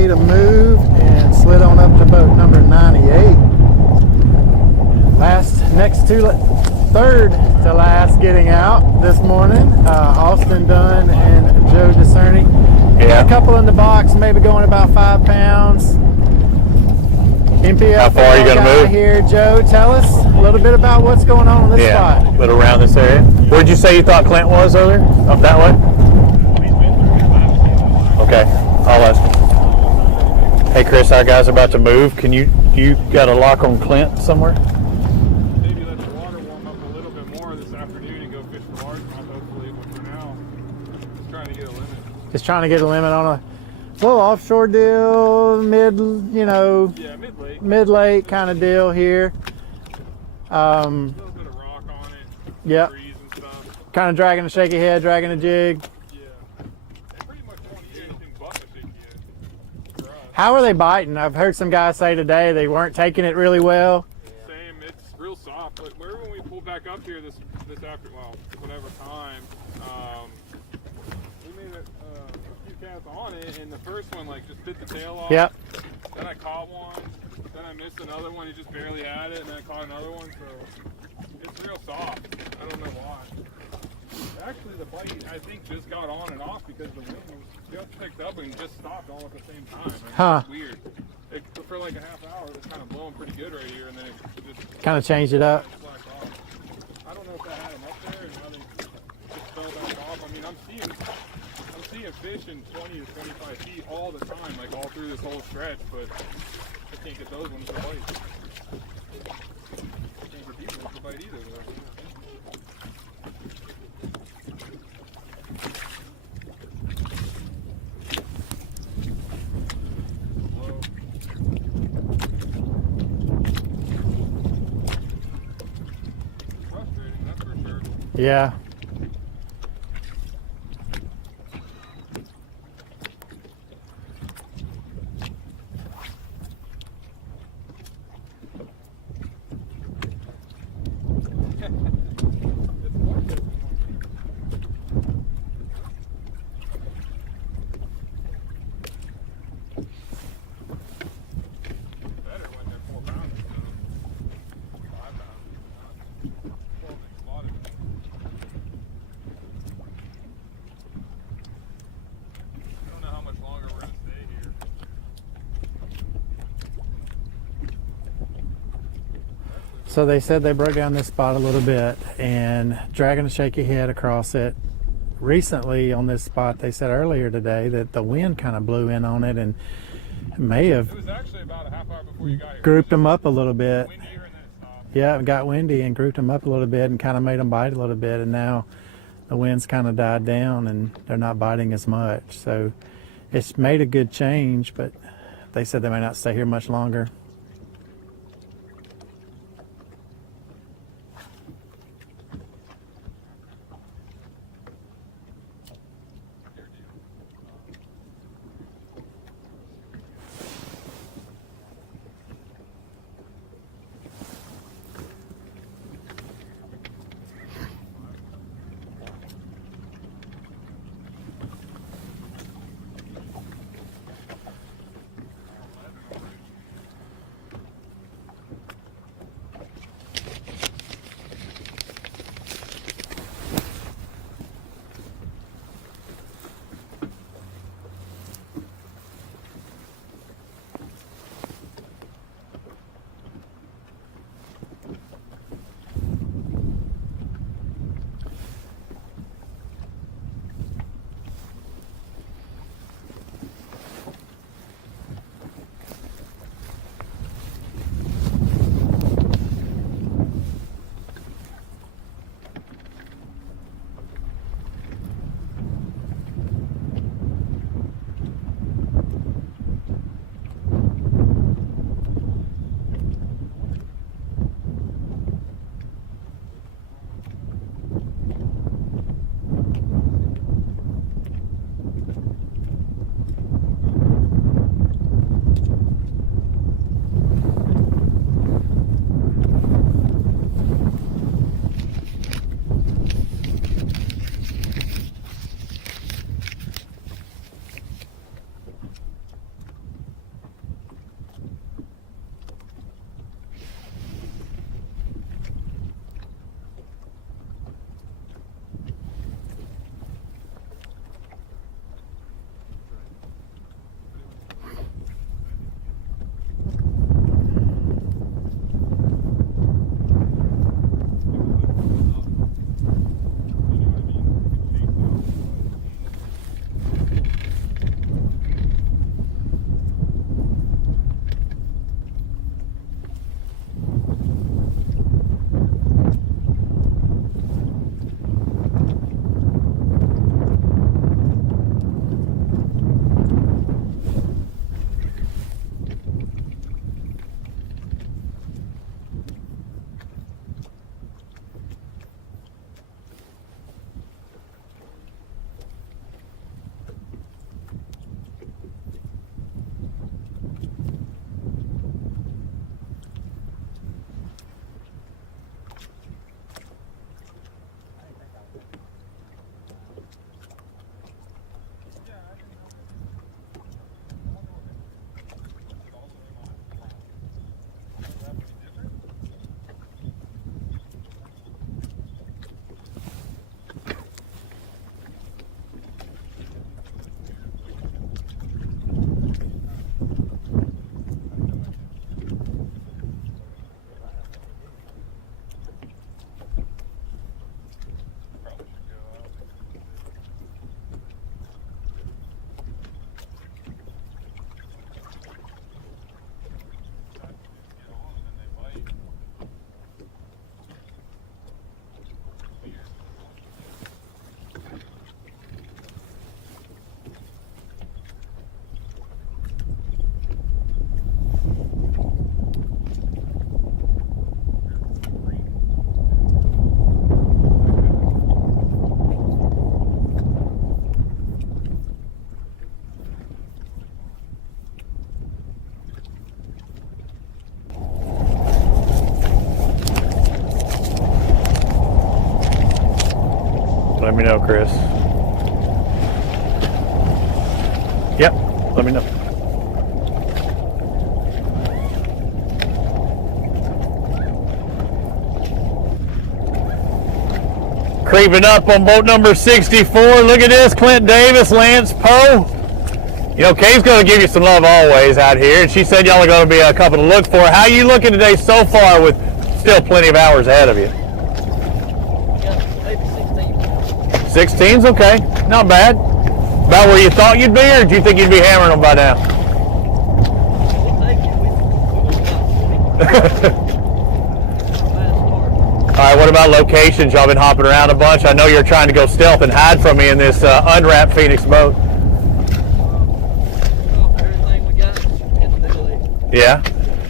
made a move and slid on up to boat number 98. Third to last getting out this morning, Austin Dunn and Joe Discerni. Yeah. A couple in the box, maybe going about 5 pounds. MPF How far are you gonna guy move? here, Joe, tell us a little bit about what's going on this spot. But around this area. Where'd you say you thought Clint was earlier? Up that way? Okay, I'll ask him. Hey Chris, our guys are about to move. Can you got a lock on Clint somewhere? Maybe let the water warm up a little bit more this afternoon and go fish for largemouth hopefully, but for now, just trying to get a limit. Just trying to get a limit on a little offshore deal, mid-lake kind of deal here. A little bit of rock on it, Yep. breeze and stuff. Kind of dragging a shaky head, dragging a jig. Yeah. They pretty much won't eat anything but the shaky head. For us. How are they biting? I've heard some guys say today they weren't taking it really well. Same, it's real soft. But where when we pulled back up here this after, well, whatever time, we made a few casts on it, and the first one like just bit the tail off. Yep. Then I caught one. Then I missed another one. He just barely had it, and then I caught another one. So it's real soft. I don't know why. Actually, the bite I think just got on and off because the wind just picked up and just stopped all at the same time. I mean, Huh. It's weird. For like a half hour, it's kind of blowing pretty good right here, and then it just Kind of changed it up. slacked off. I don't know if that had him up there and how they just fell back off. I mean, I'm seeing fish in 20 to 25 feet all the time, like all through this whole stretch, but I can't get those ones to bite. Can't get these ones to bite either, though. Frustrating, that's for sure. Yeah. Better when they're 4 pounds, you know. 5 pounds. 4 makes a lot of sense. I don't know how much longer we're gonna stay here. So they said they broke down this spot a little bit and dragging a shaky head across it. Recently on this spot, they said earlier today that the wind kind of blew in on it and may have It was actually about a half hour before you got here. grouped them up a little bit. Windier and then it stopped. Yeah, it got windy and grouped them up a little bit and kind of made them bite a little bit. And now the wind's kind of died down and they're not biting as much. So it's made a good change, but they said they may not stay here much longer. Let me know, Chris. Yep, let me know. Creeping up on boat number 64. Look at this, Clint Davis, Lance Poe. You know, Kay's going to give you some love always out here, and she said y'all are going to be a couple to look for. How you looking today so far with still plenty of hours ahead of you? Maybe 16's okay, not bad. About where you thought you'd be, or do you think you'd be hammering them by now? All right, what about locations? Y'all been hopping around a bunch. I know you're trying to go stealth and hide from me in this unwrapped Phoenix boat. everything we got in the lake. Yeah,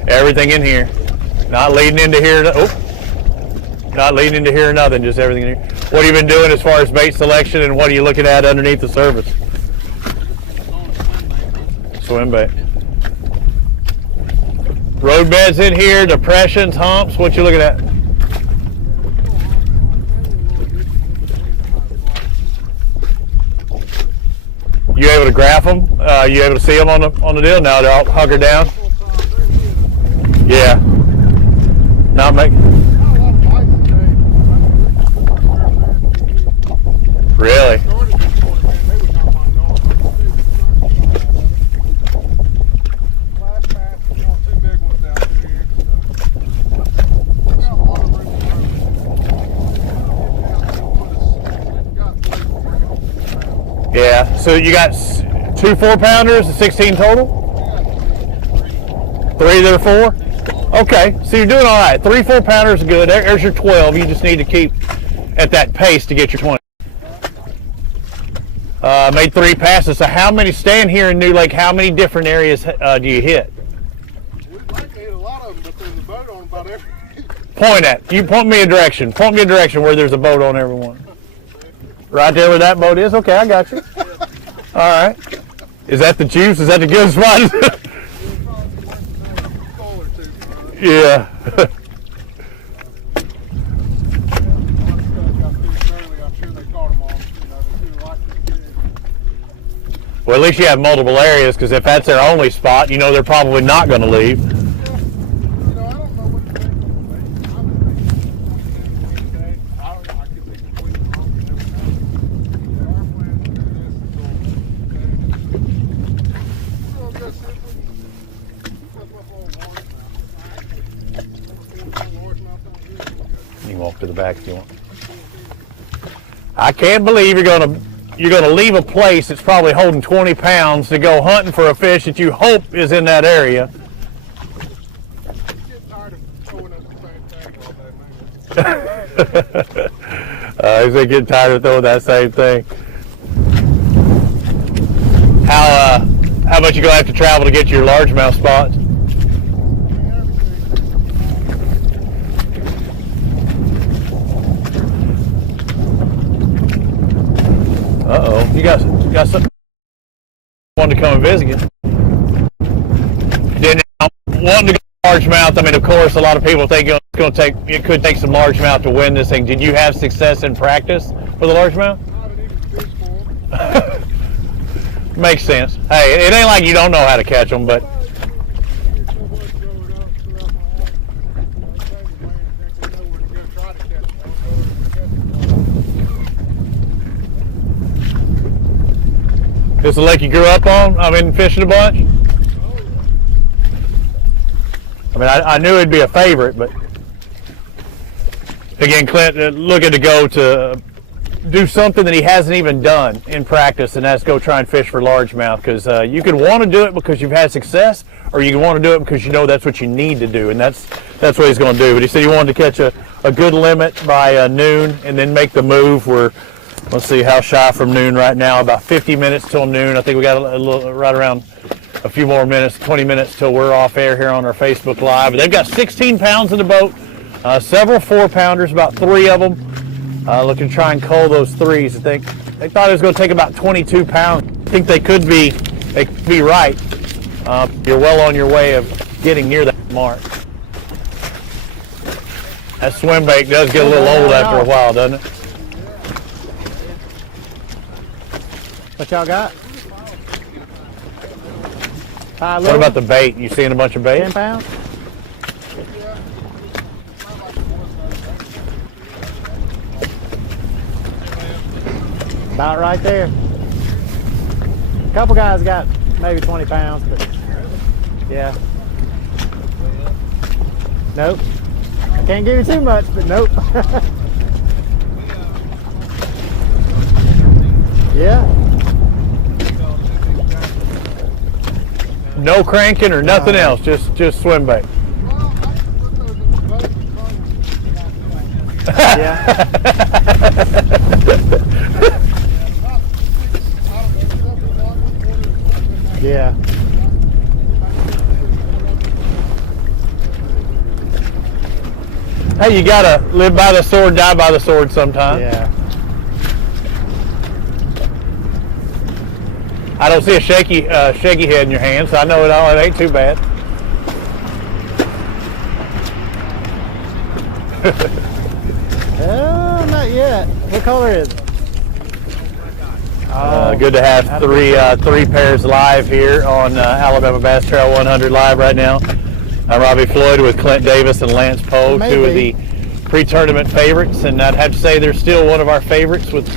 everything in here. Not leading into here. Not leading into here or nothing, just everything in here. What have you been doing as far as bait selection, and what are you looking at underneath the surface? Swim bait. Road beds in here, depressions, humps. What you looking at? You able to graph them? You able to see them on the deal? No, they're all hunkered down. Yeah. Not make. Really? Yeah, so you got 2 4-pounders, 16 total? 3 that are 4? Okay, so you're doing all right. 3 4-pounders are good. There's your 12. You just need to keep at that pace to get your 20. Made 3 passes. So how many, stand here in New Lake, how many different areas do you hit? We'd like to hit a lot of them, but there's a boat on about every... Point at. You point me a direction. Point me a direction where there's a boat on every one. Right there where that boat is? Okay, I got you. All right. Is that the juice? Is that the good spot? Yeah. Well, at least you have multiple areas, because if that's their only spot, you know they're probably not going to leave. You can walk to the back if you want. I can't believe you're gonna leave a place that's probably holding 20 pounds to go hunting for a fish that you hope is in that area. They get tired of throwing that same thing. How much you gonna have to travel to get to your largemouth spots? Uh-oh, you got some wanted to come and visit you. Didn't want to go largemouth. I mean, of course, a lot of people think it could take some largemouth to win this thing. Did you have success in practice for the largemouth? Makes sense. Hey, it ain't like you don't know how to catch them, but this is the lake you grew up on? I mean, fishing a bunch? I mean, I knew it'd be a favorite, but again, Clint, looking to go to do something that he hasn't even done in practice, and that's go try and fish for largemouth, because you could want to do it because you've had success, or you can want to do it because you know that's what you need to do, and that's what he's going to do. But he said he wanted to catch a good limit by noon and then make the move. We're, let's see how shy from noon right now, about 50 minutes till noon. I think we got a little right around a few more minutes, 20 minutes till we're off air here on our Facebook Live. But they've got 16 pounds in the boat, several 4-pounders, about 3 of them. Looking to try and cull those 3s. I think they thought it was going to take about 22 pounds. I think they could be right. You're well on your way of getting near that mark. That swim bait does get a little old after a while, doesn't it? What y'all got? What about the bait? You seeing a bunch of bait? 10 pounds? About right there. A couple guys got maybe 20 pounds, but yeah. Nope. I can't give you too much, but nope. Yeah. No cranking or nothing else, just swim bait. Yeah. Yeah. Hey, you gotta live by the sword, die by the sword sometime. Yeah. I don't see a shaky head in your hand, so I know it ain't too bad. Not yet. What color is it? Good to have three pairs live here on Alabama Bass Trail 100 live right now. I'm Robbie Floyd with Clint Davis and Lance Poe, two of the pre-tournament favorites, and I'd have to say they're still one of our favorites with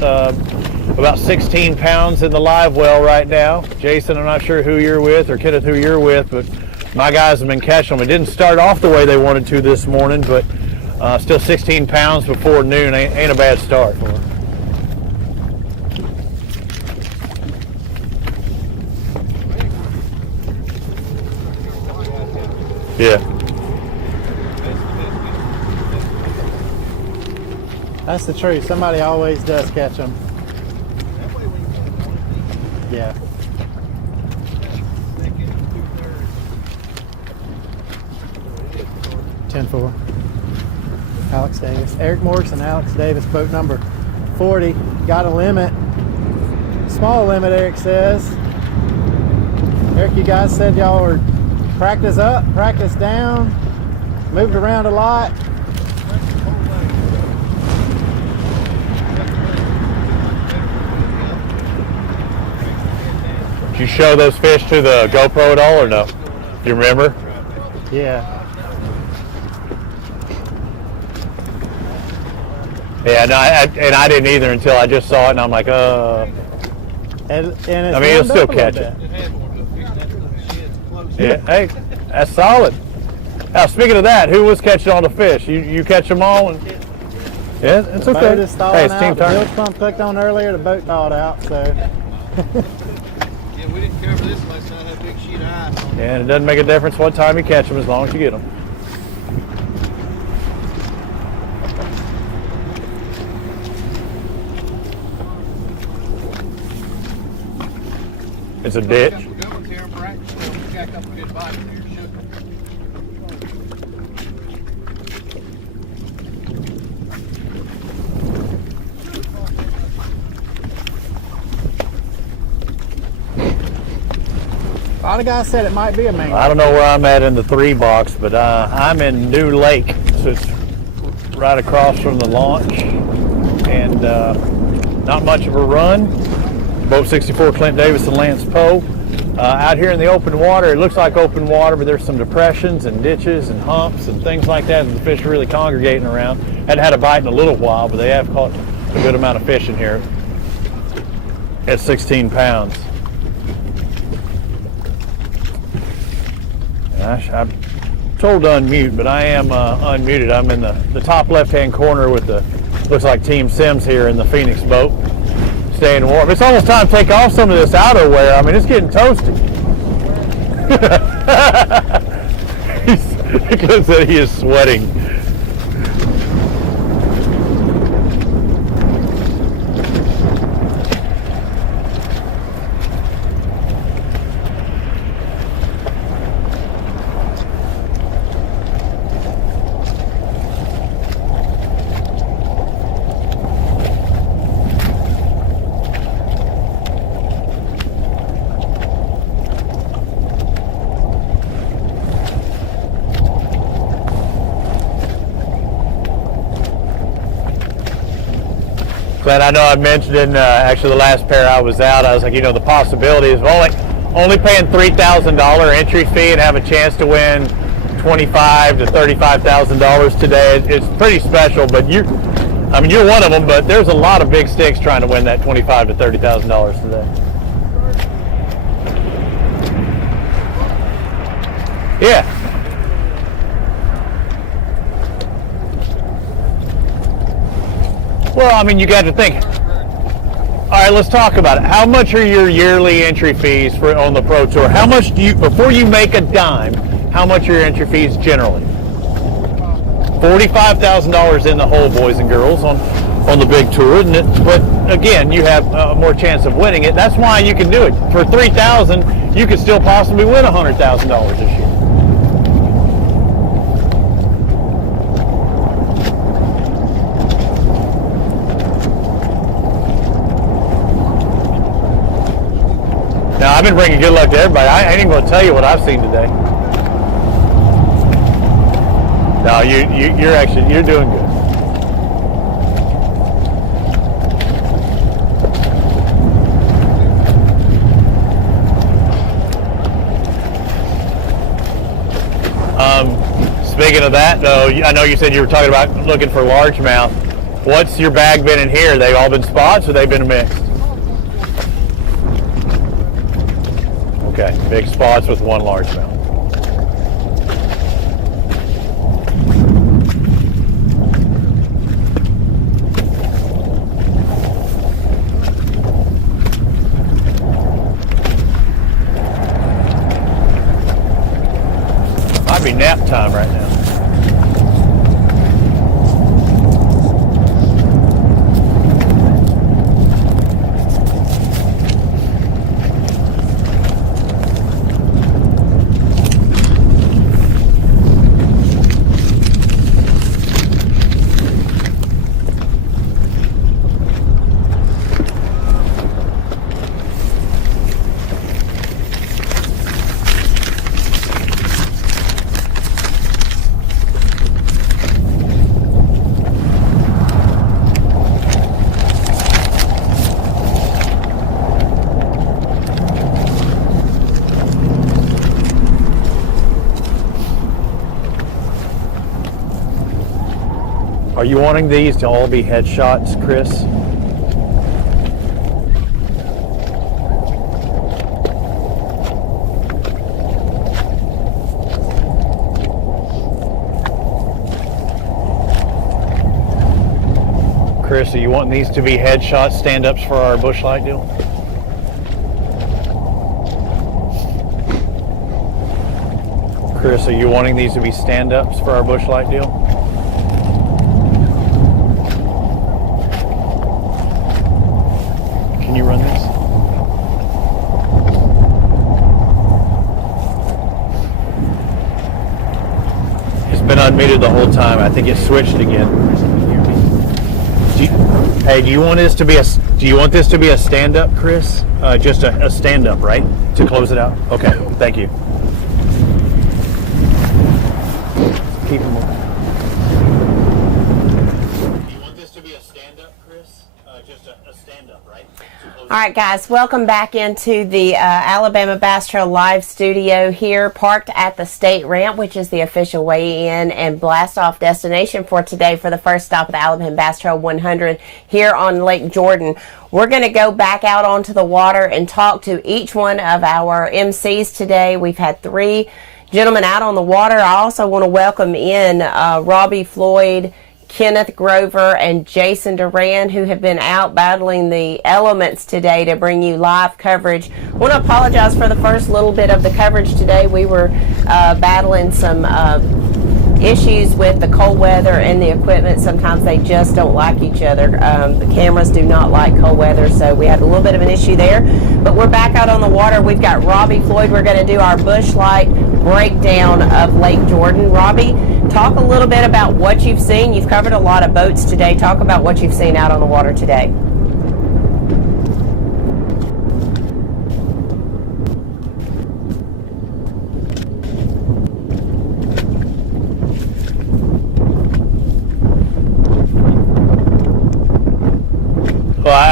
about 16 pounds in the live well right now. Jason, I'm not sure who you're with, or Kenneth who you're with, but my guys have been catching them. It didn't start off the way they wanted to this morning, but still 16 pounds before noon ain't a bad start for them. Yeah. That's the truth. Somebody always does catch them. Yeah. (10-4). Alex Davis. Eric Morrison, Alex Davis, boat number 40. Got a limit. Small limit, Eric says. Eric, you guys said y'all were practice up, practice down, moved around a lot. Did you show those fish to the GoPro at all, or no? Do you remember? Yeah. Yeah, no, and I didn't either until I just saw it, and I'm like, And it's I mean, it'll still catch it. Yeah, hey, that's solid. Now, speaking of that, who was catching all the fish? You catch them all? And, yeah, it's okay. Boat is stalling Hey, it's out. team The turn. bilge pump clicked on earlier. The boat thawed out. So. Yeah, we didn't cover this unless I had a big sheet of ice on it. Yeah, and it doesn't make a difference what time you catch them as long as you get them. It's a ditch. A lot of guys said it might be a main. I don't know where I'm at in the 3 box, but I'm in New Lake, so it's right across from the launch, and not much of a run. Boat 64, Clint Davis and Lance Poe. Out here in the open water, it looks like open water, but there's some depressions and ditches and humps and things like that, and the fish are really congregating around. Hadn't had a bite in a little while, but they have caught a good amount of fish in here at 16 pounds. Gosh, I'm told to unmute, but I am unmuted. I'm in the top left-hand corner with the, looks like Team Sims here in the Phoenix boat, staying warm. It's almost time to take off some of this outerwear. I mean, it's getting toasty. He said he is sweating. Glenn, I know I mentioned in actually the last pair I was out, I was like, the possibilities of only paying $3,000 entry fee and have a chance to win $25,000 to $35,000 today. It's pretty special, but you're one of them, but there's a lot of big sticks trying to win that $25,000 to $30,000 today. Yeah. Well, you got to think. All right, let's talk about it. How much are your yearly entry fees on the Pro Tour? How much do you, before you make a dime, how much are your entry fees generally? $45,000 in the hole, boys and girls, on the big tour, isn't it? But again, you have more chance of winning it. That's why you can do it. For $3,000, you could still possibly win $100,000 this year. Now, I've been bringing good luck to everybody. I ain't even going to tell you what I've seen today. No, you're doing good. Speaking of that, though, I know you said you were talking about looking for largemouth. What's your bag been in here? They've all been spots, or they've been mixed? Okay, big spots with one largemouth. Might be nap time right now. Are you wanting these to all be headshots, Chris? Chris, are you wanting these to be headshot stand-ups for our Busch Light deal? Chris, are you wanting these to be stand-ups for our Busch Light deal? Can you run this? It's been unmuted the whole time. I think it switched again. Do you want this to be a stand-up, Chris? Just a stand-up, right? To close it out? Okay, thank you. Keep them moving. Do you want this to be a stand-up, Chris? Just a stand-up, right? All right, guys, welcome back into the Alabama Bass Trail Live studio here, parked at the State Ramp, which is the official weigh-in and blast-off destination for today for the first stop of the Alabama Bass Trail 100 here on Lake Jordan. We're going to go back out onto the water and talk to each one of our MCs today. We've had 3 gentlemen out on the water. I also want to welcome in Robbie Floyd, Kenneth Grover, and Jason Duran, who have been out battling the elements today to bring you live coverage. I want to apologize for the first little bit of the coverage today. We were battling some issues with the cold weather and the equipment. Sometimes they just don't like each other. The cameras do not like cold weather, so we had a little bit of an issue there. But we're back out on the water. We've got Robbie Floyd. We're going to do our Busch Light breakdown of Lake Jordan. Robbie, talk a little bit about what you've seen. You've covered a lot of boats today. Talk about what you've seen out on the water today.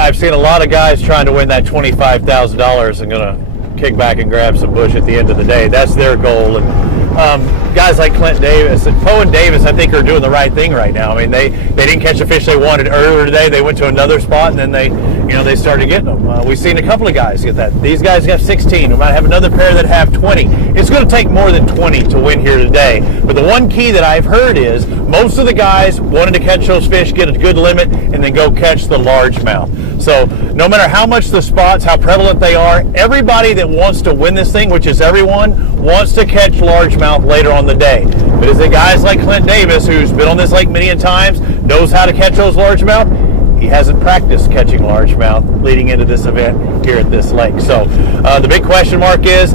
I've seen a lot of guys trying to win that $25,000 and gonna kick back and grab some bush at the end of the day. That's their goal. And guys like Clint Davis and Poe and Davis, I think, are doing the right thing right now. I mean, they didn't catch a fish they wanted earlier today. They went to another spot, and then they started getting them. We've seen a couple of guys get that. These guys got 16. We might have another pair that have 20. It's going to take more than 20 to win here today. But the one key that I've heard is most of the guys wanted to catch those fish, get a good limit, and then go catch the largemouth. So no matter how much the spots, how prevalent they are, everybody that wants to win this thing, which is everyone, wants to catch largemouth later on the day. But is it guys like Clint Davis, who's been on this lake many a times, knows how to catch those largemouth? He hasn't practiced catching largemouth leading into this event here at this lake. So the big question mark is,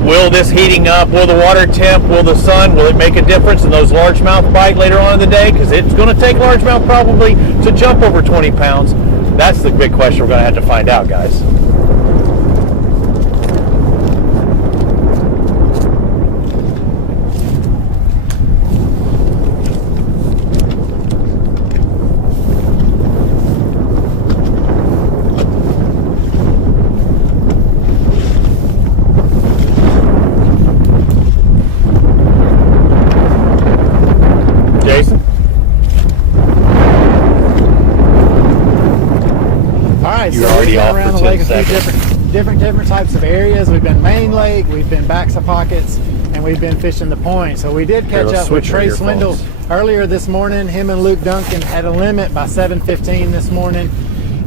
will this heating up, will the water temp, will the sun, will it make a difference in those largemouth bite later on in the day? Because it's going to take largemouth probably to jump over 20 pounds. That's the big question we're going to have to find out, guys. You're already off around the lake a few different types of areas. We've been main lake, we've been backs of pockets, and we've been fishing the point. So we did catch up with Trey Swindle earlier this morning. Him and Luke Duncan had a limit by 7:15 this morning.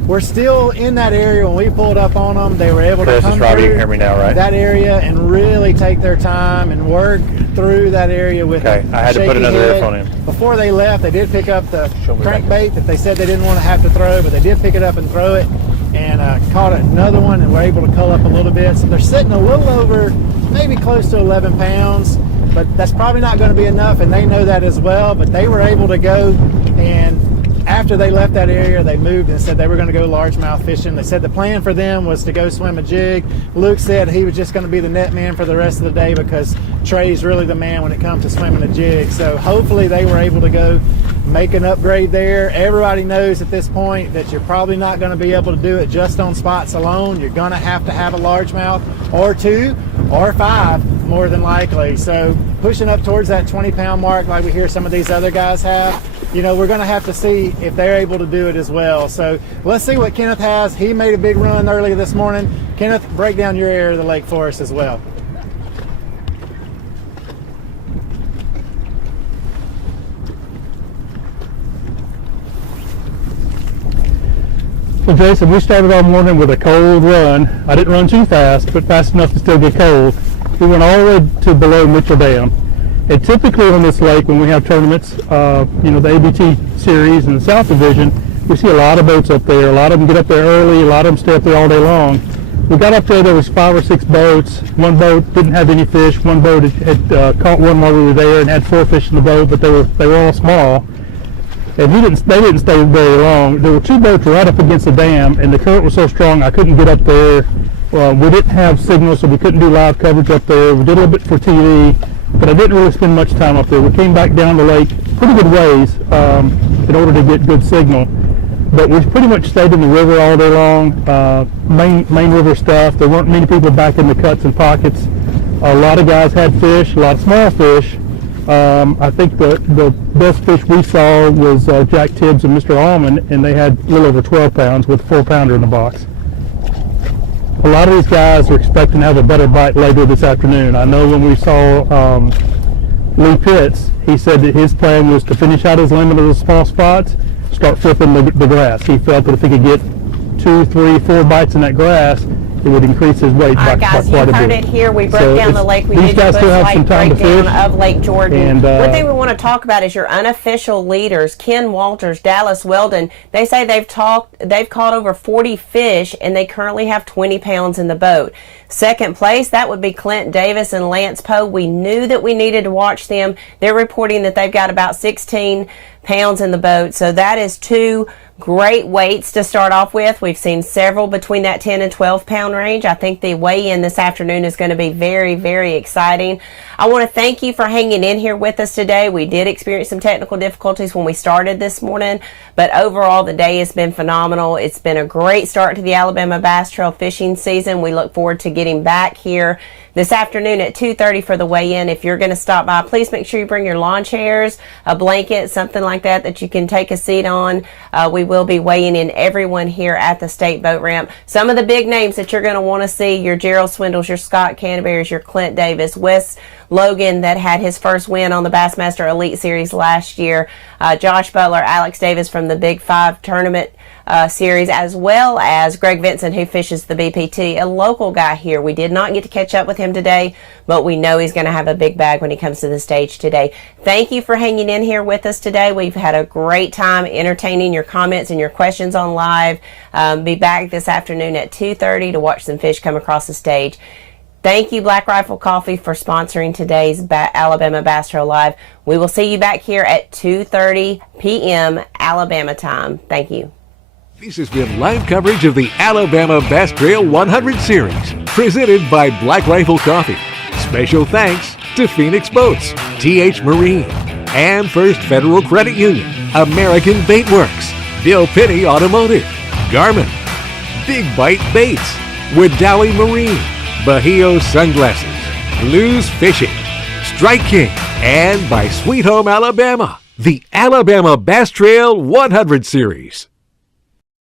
We're still in that area. When we pulled up on them, they were able to come through hear me now, right? that area and really take their time and work through that area with I had to put another earphone in. Before they left, they did pick up the crankbait that they said they didn't want to have to throw, but they did pick it up and throw it, and caught another one and were able to cull up a little bit. So they're sitting a little over, maybe close to 11 pounds, but that's probably not going to be enough, and they know that as well. But they were able to go, and after they left that area, they moved and said they were going to go largemouth fishing. They said the plan for them was to go swim a jig. Luke said he was just going to be the net man for the rest of the day because Trey's really the man when it comes to swimming a jig. So hopefully they were able to go make an upgrade there. Everybody knows at this point that you're probably not going to be able to do it just on spots alone. You're going to have a largemouth or 2 or 5 more than likely. So pushing up towards that 20-pound mark like we hear some of these other guys have, you know, we're going to have to see if they're able to do it as well. So let's see what Kenneth has. He made a big run earlier this morning. Kenneth, break down your area of the lake for us as well. Well, Jason, we started our morning with a cold run. I didn't run too fast, but fast enough to still get cold. We went all the way to below Mitchell Dam. And typically on this lake, when we have tournaments, you know, the ABT series and the South Division, we see a lot of boats up there. A lot of them get up there early. A lot of them stay up there all day long. We got up there was 5 or 6 boats. One boat didn't have any fish. One boat had caught one while we were there and had 4 fish in the boat, but they were all small. And they didn't stay very long. There were 2 boats right up against the dam, and the current was so strong I couldn't get up there. We didn't have signal, so we couldn't do live coverage up there. We did a little bit for TV, but I didn't really spend much time up there. We came back down the lake pretty good ways in order to get good signal. But we pretty much stayed in the river all day long, main river stuff. There weren't many people back in the cuts and pockets. A lot of guys had fish, a lot of small fish. I think the best fish we saw was Jack Tibbs and Mr. Allman, and they had a little over 12 pounds with a 4-pounder in the box. A lot of these guys are expecting to have a better bite later this afternoon. I know when we saw Lee Pitts, he said that his plan was to finish out his limit of the small spots, start flipping the grass. He felt that if he could get 2, 3, 4 bites in that grass, it would increase his weight by quite a bit. Guys, you heard it here. We broke down the lake. We did a bush light breakdown of Lake Jordan. And, one thing we want to talk about is your unofficial leaders, Ken Walters, Dallas Weldon. They say they've caught over 40 fish, and they currently have 20 pounds in the boat. Second place, that would be Clint Davis and Lance Poe. We knew that we needed to watch them. They're reporting that they've got about 16 pounds in the boat, so that is 2 Great weights to start off with. We've seen several between that 10 and 12 pound range. I think the weigh-in this afternoon is going to be very, very exciting. I want to thank you for hanging in here with us today. We did experience some technical difficulties when we started this morning, but overall the day has been phenomenal. It's been a great start to the Alabama Bass Trail fishing season. We look forward to getting back here this afternoon at 2:30 for the weigh-in. If you're going to stop by, please make sure you bring your lawn chairs, a blanket, something like that you can take a seat on. We will be weighing in everyone here at the State Boat Ramp. Some of the big names that you're going to want to see, your Gerald Swindles, your Scott Canterbury's, your Clint Davis, Wes Logan that had his first win on the Bassmaster Elite Series last year, Josh Butler, Alex Davis from the Big Five Tournament series, as well as Greg Vinson, who fishes the BPT, a local guy here. We did not get to catch up with him today, but we know he's going to have a big bag when he comes to the stage today. Thank you for hanging in here with us today. We've had a great time entertaining your comments and your questions on live. Be back this afternoon at 2:30 to watch some fish come across the stage. Thank you, Black Rifle Coffee, for sponsoring today's Alabama Bass Trail Live. We will see you back here at 2:30 p.m. Alabama time. Thank you. This has been live coverage of the Alabama Bass Trail 100 Series, presented by Black Rifle Coffee. Special thanks to Phoenix Boats, TH Marine, and First Federal Credit Union, American Bait Works, Bill Penny Automotive, Garmin, Big Bite Baits, Widali Marine, Bahio Sunglasses, Lou's Fishing, Strike King, and by Sweet Home Alabama, the Alabama Bass Trail 100 Series.